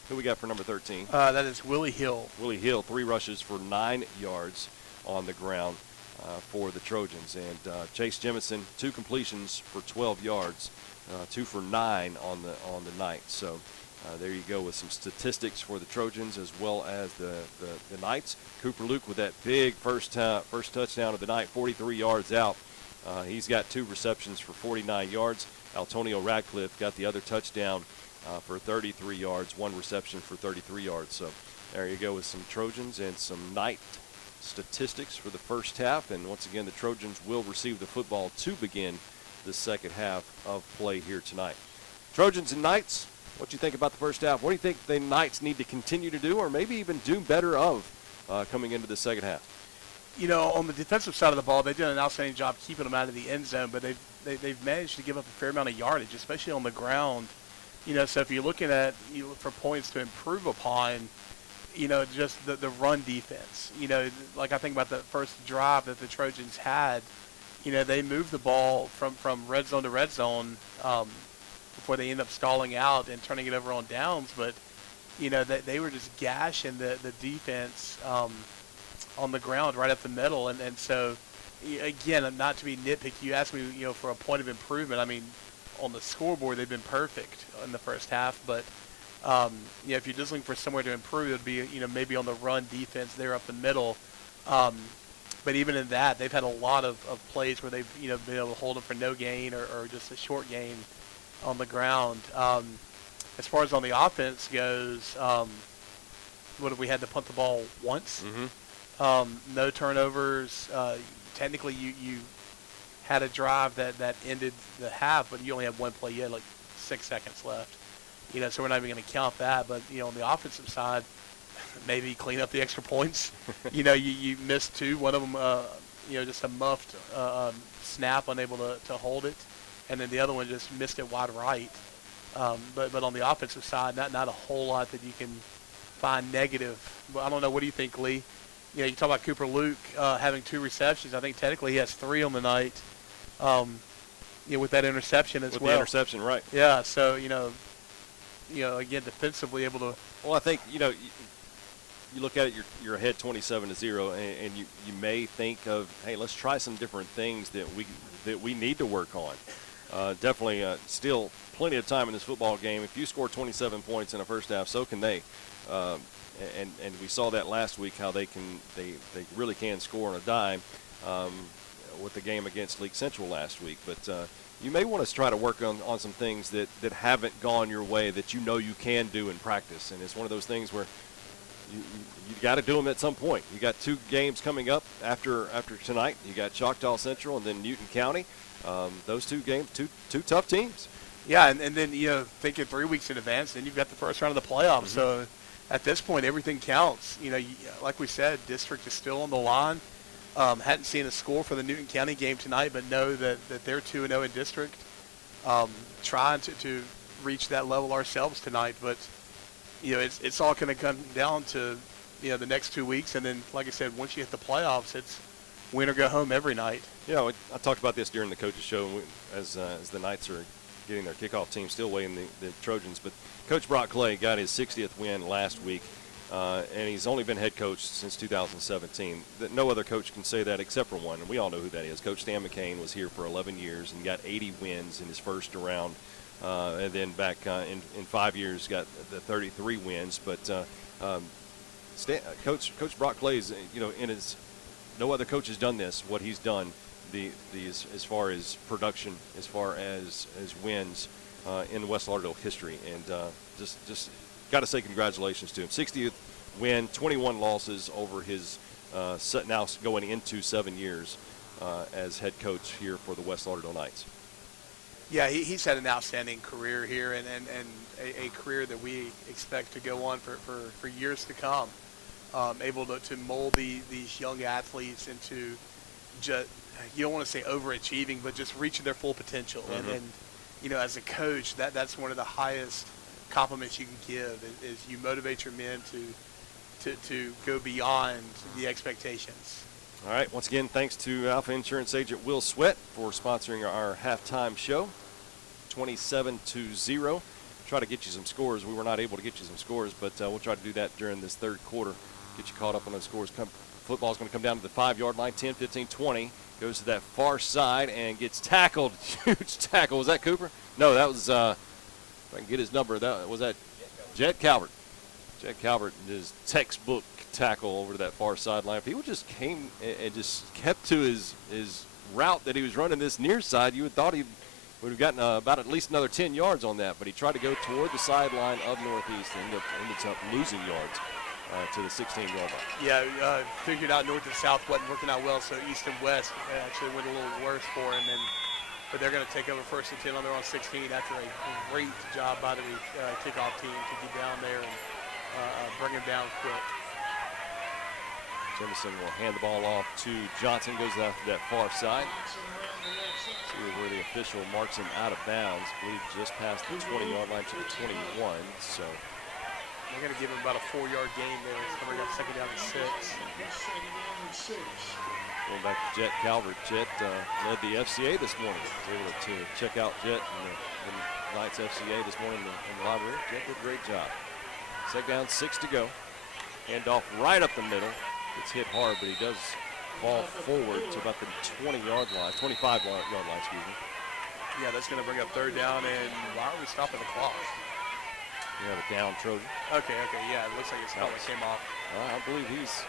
Who we got for number 13? That is Willie Hill. Willie Hill, 3 rushes for 9 yards on the ground for the Trojans. And Chase Jemison, 2 completions for 12 yards, 2 for 9 on the Knights. So there you go with some statistics for the Trojans as well as the Knights. Cooper Luke with that big first touchdown of the night, 43 yards out. He's got 2 receptions for 49 yards. Antonio Radcliffe got the other touchdown for 33 yards, 1 reception for 33 yards. So there you go with some Trojans and some Knight statistics for the first half. And once again, the Trojans will receive the football to begin the second half of play here tonight. Trojans and Knights, what do you think about the first half? What do you think the Knights need to continue to do, or maybe even do better of coming into the second half? You know, on the defensive side of the ball, they did an outstanding job keeping them out of the end zone, but they've managed to give up a fair amount of yardage, especially on the ground. You know, so if you're looking at for points to improve upon, just the run defense. Like I think about the first drive that the Trojans had. They moved the ball from red zone to red zone before they end up stalling out and turning it over on downs. But, they were just gashing the defense on the ground right up the middle. And so, again, not to be nitpicky, you asked me, for a point of improvement. I mean, on the scoreboard, they've been perfect in the first half. But, if you're just looking for somewhere to improve, it would be, maybe on the run defense there up the middle. But even in that, they've had a lot of plays where they've, been able to hold them for no gain or just a short gain on the ground. As far as on the offense goes, what have we had to punt the ball once? Mm-hmm. No turnovers. technically you had a drive that ended the half, but you only had one play. You had like 6 seconds left. So we're not even going to count that. But, on the offensive side, maybe clean up the extra points. You missed 2. One of them, just a muffed snap, unable to hold it. And then the other one just missed it wide right. But on the offensive side, not a whole lot that you can find negative. But I don't know. What do you think, Lee? You talk about Cooper Luke having 2 receptions. I think technically he has 3 on the night. With that interception as well. With the interception, right. Yeah, so, again, defensively able to. Well, I think, you look at it, you're ahead 27-0, and you may think of, hey, let's try some different things that we need to work on. Definitely still plenty of time in this football game. If you score 27 points in a first half, so can they. And we saw that last week, how they really can score on a dime with the game against League Central last week. But you may want to try to work on some things that haven't gone your way that you can do in practice. And it's one of those things where you got to do them at some point. You got 2 games coming up after tonight. You got Choctaw Central and then Newton County. Those 2 games, two tough teams. Yeah, and then, thinking 3 weeks in advance, then you've got the first round of the playoffs. Mm-hmm. So at this point, everything counts. Like we said, district is still on the line. Hadn't seen a score for the Newton County game tonight, but know that they're 2-0 in district. Trying to reach that level ourselves tonight, but it's all going to come down to the next 2 weeks, and then, like I said, once you hit the playoffs, it's win or go home every night. I talked about this during the coaches show as the Knights are getting their kickoff team still weighing the Trojans, but Coach Brock Clay got his 60th win last week. And he's only been head coach since 2017. No other coach can say that except for one, and we all know who that is. Coach Stan McCain was here for 11 years and got 80 wins in his first round, and then back in 5 years got the 33 wins. But Coach Brock Clay is, no other coach has done this. What he's done, as far as production, as far as wins in West Lauderdale history, and just. Got to say congratulations to him. 60th win, 21 losses over his now going into 7 years as head coach here for the West Lauderdale Knights. Yeah, he's had an outstanding career here, and a career that we expect to go on for years to come. Able to mold these young athletes into just, you don't want to say overachieving, but just reaching their full potential. Mm-hmm. And as a coach, that's one of the highest compliments you can give is you motivate your men to go beyond the expectations. All right, once again, thanks to Alpha Insurance agent Will Sweat for sponsoring our halftime show. 27-0. Try to get you some scores. We were not able to get you some scores, but we'll try to do that during this third quarter. Get you caught up on those scores. Football's going to come down to the 5-yard line, 10, 15, 20. Goes to that far side and gets tackled. Huge tackle. Was that Cooper? No, that was if I can get his number, was that Jet Calvert. Jet Calvert, his textbook tackle over to that far sideline. If he would just came and just kept to his route that he was running this near side, you would thought he would have gotten about at least another 10 yards on that. But he tried to go toward the sideline of Northeast and ended up losing yards to the 16-yard line. Yeah, figured out north and south wasn't working out well, so east and west actually went a little worse for him. But they're going to take over first and 10 on their own 16 after a great job by the kickoff team to get down there and bring him down quick. Jemison will hand the ball off to Johnson, goes out to that far side. See where the official marks him out of bounds. I believe just past the 20-yard line to the 21. So they're going to give him about a 4-yard gain there. Somebody got second down to 6. Going back to Jet Calvert. Jet led the FCA this morning. Was able to check out Jet and the Knights FCA this morning in the library. Jet did a great job. Second down, 6 to go. Handoff right up the middle. Gets hit hard, but he does fall forward to about the 25-yard line, excuse me. Yeah, that's going to bring up third down, and why are we stopping the clock? We have a down Trojan. Okay, yeah, it looks like his helmet came off. I believe he's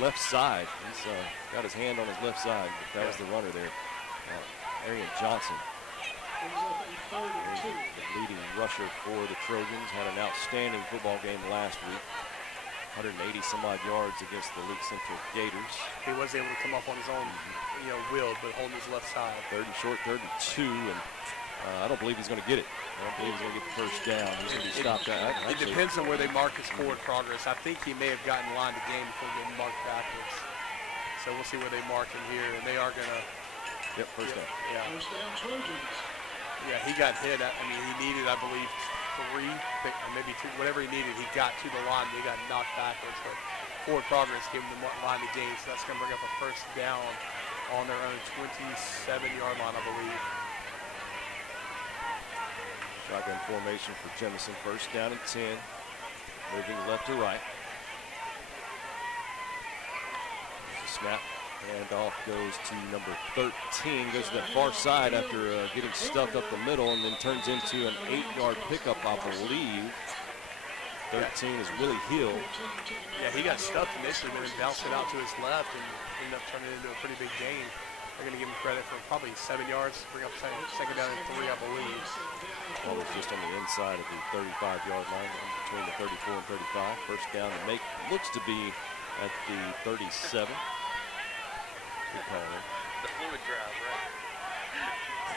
left side. He's got his hand on his left side. But that was the runner there. Arian Johnson, the leading rusher for the Trojans, had an outstanding football game last week. 180 some odd yards against the League Central Gators. He was able to come up on his own, will, but holding his left side. Third and short, 32, and I don't believe he's going to get it. I don't believe he's going to get the first down. He's going to be stopped out. It depends on where they mark his forward progress. I think he may have gotten line to gain before getting marked backwards. So we'll see where they mark him here, and they are going to. Yep, first down. Yeah. First down, Trojans. Yeah, he got hit. I mean, he needed, I believe, 3, or maybe 2, whatever he needed. He got to the line. They got knocked backwards, but forward progress gave him the line to gain. So that's going to bring up a first down on their own 27-yard line, I believe. Shotgun formation for Jemison. First down and 10. Moving left to right. Snap. Handoff goes to number 13. Goes to that far side after getting stuffed up the middle, and then turns into an 8-yard pickup, I believe. 13 is Willie Hill. Yeah, he got stuffed initially, but then bounced it out to his left and ended up turning it into a pretty big gain. They're going to give him credit for probably 7 yards, bring up second down and 3, I believe. Well, it's just on the inside of the 35-yard line, between the 34 and 35. First down to make, looks to be at the 37. Good call there. The fluid drive, right?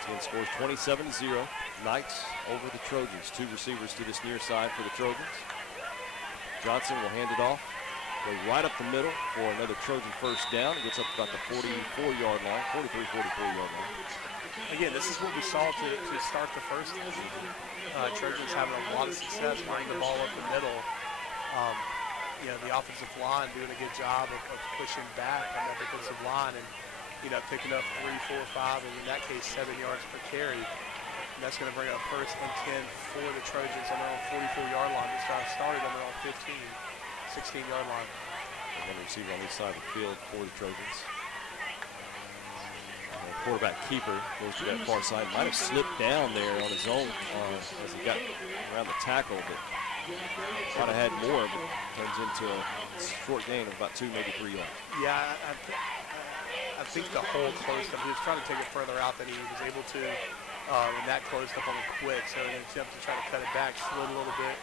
Twin scores 27-0. Knights over the Trojans. 2 receivers to this near side for the Trojans. Johnson will hand it off. Go right up the middle for another Trojan first down. It gets up about the 44-yard line, 44-yard line. Again, this is what we saw to start the first. Trojans having a lot of success running the ball up the middle. The offensive line doing a good job of pushing back on that defensive line and, picking up 3, 4, 5, and in that case, 7 yards per carry. And that's going to bring up first and 10 for the Trojans on their own 44-yard line. This drive started on their own 16-yard line. One receiver on each side of the field for the Trojans. Quarterback keeper goes to that far side. Might have slipped down there on his own as he got around the tackle, but might have had more, but turns into a short gain of about 2, maybe 3 yards. Yeah, I think the hole closed up. He was trying to take it further out than he was able to, and that closed up on him quick. So in an attempt to try to cut it back, slid a little bit,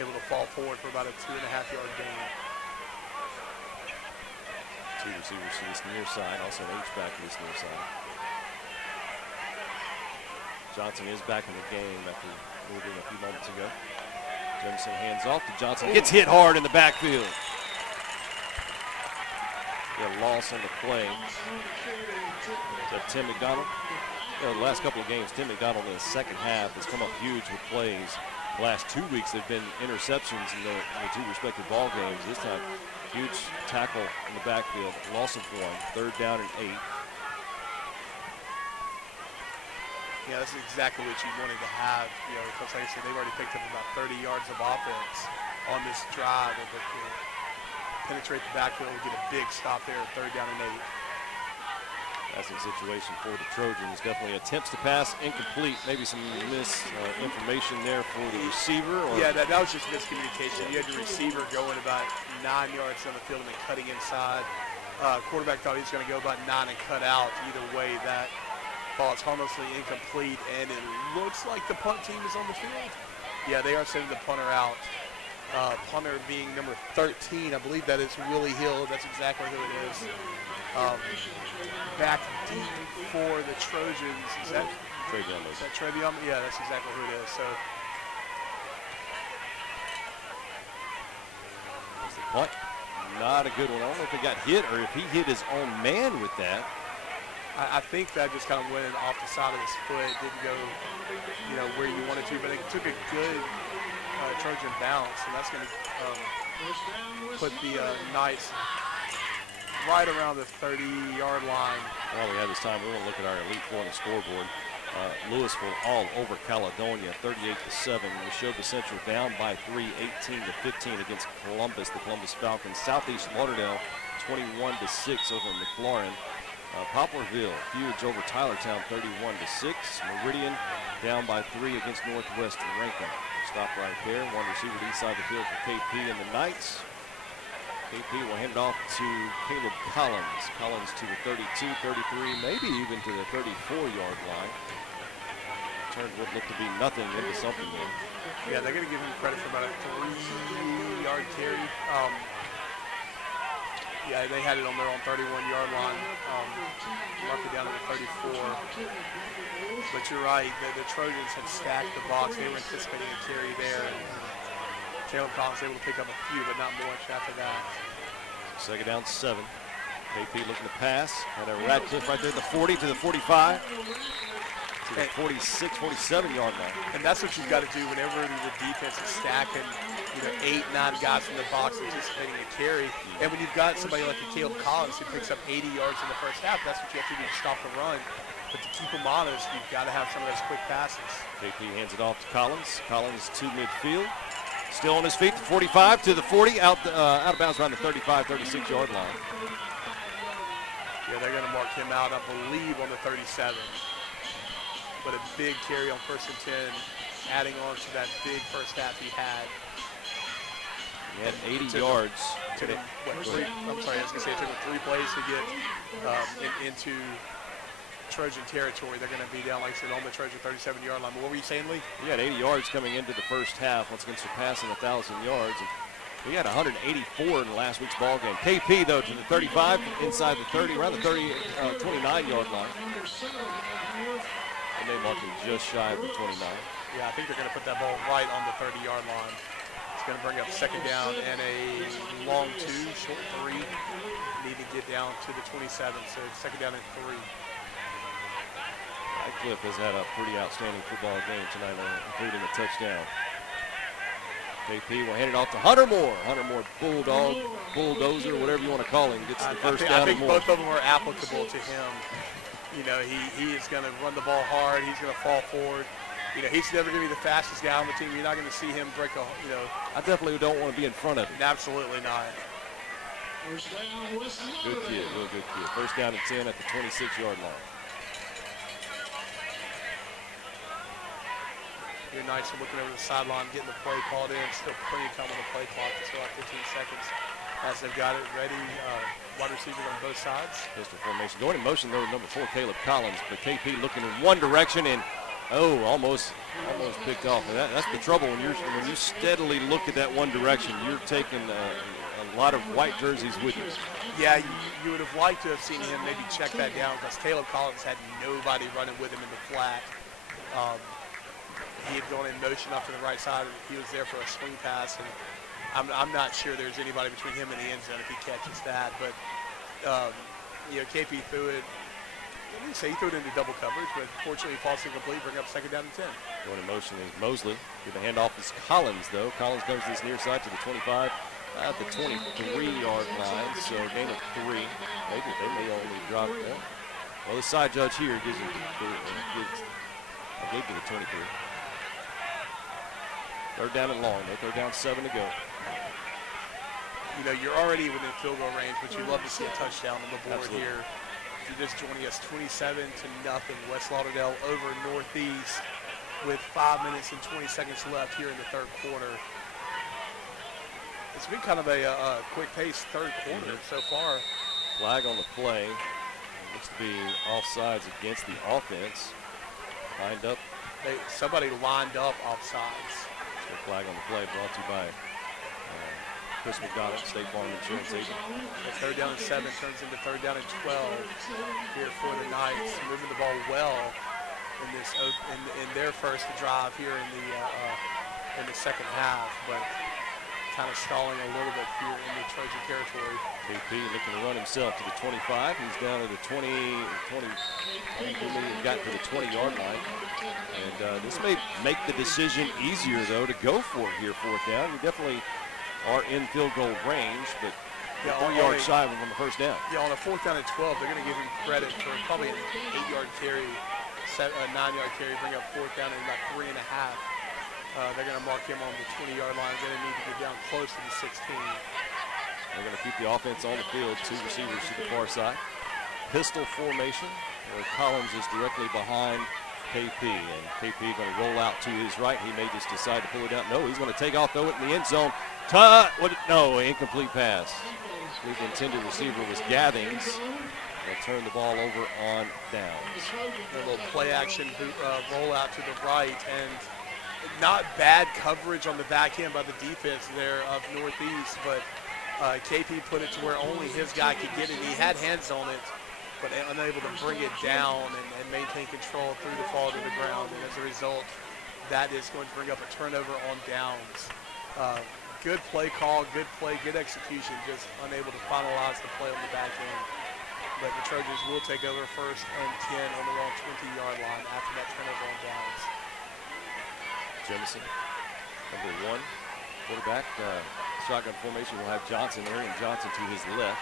able to fall forward for about a 2.5-yard gain. 2 receivers to this near side, also an H-back to this near side. Johnson is back in the game after moving a few moments ago. Jemison hands off to Johnson. Gets hit hard in the backfield. A loss on the play. Is that Tim McDonald? The last couple of games, Tim McDonald in the second half has come up huge with plays. The last 2 weeks they've been interceptions in the 2 respective ball games. This time, huge tackle in the backfield. Loss of 1. Third down and 8. Yeah, this is exactly what you wanted to have. Because like I said, they've already picked up about 30 yards of offense on this drive. And penetrate the backfield and get a big stop there at third down and 8. That's a situation for the Trojans. Definitely attempts to pass, incomplete. Maybe some misinformation there for the receiver. Yeah, that was just miscommunication. You had your receiver going about 9 yards on the field and then cutting inside. Quarterback thought he was going to go about 9 and cut out. Either way, that ball is harmlessly incomplete, and it looks like the punt team is on the field. Yeah, they are sending the punter out. Punter being number 13. I believe that is Willie Hill. That's exactly who it is. Back deep for the Trojans. Is that Trevion? Is that Trevion? Yeah, that's exactly who it is. So that's the punt. Not a good one. I don't know if he got hit or if he hit his own man with that. I think that just kind of went off the side of his foot. Didn't go, where you wanted to, but it took a good Trojan bounce, and that's going to put the Knights right around the 30-yard line. While we have this time, we want to look at our Elite Four on the scoreboard. Louisville all over Caledonia, 38-7. We showed the Central down by 3, 18-15 against Columbus, the Columbus Falcons. Southeast Lauderdale, 21-6 over McLaurin. Poplarville, huge over Tylertown, 31-6. Meridian down by 3 against Northwest Rankin. We'll stop right there. One receiver to each side of the field for KP and the Knights. KP will hand it off to Caleb Collins. Collins to the 32, 33, maybe even to the 34-yard line. Turned what looked to be nothing into something there. Yeah, they're going to give him credit for about a 3-yard carry. Yeah, they had it on their own 31-yard line. Marked it down to the 34. But you're right, the Trojans had stacked the box. They were anticipating a carry there. And Caleb Collins able to pick up a few, but not much after that. Second down, 7. KP looking to pass. Had a Radcliffe right there at the 40 to the 45. To the 46, 47-yard line. And that's what you've got to do whenever the defense is stacking, 8, 9 guys from the box anticipating a carry. And when you've got somebody like a Caleb Collins who picks up 80 yards in the first half, that's what you have to do to stop the run. But to keep them honest, you've got to have some of those quick passes. KP hands it off to Collins. Collins to midfield. Still on his feet, the 45 to the 40, out of bounds around the 35, 36-yard line. Yeah, they're going to mark him out, I believe, on the 37. But a big carry on 1st and 10, adding on to that big first half he had. He had 80 yards. I'm sorry, I was going to say it took him 3 plays to get into Trojan territory. They're going to be down, like I said, on the Trojan 37-yard line. But what were you saying, Lee? He had 80 yards coming into the first half, once again surpassing 1,000 yards. We had 184 in last week's ball game. KP, though, to the 35, inside the 30, around the 29-yard line. And they marked him just shy of the 29. Yeah, I think they're going to put that ball right on the 30-yard line. It's going to bring up second down and a long 2, short 3. Need to get down to the 27, so it's second down and 3. Radcliffe has had a pretty outstanding football game tonight, including a touchdown. KP will hand it off to Hunter Moore. Hunter Moore, bulldog, bulldozer, whatever you want to call him, gets the first down. I think and more. both of them are applicable to him. He is going to run the ball hard. He's going to fall forward. He's never going to be the fastest guy on the team. You're not going to see him break I definitely don't want to be in front of him. Absolutely not. Good kid, real good kid. First down and 10 at the 26-yard line. Your Knights are looking over the sideline, getting the play called in. Still plenty of time on the play clock. Still like 15 seconds as they've got it ready. Wide receivers on both sides. Pistol formation. Going in motion, though, number 4, Caleb Collins. But KP looking in one direction and, almost picked off. And that's the trouble when you steadily look at that one direction. You're taking a lot of white jerseys with you. Yeah, you would have liked to have seen him maybe check that down because Caleb Collins had nobody running with him in the flat. He had gone in motion off to the right side, and he was there for a swing pass. And I'm not sure there's anybody between him and the end zone if he catches that. But, KP threw it. I wouldn't say he threw it into double coverage, but fortunately, falls incomplete, bring up second down and 10. Going in motion is Mosley. Give the handoff is Collins, though. Collins comes to this near side to the 25, at the 23-yard line. So gain of 3. They may only drop that. Well, the side judge here gives it. I gave you the 23. Third down and long. Third down, 7 to go. You're already within field goal range, but you'd love to see a touchdown on the board. Absolutely. Here. If you're just joining us, 27-0. West Lauderdale over Northeast with 5 minutes and 20 seconds left here in the third quarter. It's been kind of a quick-paced third quarter so far. Flag on the play. Looks to be offsides against the offense. Lined up. Somebody lined up offsides. Flag on the play brought to you by Chris McDonald, State Farm Insurance Agent. Third down and 7 turns into third down and 12 here for the Knights, moving the ball well in their first drive here in the second half, but kind of stalling a little bit here in the Trojan territory. KP looking to run himself to the 25. He's down to the 20. He got to the 20-yard line. And this may make the decision easier, though, to go for it here, fourth down. You definitely are in field goal range, but 3 yards shy of him on the first down. Yeah, on a fourth down and 12, they're going to give him credit for probably an 8-yard carry, a 9-yard carry, bring up fourth down in about 3.5. They're going to mark him on the 20-yard line. They're going to need to get down close to the 16. They're going to keep the offense on the field. 2 receivers to the far side. Pistol formation, where Collins is directly behind KP. And KP going to roll out to his right. He may just decide to pull it out. No, he's going to take off, throw it in the end zone. No, incomplete pass. The intended receiver was Gathings. They'll turn the ball over on downs. A little play action roll out to the right, and not bad coverage on the back end by the defense there of Northeast, but KP put it to where only his guy could get it. He had hands on it, but unable to bring it down and maintain control through the fall to the ground. And as a result, that is going to bring up a turnover on downs. Good play call, good play, good execution, just unable to finalize the play on the back end. But the Trojans will take over 1st and 10 on their own 20-yard line after that turnover on downs. Jemison, number 1, quarterback. Shotgun formation will have Johnson there, and Johnson to his left.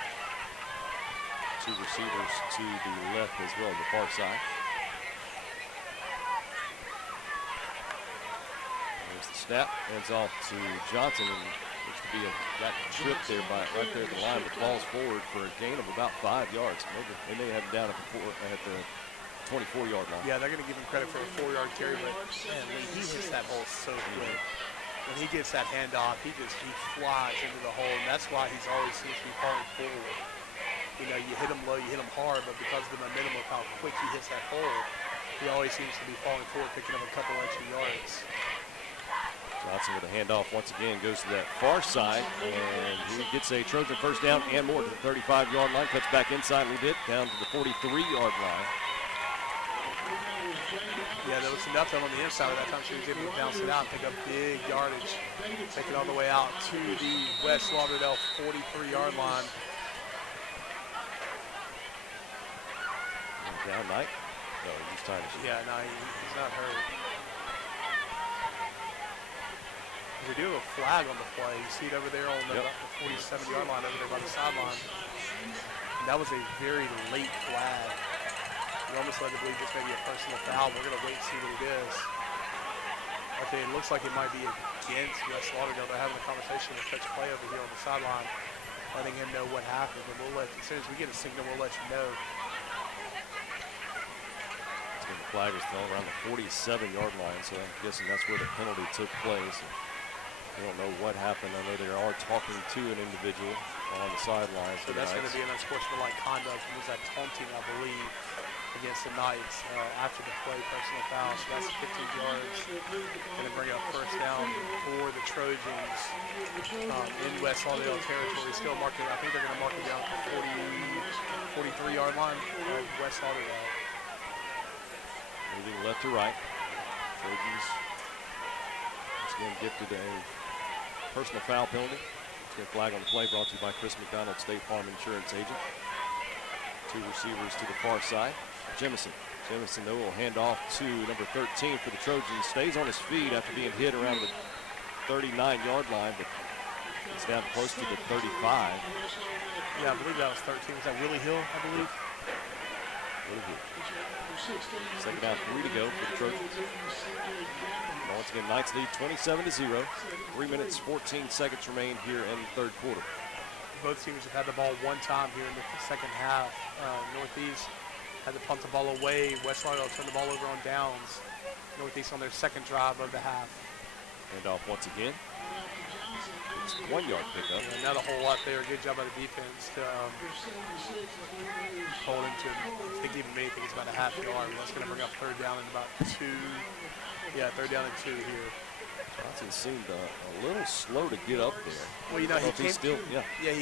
2 receivers to the left as well, the far side. There's the snap, hands off to Johnson, and looks to be got tripped there right there at the line, but falls forward for a gain of about 5 yards. Maybe they may have him down at the 24-yard line. Yeah, they're going to give him credit for a 4-yard carry, but man, Lee, he hits that hole so good. When he gets that handoff, he flies into the hole, and that's why he's always seems to be falling forward. You know, you hit him low, you hit him hard, but because of the momentum of how quick he hits that hole, he always seems to be falling forward, picking up a couple extra yards. Johnson with a handoff once again goes to that far side, and he gets a Trojan first down and more to the 35-yard line. Cuts back inside a little bit, down to the 43-yard line. Yeah, there was enough on the inside of that time she was able to bounce it out and pick up big yardage. Take it all the way out to the West Lauderdale 43-yard line. Down Knight? No, he's trying to shoot. Yeah, no, he's not hurt. We do have a flag on the play. You see it over there on the 47-yard line over there by the sideline. And that was a very late flag. We almost led to believe this may be a personal foul. We're going to wait and see what it is. Okay, it looks like it might be against West Lauderdale. They're having a conversation with Coach Clay over here on the sideline, letting him know what happened. And we'll as soon as we get a signal, we'll let you know. The flag was thrown around the 47-yard line, so I'm guessing that's where the penalty took place. We don't know what happened. I know they are talking to an individual on the sidelines. So that's going to be an unsportsmanlike conduct. It was that taunting, I believe, against the Knights after the play, personal foul. So that's 15 yards. Going to bring up first down for the Trojans in West Lauderdale territory. Still marking, I think they're going to mark it down at the 43-yard line of West Lauderdale. Moving left to right. Trojans once again gifted a personal foul penalty. Let's get a flag on the play, brought to you by Chris McDonald, State Farm Insurance Agent. 2 receivers to the far side. Jemison, though, will hand off to number 13 for the Trojans. Stays on his feet after being hit around the 39-yard line, but it's down close to the 35. Yeah, I believe that was 13. Was that Willie Hill, I believe? Willie Hill. Second down, 3 to go for the Trojans. Once again, Knights lead 27-0. 3 minutes, 14 seconds remain here in the third quarter. Both teams have had the ball one time here in the second half. Northeast had to punt the ball away. West Lauderdale turned the ball over on downs. Northeast on their second drive of the half. And off once again. It's a 1-yard pickup. Yeah, not a whole lot there. Good job by the defense to hold him to, I think even maybe it's about a half yard. That's going to bring up third down in about 2. Yeah, third down and 2 here. Johnson seemed a little slow to get up there. Well, you know, he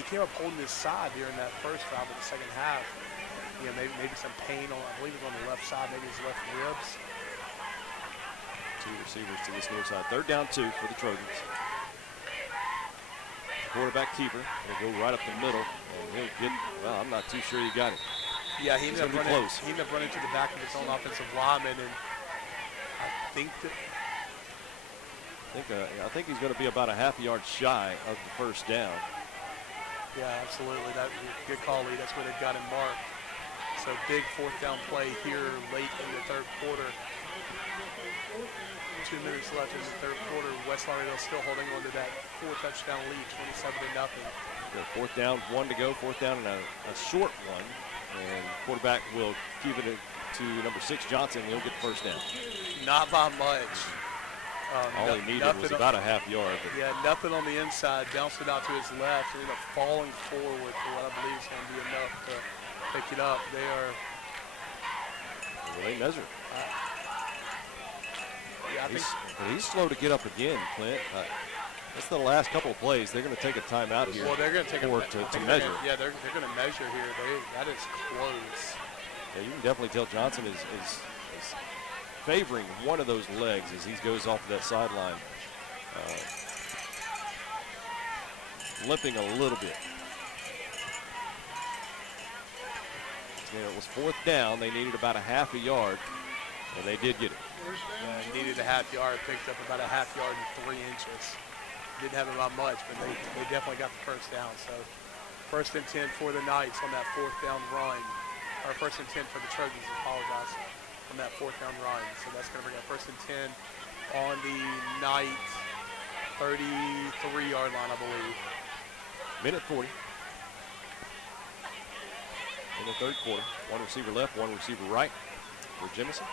came up holding his side during that first drive of the second half. You know, maybe some pain on, I believe it was on the left side, maybe his left ribs. 2 receivers to this near side. Third down 2 for the Trojans. Quarterback keeper will go right up the middle, and he'll get, well, I'm not too sure he got it. Yeah, he ended up running close. He ended up running to the back of his own offensive lineman, and I think he's going to be about a half yard shy of the first down. Yeah, absolutely. That's a good call, Lee. That's where they've got him marked. So big fourth down play here late in the third quarter. 2 minutes left in the third quarter. West Lauderdale still holding on to that 4-touchdown lead, 27-0. Fourth down, 1 to go. Fourth down and a short one. And quarterback will give it to number 6, Johnson. He'll get the first down. Not by much. All he needed was about a half yard. Yeah, nothing on the inside. Bounced it out to his left. And ended up falling forward for what I believe is going to be enough to pick it up. They measure. Yeah, he's slow to get up again, Clint. That's the last couple of plays. They're going to take a timeout here. Well, they're going to take to measure. They're going to measure here. That is close. Yeah, you can definitely tell Johnson is favoring one of those legs as he goes off to that sideline, limping a little bit. It was 4th down. They needed about a half a yard, and they did get it. Yeah, needed a half yard, picked up about a half yard and 3 inches. Didn't have about much, but they definitely got the first down. So 1st and 10 for the Knights on that 4th down run. Or 1st and 10 for the Trojans, apologize, on that 4th down run. So that's going to bring up 1st and 10 on the Knight 33-yard line, I believe. Minute 40. In the 3rd quarter. One receiver left, one receiver right for Jemison.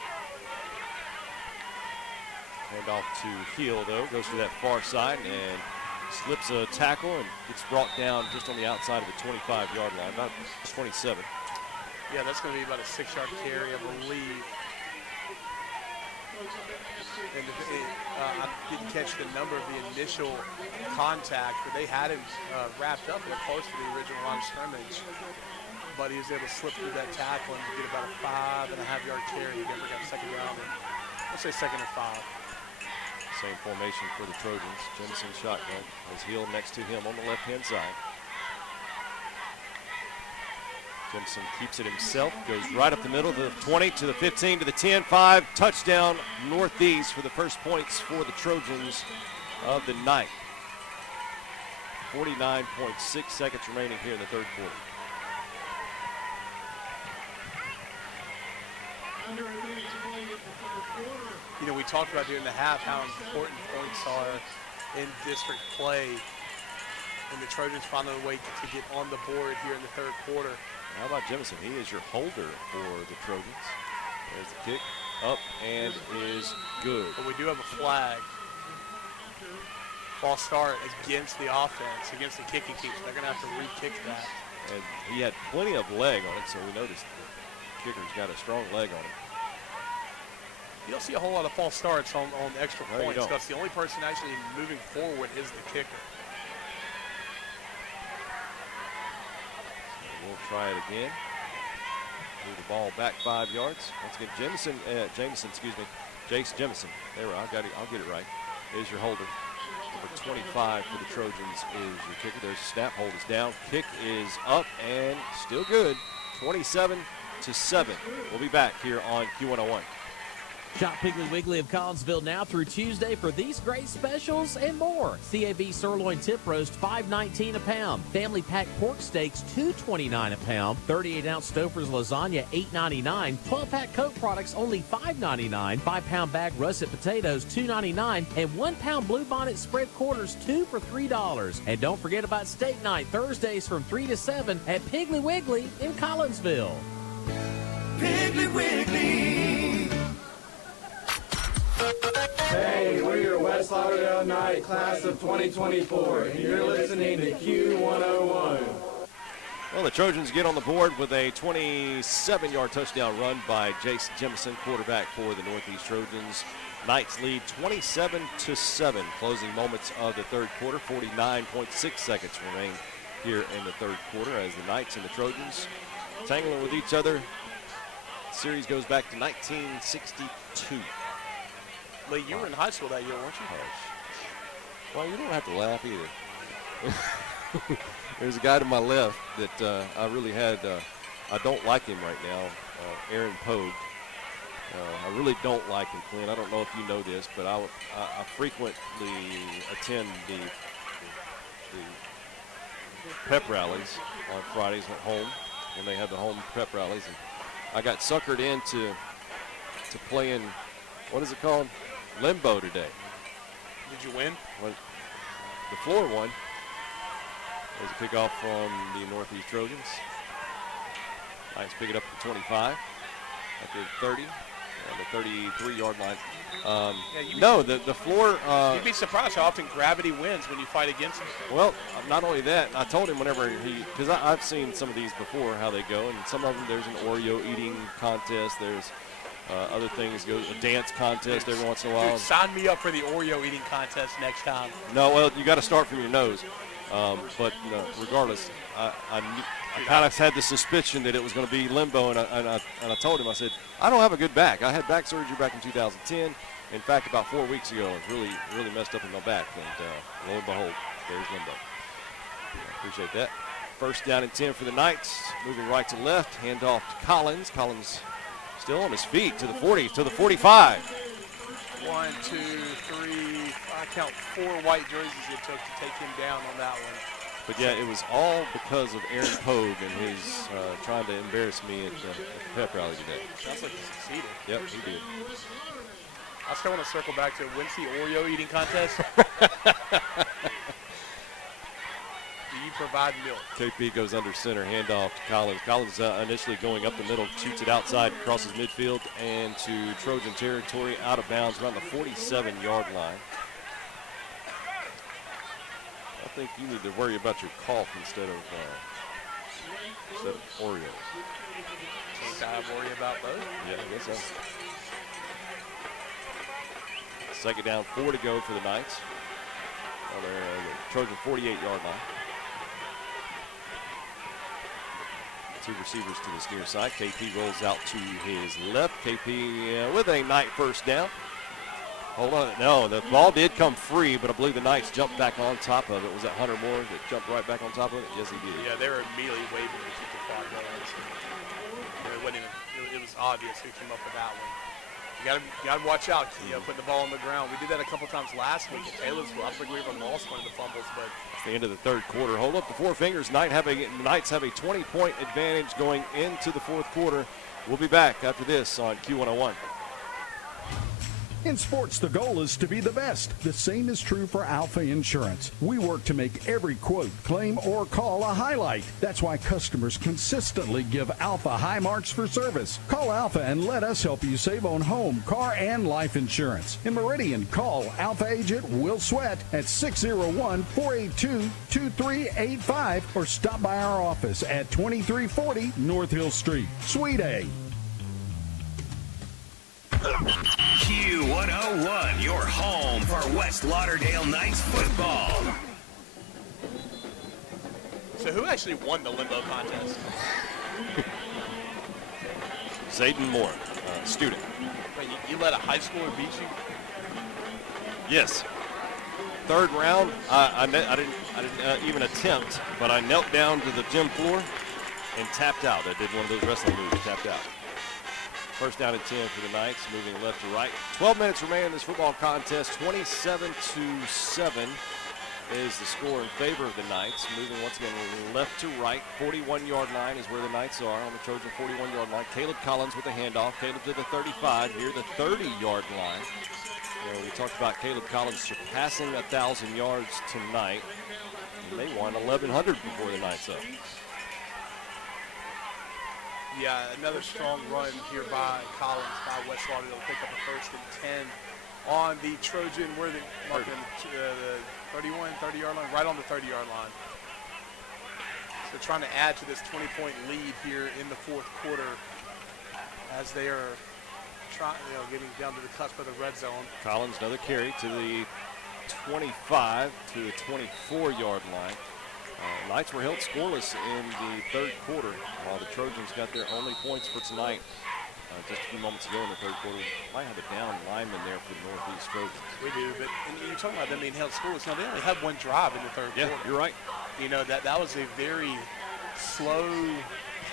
Hand off to Hill, though. Goes to that far side and slips a tackle and gets brought down just on the outside of the 25-yard line, about 27. Yeah, that's going to be about a 6-yard carry, I believe. And I didn't catch the number of the initial contact, but they had him wrapped up and close to the original line of scrimmage. But he was able to slip through that tackle and get about a 5.5-yard carry. Again, we got 2nd down, and let's say 2nd and 5. Same formation for the Trojans. Jemison shotgun. Has Hill next to him on the left-hand side. Jemison keeps it himself, goes right up the middle to the 20, to the 15, to the 10, 5. Touchdown Northeast for the first points for the Trojans of the night. 49.6 seconds remaining here in the 3rd quarter. You know, we talked about during the half how important points are in district play. And the Trojans found a way to get on the board here in the 3rd quarter. How about Jemison? He is your holder for the Trojans. There's the kick, up and is good. But we do have a flag. False start against the offense, against the kicking team. So they're going to have to re-kick that. And he had plenty of leg on it, so we noticed the kicker's got a strong leg on him. You don't see a whole lot of false starts on extra No, points because the only person actually moving forward is the kicker. We'll try it again. Move the ball back 5 yards. Once again, Jace Jemison. There we are. I'll get it right. Is your holder. Number 25 for the Trojans is your kicker. There's a snap. Hold is down. Kick is up and still good. 27-7. We'll be back here on Q101. Shop Piggly Wiggly of Collinsville now through Tuesday for these great specials and more. CAV sirloin tip roast, $5.19 a pound. Family pack pork steaks, $2.29 a pound. 38-ounce Stouffer's lasagna, $8.99. 12-pack Coke products, only $5.99. 5-pound bag russet potatoes, $2.99. And 1-pound Bluebonnet spread quarters, 2 for $3. And don't forget about steak night, Thursdays from 3 to 7 at Piggly Wiggly in Collinsville. Piggly Wiggly. Hey, we're your West Lauderdale Knight class of 2024, and you're listening to Q101. Well, the Trojans get on the board with a 27-yard touchdown run by Jace Jemison, quarterback for the Northeast Trojans. Knights lead 27-7. Closing moments of the 3rd quarter, 49.6 seconds remain here in the 3rd quarter as the Knights and the Trojans tangling with each other. The series goes back to 1962. Lee, you were in high school that year, weren't you? Well, you don't have to laugh either. There's a guy to my left that I really had, I don't like him right now, Aaron Pogue. I really don't like him, Clint. I don't know if you know this, but I frequently attend the pep rallies on Fridays at home when they have the home pep rallies. And I got suckered into playing, what is it called? Limbo today. Did you win? Well, the floor won. There's a kickoff from the Northeast Trojans. Knights pick it up at the 25, at the 30, and the 33-yard line. The floor. You'd be surprised how often gravity wins when you fight against it. Well, not only that, I told him whenever because I've seen some of these before, how they go, and some of them there's an Oreo eating contest. There's Other things, go a dance contest every once in a while. Dude, sign me up for the Oreo eating contest next time. No, well, you got to start from your nose. But regardless, I kind of had the suspicion that it was going to be limbo, and I told him, I said, I don't have a good back. I had back surgery back in 2010. In fact, about 4 weeks ago, I was really messed up in my back, and lo and behold, there's limbo. I appreciate that. First down and 10 for the Knights. Moving right to left, handoff to Collins. Collins still on his feet to the 40, to the 45. 1, 2, 3, I count 4 white jerseys it took to take him down on that one. But yeah, it was all because of Aaron Pogue and his trying to embarrass me at the pep rally today. Sounds like he succeeded. Yep, he did. I still want to circle back to when's the Oreo eating contest? Do you provide milk? KP goes under center, handoff to Collins. Collins initially going up the middle, shoots it outside, crosses midfield, and to Trojan territory, out of bounds around the 47-yard line. I think you need to worry about your cough instead of Oreos. Think I worry about both? Yeah, I guess so. Second down, 4 to go for the Knights on their Trojan 48-yard line. 2 receivers to this near side. KP rolls out to his left. KP with a Knight first down. Hold on. No, the ball did come free, but I believe the Knights jumped back on top of it. Was that Hunter Moore that jumped right back on top of it? Yes, he did. Yeah, they were immediately waving to keep the clock going. It was obvious who came up with that one. You gotta watch out, putting the ball on the ground. We did that a couple times last week at Taylorsville. I think we even lost one of the fumbles, but it's the end of the third quarter. Hold up the 4 fingers. Knights have a 20-point advantage going into the fourth quarter. We'll be back after this on Q101. In sports, the goal is to be the best. The same is true for Alpha Insurance. We work to make every quote, claim, or call a highlight. That's why customers consistently give Alpha high marks for service. Call Alpha and let us help you save on home, car, and life insurance. In Meridian, call Alpha agent Will Sweat at 601-482-2385 or stop by our office at 2340 North Hill Street, Suite A. Q101, your home for West Lauderdale Knights football. So who actually won the limbo contest? Zayden Moore, student. Wait, you let a high schooler beat you? Yes. Third round, I didn't even attempt, but I knelt down to the gym floor and tapped out. I did one of those wrestling moves, tapped out. First down and 10 for the Knights, moving left to right. 12 minutes remain in this football contest. 27-7 is the score in favor of the Knights. Moving once again left to right. 41-yard line is where the Knights are on the Trojan 41-yard line. Caleb Collins with a handoff. Caleb to the 35, here the 30-yard line. We talked about Caleb Collins surpassing 1,000 yards tonight. And they won 1,100 before the Knights up. Yeah, another strong run here by Collins, by West Lauderdale. They'll pick up a first and 10 on the Trojan. Where they marking the 30-yard line, right on the 30-yard line. So trying to add to this 20-point lead here in the fourth quarter as they are getting down to the cusp of the red zone. Collins, another carry to the 25 to the 24-yard line. Knights were held scoreless in the third quarter while the Trojans got their only points for tonight. Just a few moments ago in the third quarter, might have a down lineman there for the Northeast Trojans. We do, but you're talking about them being held scoreless. No, they only had one drive in the third quarter. Yeah, you're right. That was a very slow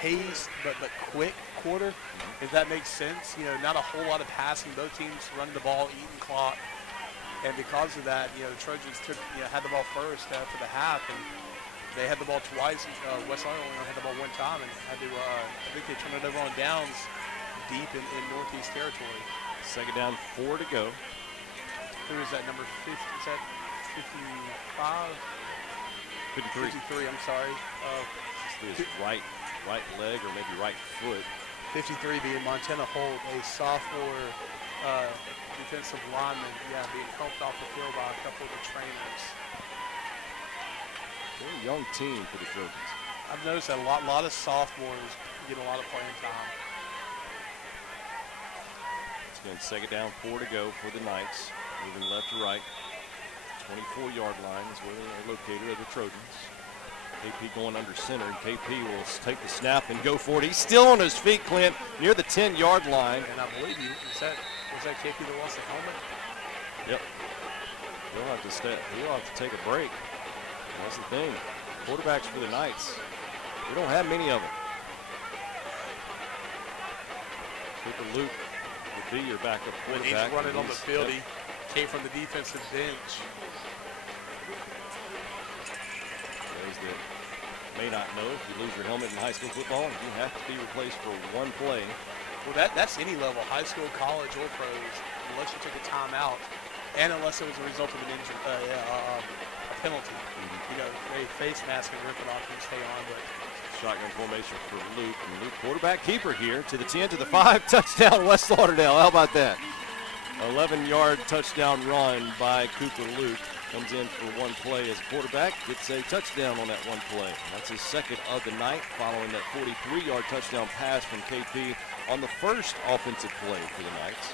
paced but quick quarter, if that makes sense. Not a whole lot of passing. Both teams running the ball, eating clock. And because of that, the Trojans had the ball first after the half, and they had the ball twice. West Lauderdale only had the ball one time, and had to. I think they turned it over on downs deep in Northeast territory. Second down, 4 to go. Who is that? Number 50? Is that 55? 53. 53. I'm sorry. His right leg or maybe right foot. 53 being Montana Holt, a sophomore defensive lineman. Yeah, being helped off the field by a couple of the trainers. They're a young team for the Trojans. I've noticed that a lot of sophomores get a lot of playing time. Again, second down, 4 to go for the Knights. Moving left to right. 24-yard line is where they are located of the Trojans. KP going under center, and KP will take the snap and go for it. He's still on his feet, Clint, near the 10-yard line. And I believe was that KP that lost the helmet? Yep. He'll have to he'll have to take a break. That's the thing. Quarterbacks for the Knights, we don't have many of them. Cooper Luke would be your backup quarterback. He's running on the field. He came from the defensive bench. Those that may not know, if you lose your helmet in high school football, you have to be replaced for one play. Well, that's any level, high school, college, or pros, unless you took a timeout, and unless it was a result of an injury, a penalty. You know, a face mask and rip it off and stay on. But shotgun formation for Luke. And Luke, quarterback keeper here, to the 10, to the 5, touchdown West Lauderdale. How about that? 11-yard touchdown run by Cooper Luke. Comes in for one play as a quarterback, gets a touchdown on that one play. That's his second of the night, following that 43-yard touchdown pass from KP on the first offensive play for the Knights.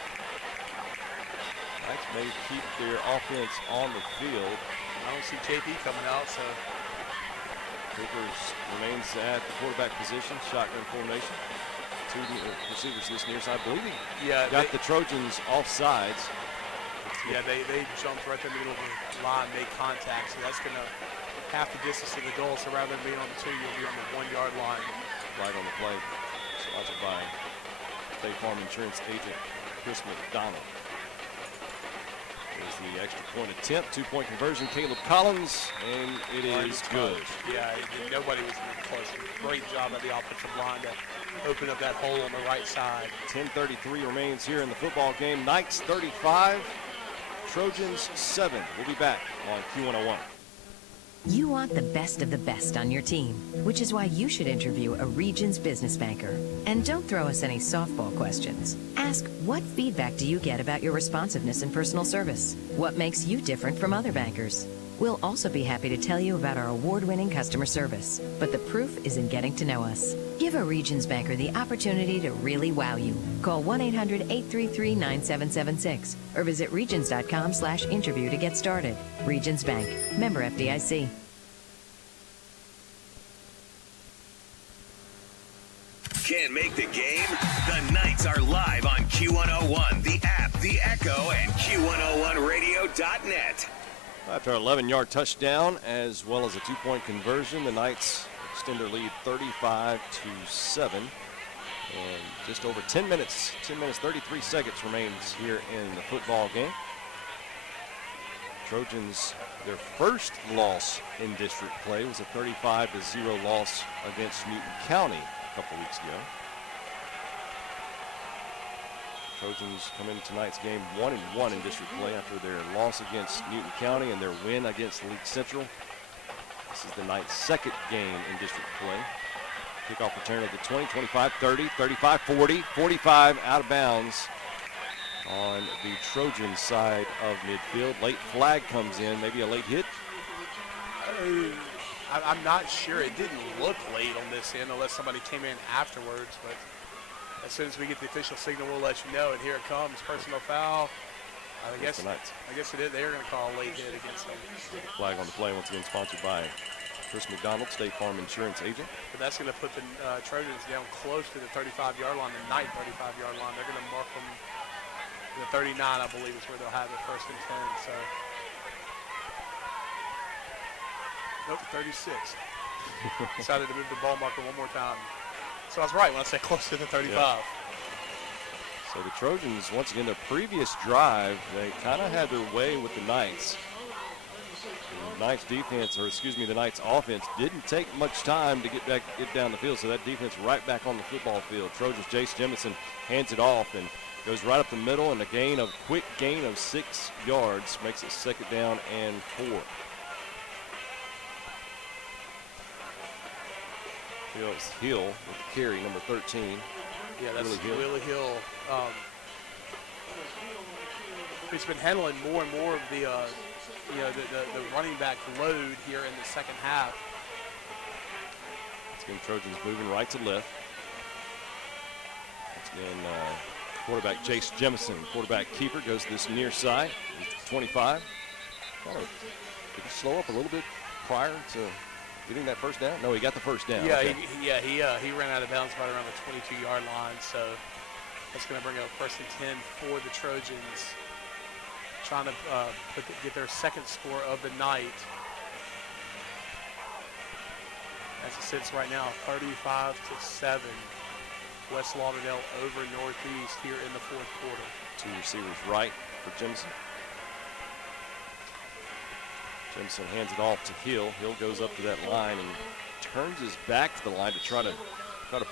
Knights may keep their offense on the field. I don't see KP coming out, so Cooper remains at the quarterback position, shotgun formation. Two receivers this near side. I believe he got the Trojans off sides. Yeah, they jumped right in the middle of the line, made contact, so that's going to half the distance to the goal. So rather than being on the 2, you'll be on the 1-yard line. Right on the play, sponsored by State Farm Insurance agent Chris McDonald. There's the extra point attempt, 2-point conversion. Caleb Collins, and it is good. Yeah, nobody was even close. Great job by the offensive line to open up that hole on the right side. 10:33 remains here in the football game. Knights 35. Trojans 7. We'll be back on Q101. You want the best of the best on your team, which is why you should interview a Regions business banker. And don't throw us any softball questions. Ask, what feedback do you get about your responsiveness and personal service? What makes you different from other bankers? We'll also be happy to tell you about our award-winning customer service, but the proof is in getting to know us. Give a Regions banker the opportunity to really wow you. Call 1-800-833-9776 or visit regions.com/interview to get started. Regions Bank, member FDIC. Can't make the game? The Knights are live on Q101, the app, the Echo, and Q101radio.net. After an 11-yard touchdown, as well as a 2-point conversion, the Knights extend their lead 35-7. And just over 10 minutes, 33 seconds remains here in the football game. Trojans, their first loss in district play was a 35-0 loss against Newton County a couple weeks ago. Trojans come into tonight's game 1-1 in district play after their loss against Newton County and their win against League Central. This is the Knights' second game in district play. Kickoff return of the 20, 25-30, 35-40, 45 out of bounds on the Trojan side of midfield. Late flag comes in, maybe a late hit. I'm not sure. It didn't look late on this end unless somebody came in afterwards, but as soon as we get the official signal, we'll let you know. And here it comes, personal foul. I guess it is. They're going to call a late hit against them. Flag on the play, once again sponsored by Chris McDonald, State Farm Insurance agent. But that's going to put the Trojans down close to the 35-yard line, the Knight 35-yard line. They're going to mark them the 39, I believe, is where they'll have it, 1st and 10. So, nope, 36. Decided to move the ball marker one more time. So I was right when I said close to the 35. Yeah. So the Trojans, once again, their previous drive, they kind of had their way with the Knights. The Knights defense, or excuse me, the Knights offense didn't take much time to get down the field, so that defense right back on the football field. Trojans, Jace Jemison hands it off and goes right up the middle, and a quick gain of 6 yards makes it 2nd down and 4. Hill with the carry, number 13. Yeah, that's Willie Hill. He's been handling more and more of the running back load here in the second half. It's again Trojans moving right to left. It's again Quarterback Chase Jemison, quarterback keeper, goes to this near side. 25. Did he slow up a little bit prior to getting that first down? No, he got the first down. Yeah, okay. he ran out of bounds right around the 22-yard line, so that's going to bring up 1st and 10 for the Trojans, trying to get their second score of the night. As it sits right now, 35-7. West Lauderdale over Northeast here in the 4th quarter. 2 receivers right for Jemison. Jemison hands it off to Hill. Hill goes up to that line and turns his back to the line to try to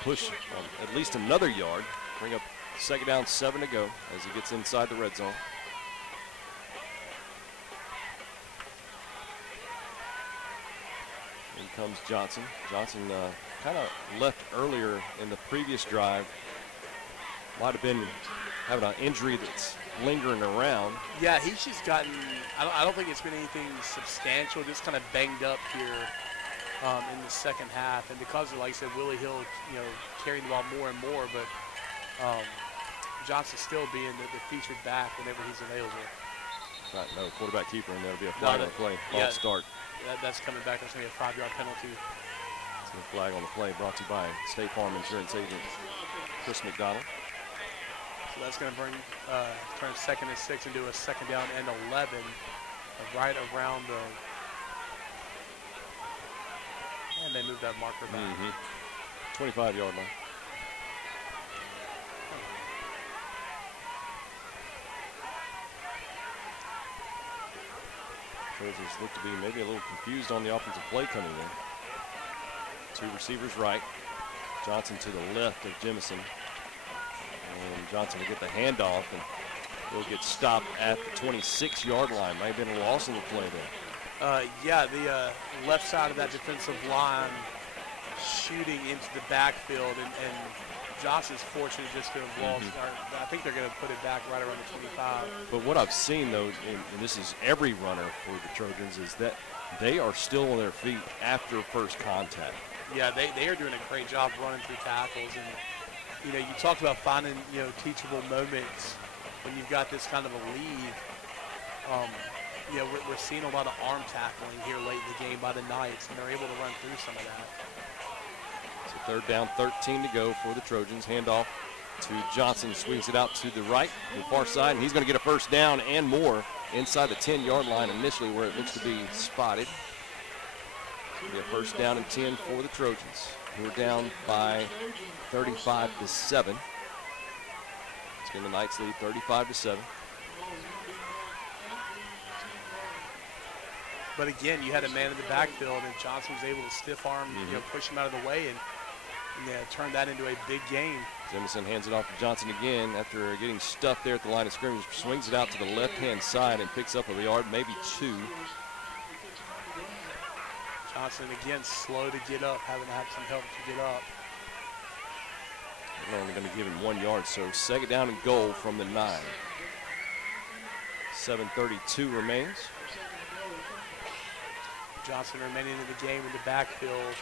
push at least another yard. Bring up 2nd down, 7 to go as he gets inside the red zone. In comes Johnson. Johnson kind of left earlier in the previous drive. Might have been having an injury that's lingering around. Yeah, he's just gotten, I don't think it's been anything substantial, just kind of banged up here in the second half. And because of, like I said, Willie Hill, carrying the ball more and more, but Johnson still being the featured back whenever he's available. Right, no quarterback keeper, and that'll be a flag on the play. False start. That's coming back. That's going to be a 5-yard penalty. It's a flag on the play brought to you by State Farm Insurance Agent Chris McDonald. So that's going to bring turn 2nd and 6 into a 2nd down and 11, right around the. And they move that marker back. 25-yard line. Trojans look to be maybe a little confused on the offensive play coming in. 2 receivers right. Johnson to the left of Jemison. And Johnson will get the handoff, and he'll get stopped at the 26-yard line. Might have been a loss in the play there. Yeah, the left side of that defensive line shooting into the backfield, and Johnson's fortunate just to have lost. I think they're going to put it back right around the 25. But what I've seen, though, and this is every runner for the Trojans, is that they are still on their feet after first contact. Yeah, they are doing a great job running through tackles. And, you talked about finding, teachable moments when you've got this kind of a lead. We're seeing a lot of arm tackling here late in the game by the Knights, and they're able to run through some of that. So 3rd down, 13 to go for the Trojans. Handoff to Johnson, swings it out to the right, the far side, and he's going to get a first down and more inside the 10-yard line initially where it looks to be spotted. Be a 1st down and 10 for the Trojans. We're down by 35-7. It's going to the Knights lead 35-7. But again, you had a man in the backfield, and Johnson was able to stiff arm, push him out of the way, and turn that into a big game. Jemison hands it off to Johnson again after getting stuffed there at the line of scrimmage. Swings it out to the left-hand side and picks up a yard, maybe 2. Johnson again slow to get up, having to have some help to get up. They're only going to give him 1 yard, so 2nd down and goal from the 9. 7:32 remains. Johnson remaining in the game in the backfield.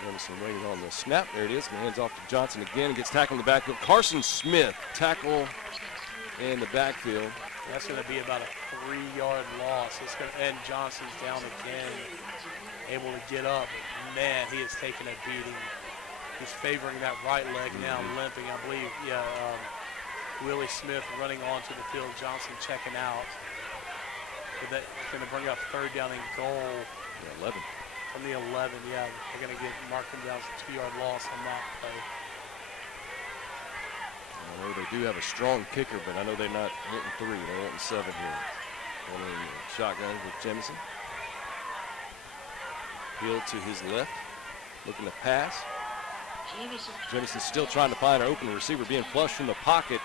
Jemison waiting on the snap. There it is. And hands off to Johnson again and gets tackled in the backfield. Carson Smith tackle in the backfield. That's going to be about a 3-yard loss. And Johnson's down again, able to get up. Man, he has taken a beating. He's favoring that right leg now, limping, I believe. Willie Smith running onto the field. Johnson checking out. But that's going to bring up 3rd down and goal. 11. From the 11, yeah. They're going to get marking down a 2-yard loss on that play. I know they do have a strong kicker, but I know they're not hitting 3. They're hitting 7 here. One in shotgun with Jemison. Hill to his left, looking to pass. Jemison still trying to find an open receiver, being flushed from the pocket.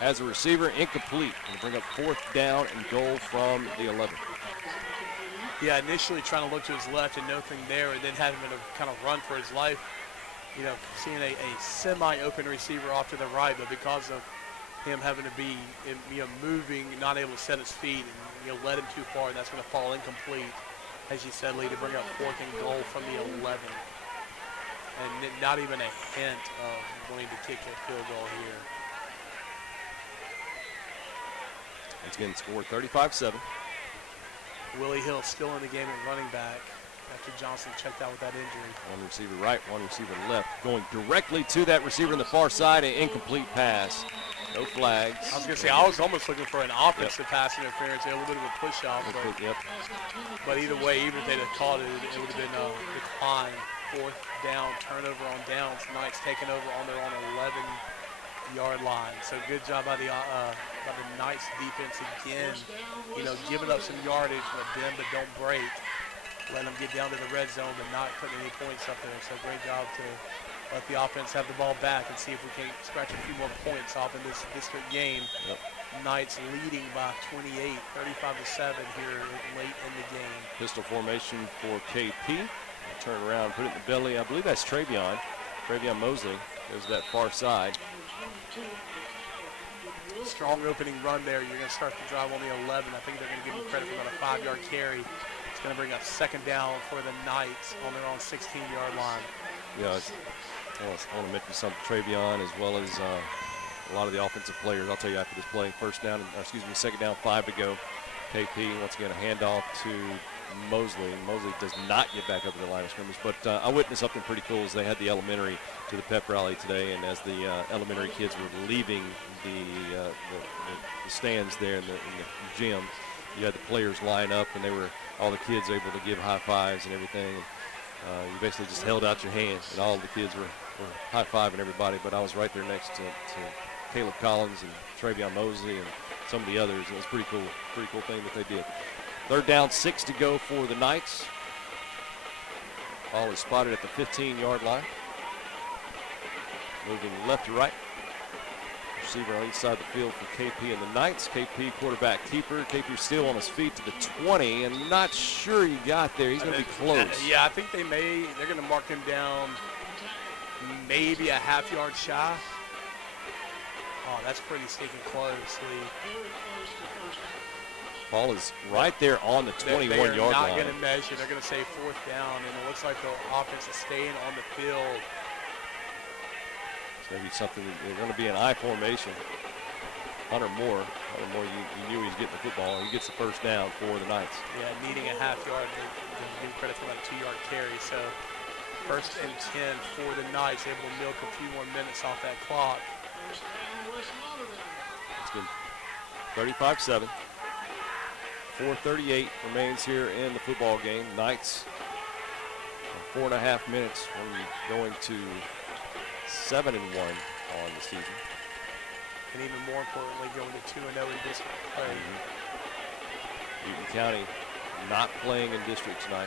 As a receiver, incomplete. And bring up 4th down and goal from the 11. Yeah, initially trying to look to his left and nothing there, and then having to kind of run for his life. Seeing a semi-open receiver off to the right, but because of him having to be, moving, not able to set his feet, and led him too far, and that's going to fall incomplete. as you said, Lee, to bring up 4th and goal from the 11. And not even a hint of wanting to kick a field goal here. It's getting scored 35-7. Willie Hill still in the game at running back after Johnson checked out with that injury. One receiver right, one receiver left. Going directly to that receiver on the far side, an incomplete pass. No flags. I was going to say, I was almost looking for an offensive pass interference, a little bit of a push-off. But either way, even if they'd have caught it, it would have been a decline. 4th down, turnover on downs. Knights taking over on their own 11-yard line. So good job by the Knights defense again. Giving up some yardage, but bend but don't break. Letting them get down to the red zone, but not putting any points up there. So great job to let the offense have the ball back and see if we can scratch a few more points off in this district game. Knights leading by 28, 35-7 here late in the game. Pistol formation for KP. Turn around, put it in the belly. I believe that's Travion Mosley. There's that far side. Strong opening run there. You're going to start the drive on the 11. I think they're going to give you credit for about a 5-yard carry. It's going to bring up 2nd down for the Knights on their own 16-yard line. Yeah, I want to mention something. Travion as well as a lot of the offensive players. I'll tell you after this play. 2nd down, 5 to go. KP, once again, a handoff to Mosley. Mosley does not get back up to the line of scrimmage, but I witnessed something pretty cool as they had the elementary to the pep rally today, and as the elementary kids were leaving the stands there in the gym, you had the players line up, and all the kids able to give high fives and everything. You basically just held out your hand, and all the kids were high fiving everybody, but I was right there next to Caleb Collins and Travion Mosley and some of the others, and it was pretty cool thing that they did. 3rd down, 6 to go for the Knights. Ball is spotted at the 15-yard line. Moving left to right. Receiver on each side of the field for KP and the Knights. KP quarterback keeper. KP still on his feet to the 20, and not sure he got there. He's going to be close. Yeah, I think they're going to mark him down maybe a half-yard shy. Oh, that's pretty sneaking close, Lee. Ball is right there on the 21-yard line. They're not going to measure. They're going to say 4th down, and it looks like the offense is staying on the field. It's going to be something. They're going to be an I formation. Hunter Moore, you knew he was getting the football. He gets the 1st down for the Knights. Yeah, needing a half-yard. Give credit for about a 2-yard carry. So 1st and 10 for the Knights, able to milk a few more minutes off that clock. It's been 35-7. 4:38 remains here in the football game. Knights 4.5 minutes when going to 7-1 on the season. And even more importantly, going to 2-0 in district play. Newton County not playing in district tonight.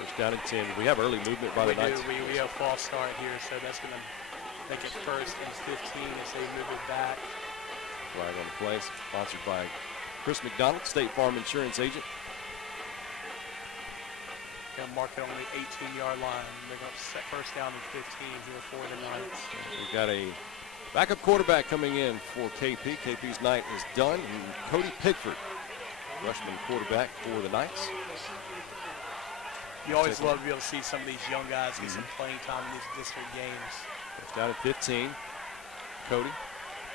1st down and 10. We have early movement by the Knights. We have false start here, so that's going to make it 1st and 15 as they move it back. Flag on the play, sponsored by Chris McDonald, State Farm Insurance Agent. Going to mark it on the 18-yard line. They're going to set 1st down and 15 here for the Knights. We've got a backup quarterback coming in for KP. KP's night is done. Cody Pickford, freshman quarterback for the Knights. You always love to be able to see some of these young guys get some playing time in these district games. 1st down at 15. Cody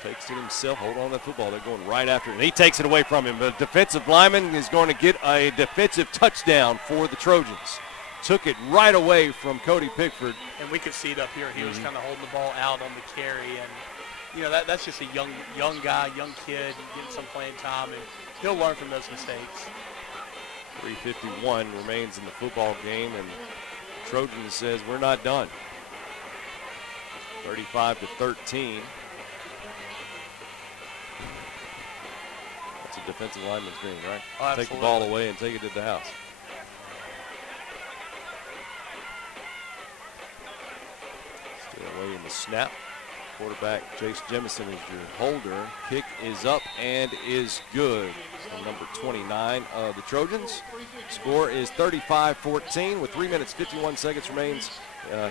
takes it himself. Hold on to that football. They're going right after it, and he takes it away from him. The defensive lineman is going to get a defensive touchdown for the Trojans. Took it right away from Cody Pickford. And we could see it up here. He was kind of holding the ball out on the carry, and that's just a young guy, young kid getting some playing time, and he'll learn from those mistakes. 3:51 remains in the football game, and Trojans says we're not done. 35-13. That's a defensive lineman's dream, right? Oh, take the ball away and take it to the house. Still away in the snap. Quarterback Jace Jemison is your holder. Kick is up and is good. So number 29 of the Trojans. Score is 35-14 with 3 minutes 51 seconds remains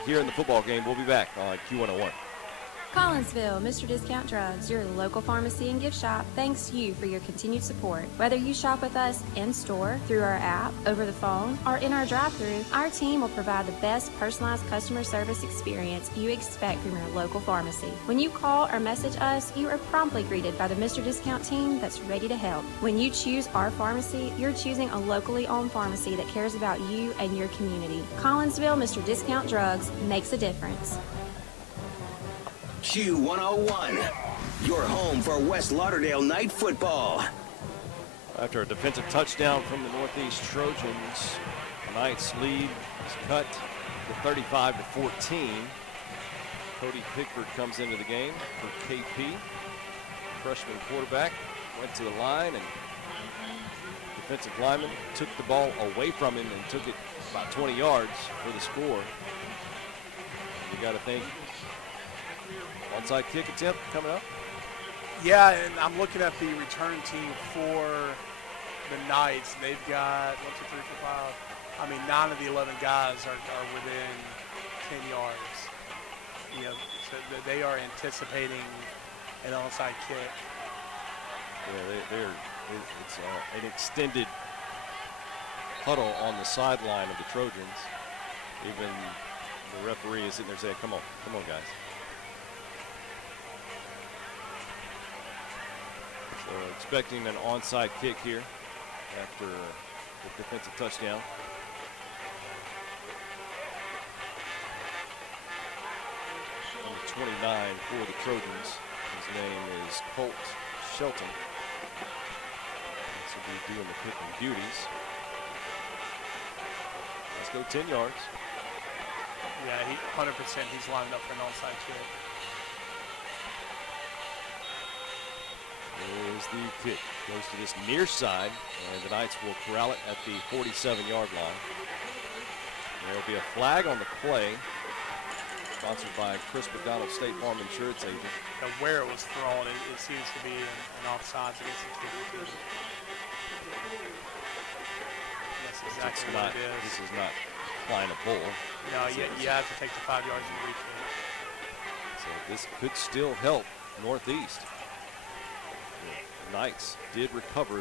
here in the football game. We'll be back on Q101. Collinsville, Mr. Discount Drugs, your local pharmacy and gift shop, thanks you for your continued support. Whether you shop with us in-store, through our app, over the phone, or in our drive-thru, our team will provide the best personalized customer service experience you expect from your local pharmacy. When you call or message us, you are promptly greeted by the Mr. Discount team that's ready to help. When you choose our pharmacy, you're choosing a locally owned pharmacy that cares about you and your community. Collinsville, Mr. Discount Drugs makes a difference. Q101, your home for West Lauderdale Knight football. After a defensive touchdown from the Northeast Trojans, the Knights lead is cut to 35-14. Cody Pickford comes into the game for KP. Freshman quarterback went to the line, and defensive lineman took the ball away from him and took it about 20 yards for the score. You got to think onside kick attempt coming up. Yeah, and I'm looking at the return team for the Knights. They've got 1, 2, 3, 4, 5. I mean, 9 of the 11 guys are within 10 yards. You know, so they are anticipating an onside kick. Yeah, it's an extended huddle on the sideline of the Trojans. Even the referee is sitting there saying, come on guys. So expecting an onside kick here after the defensive touchdown. Number 29 for the Trojans. His name is Colt Shelton. This will be doing the kicking duties. Let's go 10 yards. Yeah, 100% he's lining up for an onside kick. Is the kick. Goes to this near side, and the Knights will corral it at the 47-yard line. There will be a flag on the play, sponsored by Chris McDonald, State Farm Insurance Agent. Now where it was thrown, it seems to be an offsides against the kicker. That's exactly what it is. This is not flying a bull. No, you have to take the 5 yards and reach it. So this could still help Northeast. The Knights did recover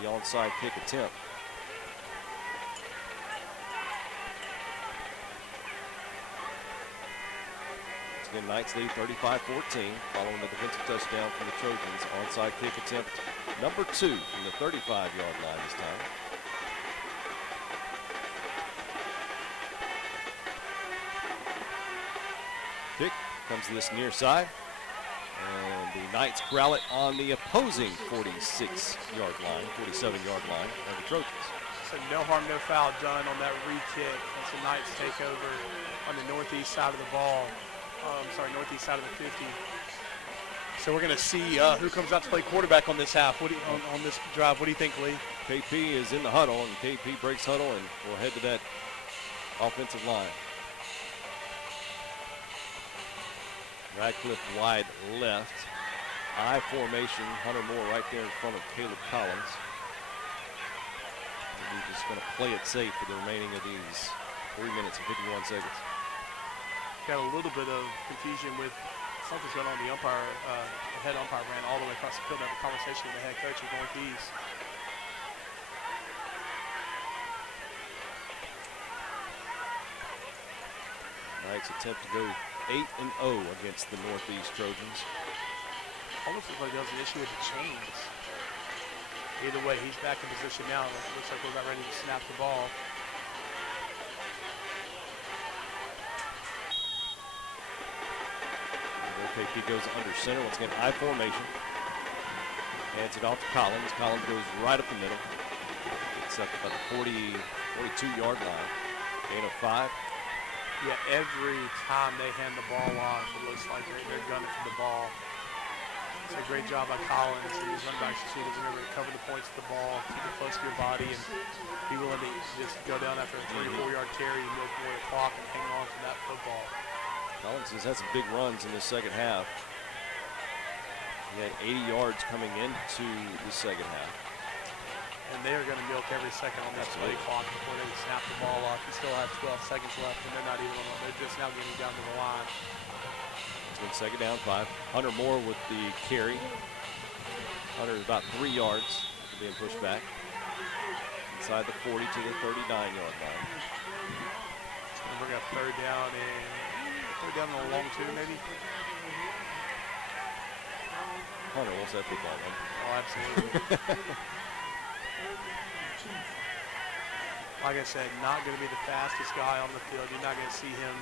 the onside kick attempt. Again, Knights lead 35-14 following the defensive touchdown from the Trojans. Onside kick attempt number 2 from the 35-yard line this time. Kick comes to this near side. And the Knights corral it on the opposing 46-yard line, 47-yard line of the Trojans. So no harm, no foul done on that re-kick once the Knights take over on the northeast side of the ball. Northeast side of the 50. So we're going to see who comes out to play quarterback on this half. On this drive, what do you think, Lee? KP is in the huddle, and KP breaks huddle and will head to that offensive line. Radcliffe wide left. I formation. Hunter Moore right there in front of Caleb Collins. And he's just going to play it safe for the remaining of these 3 minutes and 51 seconds. Got a little bit of confusion with something's going on. The umpire, the head umpire ran all the way across the field to have a conversation with the head coach of Northeast. Knights attempt to go 8-0 against the Northeast Trojans. Almost looks like there was an issue with the chains. Either way, he's back in position now. It looks like we're about ready to snap the ball. KP goes under center. Once again, I formation. Hands it off to Collins. Collins goes right up the middle. It's up about the 42-yard line. Gain of 5. Yeah, every time they hand the ball off, it looks like they're gunning for the ball. It's a great job by Collins. His run back should remember to cover the points of the ball, keep it close to your body, and be willing to just go down after a 3 or 4 yard carry and milk more the clock and hang on to that football. Collins has had some big runs in the second half. He had 80 yards coming into the second half. And they are going to milk every second on this play clock before they snap the ball off. You still have 12 seconds left, and they're not even on. They're just now getting down to the line. It's been second down 5. Hunter Moore with the carry. Hunter is about 3 yards after being pushed back. Inside the 40 to the 39-yard line. We're going to third down and a long two, maybe. Hunter wants that football, man. Oh, absolutely. Like I said, not going to be the fastest guy on the field. You're not going to see him,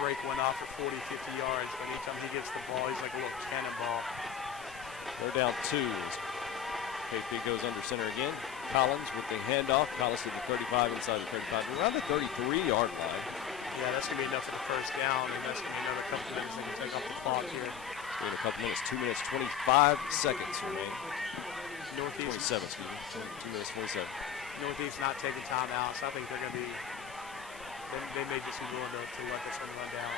break one off for 40, 50 yards. But anytime he gets the ball, he's like a little cannonball. They're down 2. KP goes under center again. Collins with the handoff. Collins to the 35, inside the 35, around the 33-yard line. Yeah, that's going to be enough for the first down, and that's going to be another couple minutes they can take off the clock here. In a couple minutes, 2 minutes, 25 seconds remain. Northeast. 27, excuse me. 2 minutes, 27. Northeast not taking timeouts. I think they're going to be, they may just be willing to let this one run down.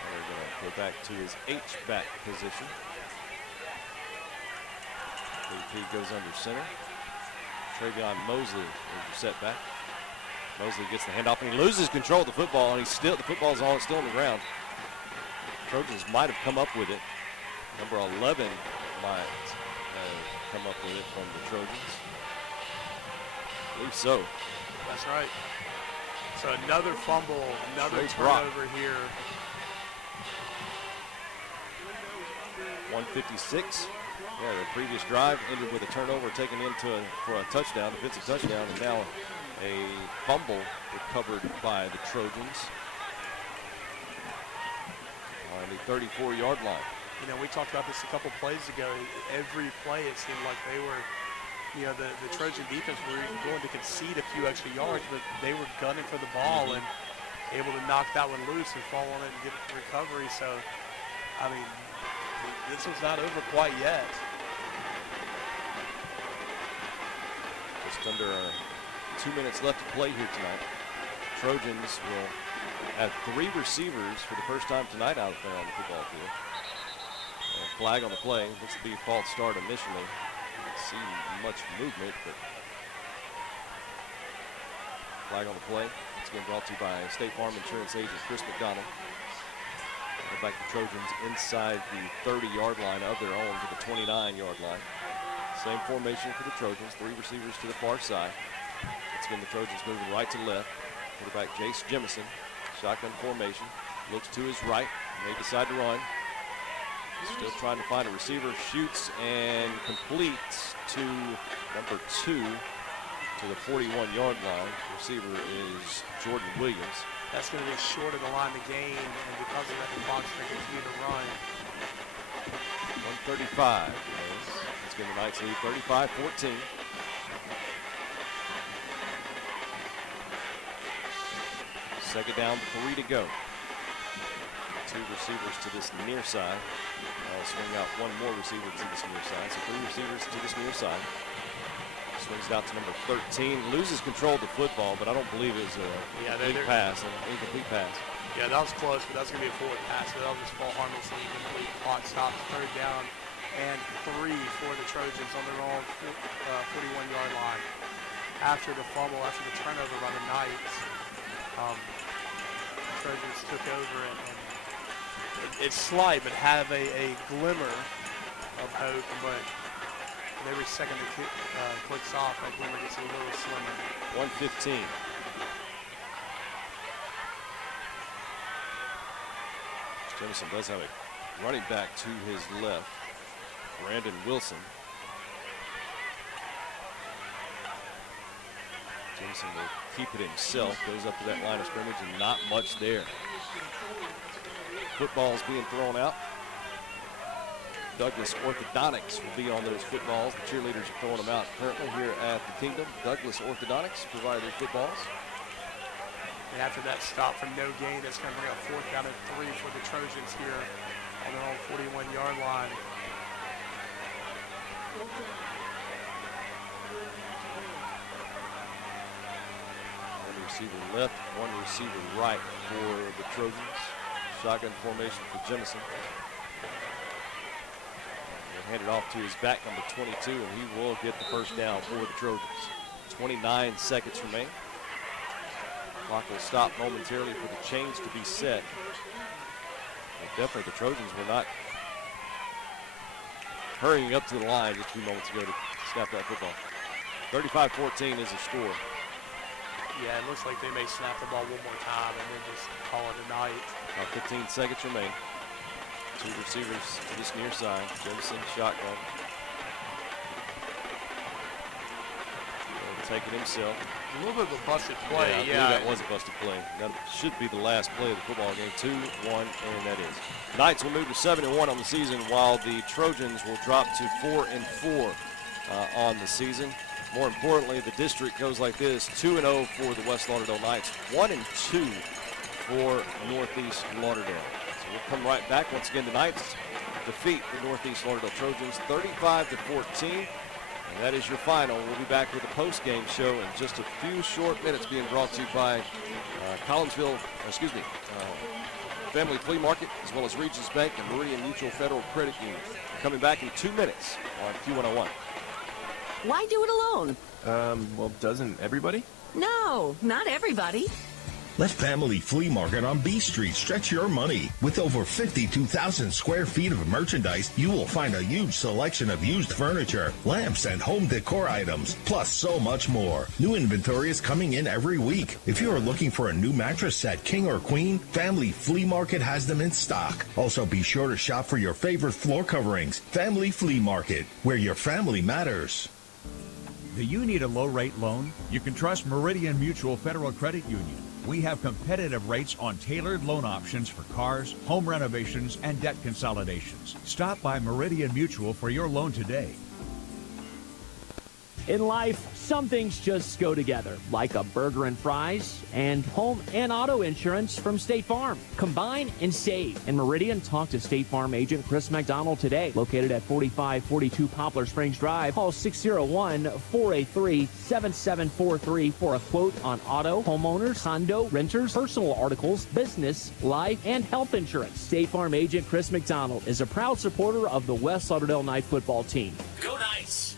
And they're going to go back to his H-back position. KP goes under center. Travion Mosley is the setback. Mosley gets the handoff and he loses control of the football, and the football's still on the ground. Trojans might have come up with it. Number 11 might have come up with it from the Trojans. I believe so. That's right. So another fumble, another turnover here. 156. Yeah, the previous drive ended with a turnover taken for a touchdown, defensive touchdown, and now a fumble recovered by the Trojans on the 34-yard line. We talked about this a couple plays ago. Every play, it seemed like they were, the Trojan defense were going to concede a few extra yards, but they were gunning for the ball and able to knock that one loose and fall on it and get it to recovery. So, I mean, this was not over quite yet. Just under 2 minutes left to play here tonight. Trojans will have 3 receivers for the first time tonight out there on the football field. Flag on the play. Looks to be a false start initially. Don't see much movement, but flag on the play. It's been brought to you by State Farm Insurance agent Chris McDonald. Back to Trojans inside the 30-yard line of their own to the 29-yard line. Same formation for the Trojans. 3 receivers to the far side. Once again, the Trojans moving right to left. Quarterback Jace Jemison. Shotgun formation. Looks to his right. May decide to run. Still trying to find a receiver. Shoots and completes to number 2 to the 41-yard line. Receiver is Jordan Williams. That's going to be short of the line to gain, and because of that, the Bucs are going to continue to run. 135. Let's give the Knights lead 35-14. Second down, 3 to go. 2 receivers to this near side. I'll swing out 1 more receiver to this near side. So 3 receivers to this near side. Swings it out to number 13. Loses control of the football, but I don't believe it was an incomplete pass. Yeah, that was close, but that's going to be a forward pass. So that'll just fall harmlessly. Complete. Clock stops. Third down and 3 for the Trojans on their own 41-yard line. After the fumble, after the turnover by the Knights, Trojans took over and it's slight, but have a glimmer of hope. But every second it clicks off, that glimmer gets a little slimmer. 1:15. Jemison does have a running back to his left, Brandon Wilson. Jemison will keep it himself, goes up to that line of scrimmage, and not much there. Footballs being thrown out. Douglas Orthodontics will be on those footballs. The cheerleaders are throwing them out currently here at the Kingdom. Douglas Orthodontics provide those footballs. And after that stop for no gain, that's going to bring up 4th down and 3 for the Trojans here on their own 41-yard line. One receiver left, 1 receiver right for the Trojans. Shotgun formation for Jemison. Hand it off to his back, number 22, and he will get the first down for the Trojans. 29 seconds remain. Clock will stop momentarily for the chains to be set. But definitely the Trojans were not hurrying up to the line just a few moments ago to snap that football. 35-14 is the score. Yeah, it looks like they may snap the ball one more time and then just call it a night. 15 seconds remain. Two receivers to this near side. Jemison, shotgun. Taking himself. A little bit of a busted play. Yeah, I believe that was a busted play. That should be the last play of the football game. 2-1, and that is. Knights will move to 7-1 on the season, while the Trojans will drop to 4-4 on the season. More importantly, the district goes like this: 2-0 for the West Lauderdale Knights, 1-2 for Northeast Lauderdale. So we'll come right back. Once again, the Knights defeat the Northeast Lauderdale Trojans 35-14. And that is your final. We'll be back with a post-game show in just a few short minutes, being brought to you by Family Flea Market, as well as Regions Bank and Meridian Mutual Federal Credit Union. Coming back in 2 minutes on Q101. Why do it alone? Well, doesn't everybody? No, not everybody. Let Family Flea Market on B Street stretch your money. With over 52,000 square feet of merchandise, you will find a huge selection of used furniture, lamps, and home decor items, plus so much more. New inventory is coming in every week. If you are looking for a new mattress set, king or queen, Family Flea Market has them in stock. Also, be sure to shop for your favorite floor coverings. Family Flea Market, where your family matters. Do you need a low-rate loan? You can trust Meridian Mutual Federal Credit Union. We have competitive rates on tailored loan options for cars, home renovations, and debt consolidations. Stop by Meridian Mutual for your loan today. In life, some things just go together, like a burger and fries and home and auto insurance from State Farm. Combine and save. In Meridian, talk to State Farm agent Chris McDonald today. Located at 4542 Poplar Springs Drive. Call 601-483-7743 for a quote on auto, homeowners, condo, renters, personal articles, business, life, and health insurance. State Farm agent Chris McDonald is a proud supporter of the West Lauderdale Knight football team. Go Knights!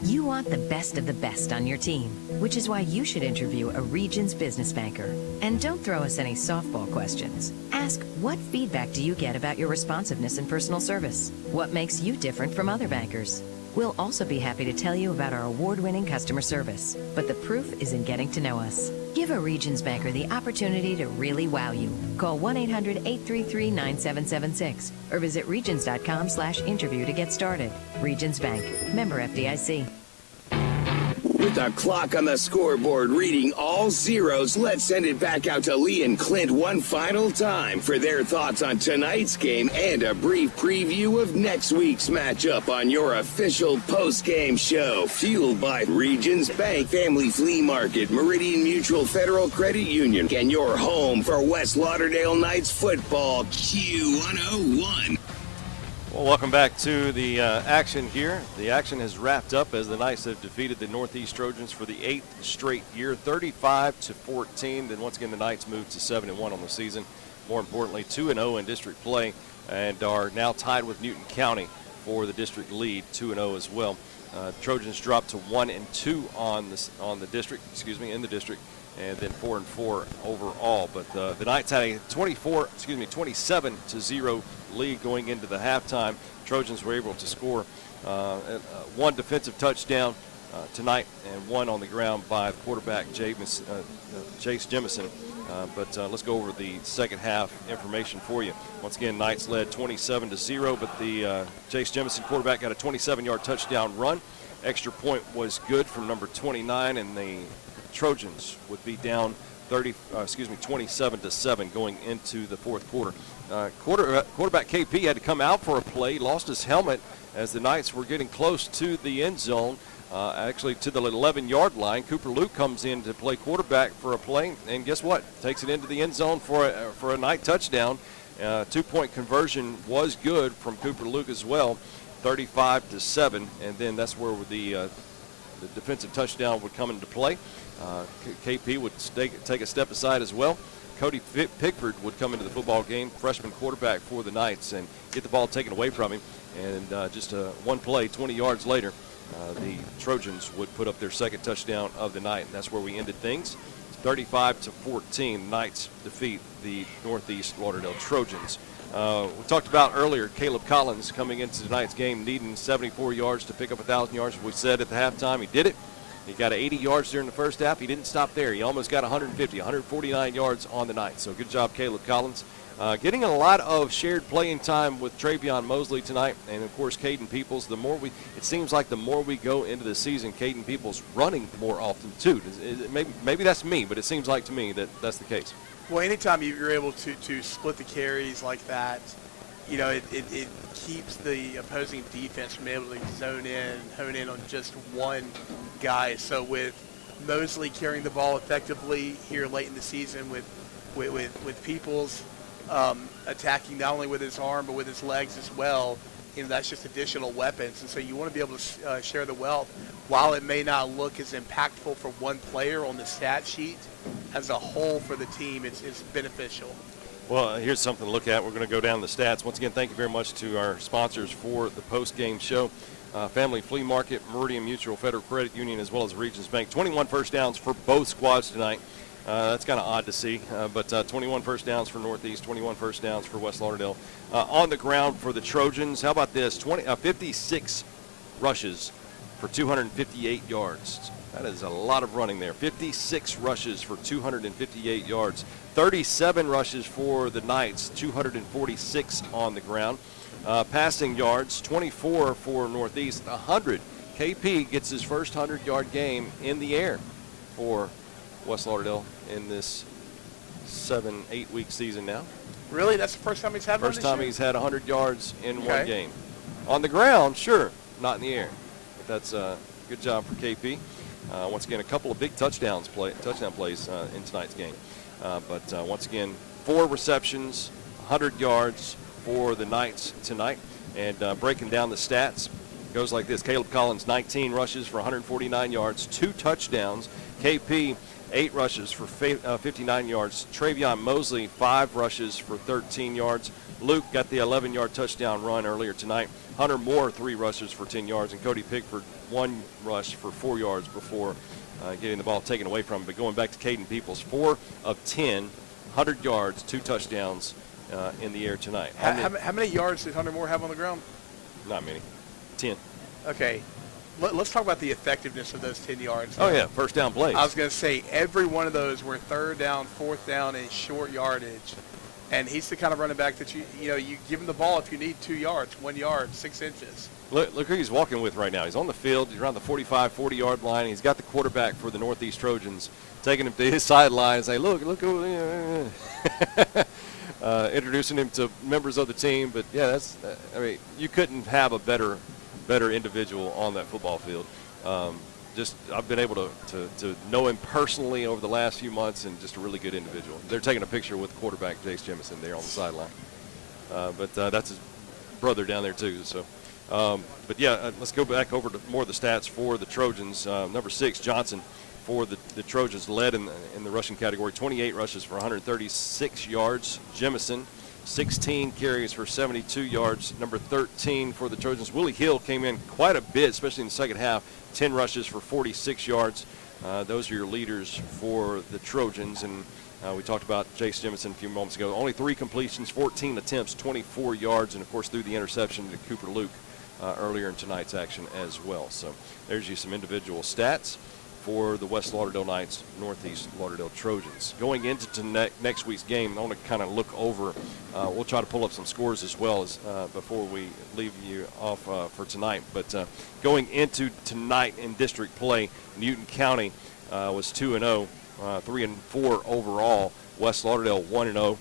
You want the best of the best on your team, which is why you should interview a Regions business banker. And don't throw us any softball questions. Ask, what feedback do you get about your responsiveness and personal service? What makes you different from other bankers? We'll also be happy to tell you about our award-winning customer service. But the proof is in getting to know us. Give a Regions banker the opportunity to really wow you. Call 1-800-833-9776 or visit regions.com/interview to get started. Regions Bank, member FDIC. With the clock on the scoreboard reading all zeros, let's send it back out to Lee and Clint one final time for their thoughts on tonight's game and a brief preview of next week's matchup on your official post-game show, fueled by Regions Bank, Family Flea Market, Meridian Mutual Federal Credit Union, and your home for West Lauderdale Knights football, Q101. Well, welcome back to the action here. The action has wrapped up as the Knights have defeated the Northeast Trojans for the 8th straight year, 35-14. Then once again, the Knights moved to 7-1 on the season. More importantly, 2-0 in district play, and are now tied with Newton County for the district lead, 2-0 as well. Trojans dropped to 1-2 in the district, and then 4-4 overall. But the Knights had a 27-0 lead going into the halftime. Trojans were able to score one defensive touchdown tonight and one on the ground by the quarterback Chase Jemison. But let's go over the second half information for you. Once again, Knights led 27-0, but the Chase Jemison quarterback got a 27-yard touchdown run. Extra point was good from number 29, and the Trojans would be down 27-7 going into the fourth quarter. Quarterback KP had to come out for a play, lost his helmet as the Knights were getting close to the end zone, actually to the 11-yard line. Cooper Luke comes in to play quarterback for a play, and guess what? Takes it into the end zone for a Knight touchdown. 2-point conversion was good from Cooper Luke as well, 35-7, and then that's where the defensive touchdown would come into play. KP would take a step aside as well. Cody Pickford would come into the football game, freshman quarterback for the Knights, and get the ball taken away from him. And just one play, 20 yards later, the Trojans would put up their second touchdown of the night, and that's where we ended things. 35-14, the Knights defeat the Northeast Lauderdale Trojans. We talked about earlier Caleb Collins coming into tonight's game needing 74 yards to pick up 1,000 yards. We said at the halftime he did it. He got 80 yards during the first half. He didn't stop there. He almost got 149 yards on the night. So good job, Caleb Collins. Getting a lot of shared playing time with Travion Mosley tonight, and of course Caden Peoples. It seems like the more we go into the season, Caden Peoples running more often too. Maybe that's me, but it seems like to me that that's the case. Well, anytime you're able to split the carries like that, it keeps the opposing defense from able to hone in on just one guy. So with Mosley carrying the ball effectively here late in the season, with Peoples attacking not only with his arm but with his legs as well, that's just additional weapons. And so you want to be able to share the wealth. While it may not look as impactful for one player on the stat sheet, as a whole for the team, it's beneficial. Well, here's something to look at. We're going to go down the stats. Once again, thank you very much to our sponsors for the post-game show. Family Flea Market, Meridian Mutual Federal Credit Union, as well as Regions Bank. 21 first downs for both squads tonight. That's kind of odd to see, but 21 first downs for Northeast, 21 first downs for West Lauderdale. On the ground for the Trojans, how about this? 56 rushes for 258 yards. That is a lot of running there. 56 rushes for 258 yards. 37 rushes for the Knights, 246 on the ground. Passing yards, 24 for Northeast, 100. KP gets his first 100-yard game in the air for West Lauderdale in this 7-8 week season now. Really? That's the first time he's had one this year? First time he's had 100 yards in one game. On the ground, sure, not in the air. But that's a good job for KP. Once again, a couple of big touchdown plays in tonight's game. But once again, 4 receptions, 100 yards for the Knights tonight. And breaking down the stats, goes like this. Caleb Collins, 19 rushes for 149 yards, 2 touchdowns. KP, 8 rushes for 59 yards. Travion Mosley, 5 rushes for 13 yards. Luke got the 11-yard touchdown run earlier tonight. Hunter Moore, 3 rushes for 10 yards. And Cody Pickford, 1 rush for 4 yards before getting the ball taken away from him. But going back to Caden Peoples, 4 of 10, 100 yards, 2 touchdowns in the air tonight. How many yards did Hunter Moore have on the ground? Not many. 10. Okay. Let's talk about the effectiveness of those 10 yards. Oh, yeah, first down plays. I was going to say every one of those were 3rd down, 4th down, and short yardage. And he's the kind of running back that you give him the ball if you need 2 yards, 1 yard, 6 inches. Look who he's walking with right now. He's on the field. He's around the 45, 40-yard line. He's got the quarterback for the Northeast Trojans taking him to his sideline and say, look over there. Introducing him to members of the team. But, yeah, you couldn't have a better individual on that football field. I've been able to know him personally over the last few months, and just a really good individual. They're taking a picture with quarterback Jace Jemison there on the sideline. But that's his brother down there too. So, let's go back over to more of the stats for the Trojans. Number 6, Johnson, for the Trojans, led in the rushing category. 28 rushes for 136 yards. Jemison, 16 carries for 72 yards. Number 13 for the Trojans, Willie Hill, came in quite a bit, especially in the second half. 10 rushes for 46 yards. Those are your leaders for the Trojans. And we talked about Jace Jemison a few moments ago. Only 3 completions, 14 attempts, 24 yards, and, of course, threw the interception to Cooper Luke earlier in tonight's action as well. So there's you some individual stats for the West Lauderdale Knights, Northeast Lauderdale Trojans. Going into next week's game, I want to kind of look over. We'll try to pull up some scores as well as before we leave you off for tonight. But going into tonight in district play, Newton County was 2-0, 3-4 overall. West Lauderdale 1-0,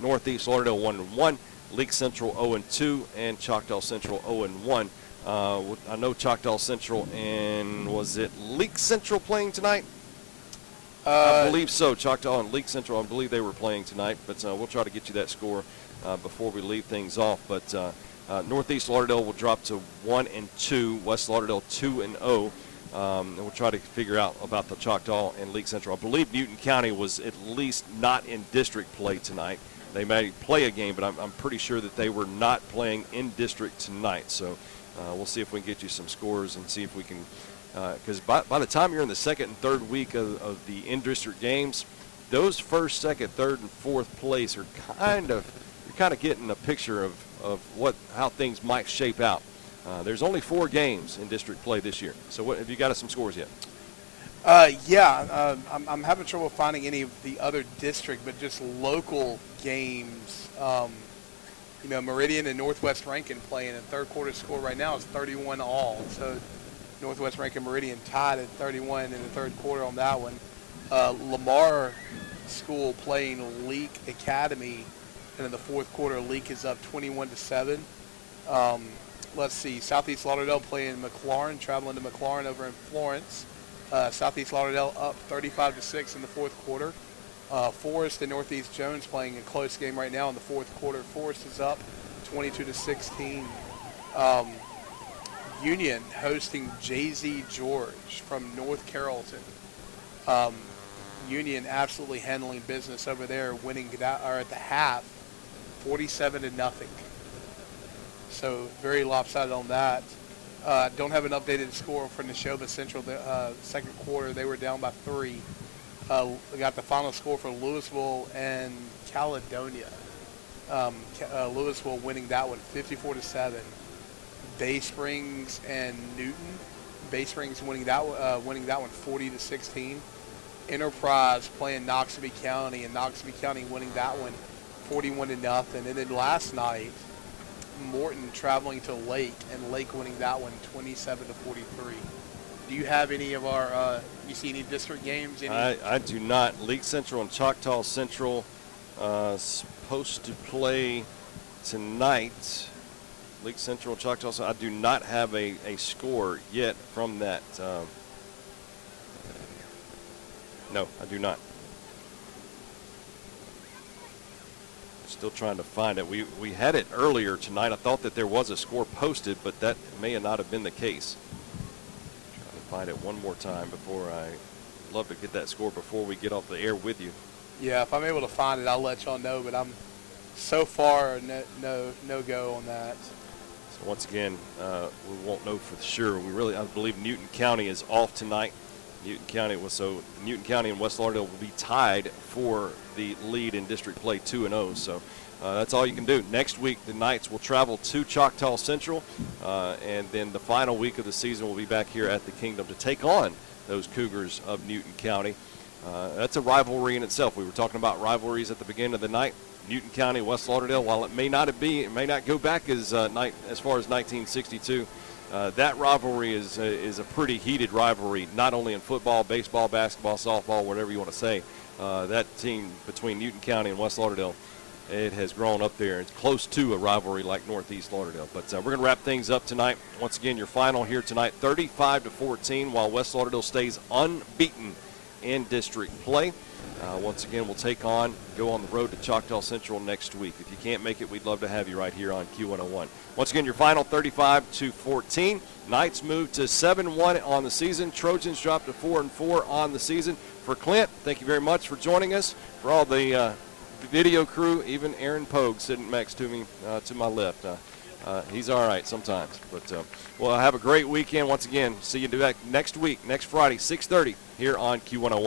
Northeast Lauderdale 1-1, Leake Central 0-2, and Choctaw Central 0-1. I know Choctaw Central and was it Leake Central playing tonight? I believe so. Choctaw and Leake Central, I believe they were playing tonight, but we'll try to get you that score before we leave things off. But Northeast Lauderdale will drop to 1-2, West Lauderdale 2-0. And we'll try to figure out about the Choctaw and Leake Central. I believe Newton County was at least not in district play tonight. They may play a game, but I'm pretty sure that they were not playing in district tonight. So we'll see if we can get you some scores and see if we can because by the time you're in the second and third week of the in-district games, those first, second, third, and fourth place are you're kind of getting a picture of how things might shape out. There's only 4 games in district play this year. So have you got us some scores yet? I'm having trouble finding any of the other district, but just local games. Meridian and Northwest Rankin playing, and third quarter score right now is 31 all. So Northwest Rankin Meridian tied at 31 in the third quarter on that one. Lamar School playing Leak Academy, and in the fourth quarter, Leak is up 21-7. Let's see, Southeast Lauderdale playing McLaurin, traveling to McLaurin over in Florence. Southeast Lauderdale up 35-6 in the fourth quarter. Forest and Northeast Jones playing a close game right now in the fourth quarter. Forest is up 22-16. Union hosting Jay-Z George from North Carrollton. Union absolutely handling business over there, winning at the half, 47-0. So very lopsided on that. Don't have an updated score for Neshoba Central. The second quarter, they were down by 3. We got the final score for Louisville and Caledonia. Louisville winning that one 54-7. Bay Springs and Newton. Bay Springs winning that one 40-16. Enterprise playing Noxubee County, and Noxubee County winning that one 41-0. And then last night, Morton traveling to Lake, and Lake winning that one 27-43. Do you have any of our you see any district games? I do not. League Central and Choctaw Central supposed to play tonight. League Central and Choctaw Central. I do not have a score yet from that. No, I do not. Still trying to find it. We had it earlier tonight. I thought that there was a score posted, but that may not have been the case. Trying to find it one more time before I'd love to get that score before we get off the air with you. Yeah, if I'm able to find it, I'll let y'all know, but I'm so far no go on that. So once again, we won't know for sure. I believe Newton County is off tonight. Newton County and West Lauderdale will be tied for the lead in district play 2-0. So that's all you can do. Next week, the Knights will travel to Choctaw Central, and then the final week of the season will be back here at the Kingdom to take on those Cougars of Newton County. That's a rivalry in itself. We were talking about rivalries at the beginning of the night. Newton County, West Lauderdale, while it may not go back as far as 1962. That rivalry is a pretty heated rivalry, not only in football, baseball, basketball, softball, whatever you want to say. That team between Newton County and West Lauderdale, it has grown up there. It's close to a rivalry like Northeast Lauderdale. But we're going to wrap things up tonight. Once again, your final here tonight, 35-14, while West Lauderdale stays unbeaten in district play. Once again, we'll go on the road to Choctaw Central next week. If you can't make it, we'd love to have you right here on Q101. Once again, your final 35-14. Knights move to 7-1 on the season. Trojans drop to 4-4 on the season. For Clint, thank you very much for joining us. For all the video crew, even Aaron Pogue sitting next to me to my left. He's all right sometimes. But well, have a great weekend. Once again, see you back next week, next Friday, 6:30 here on Q101.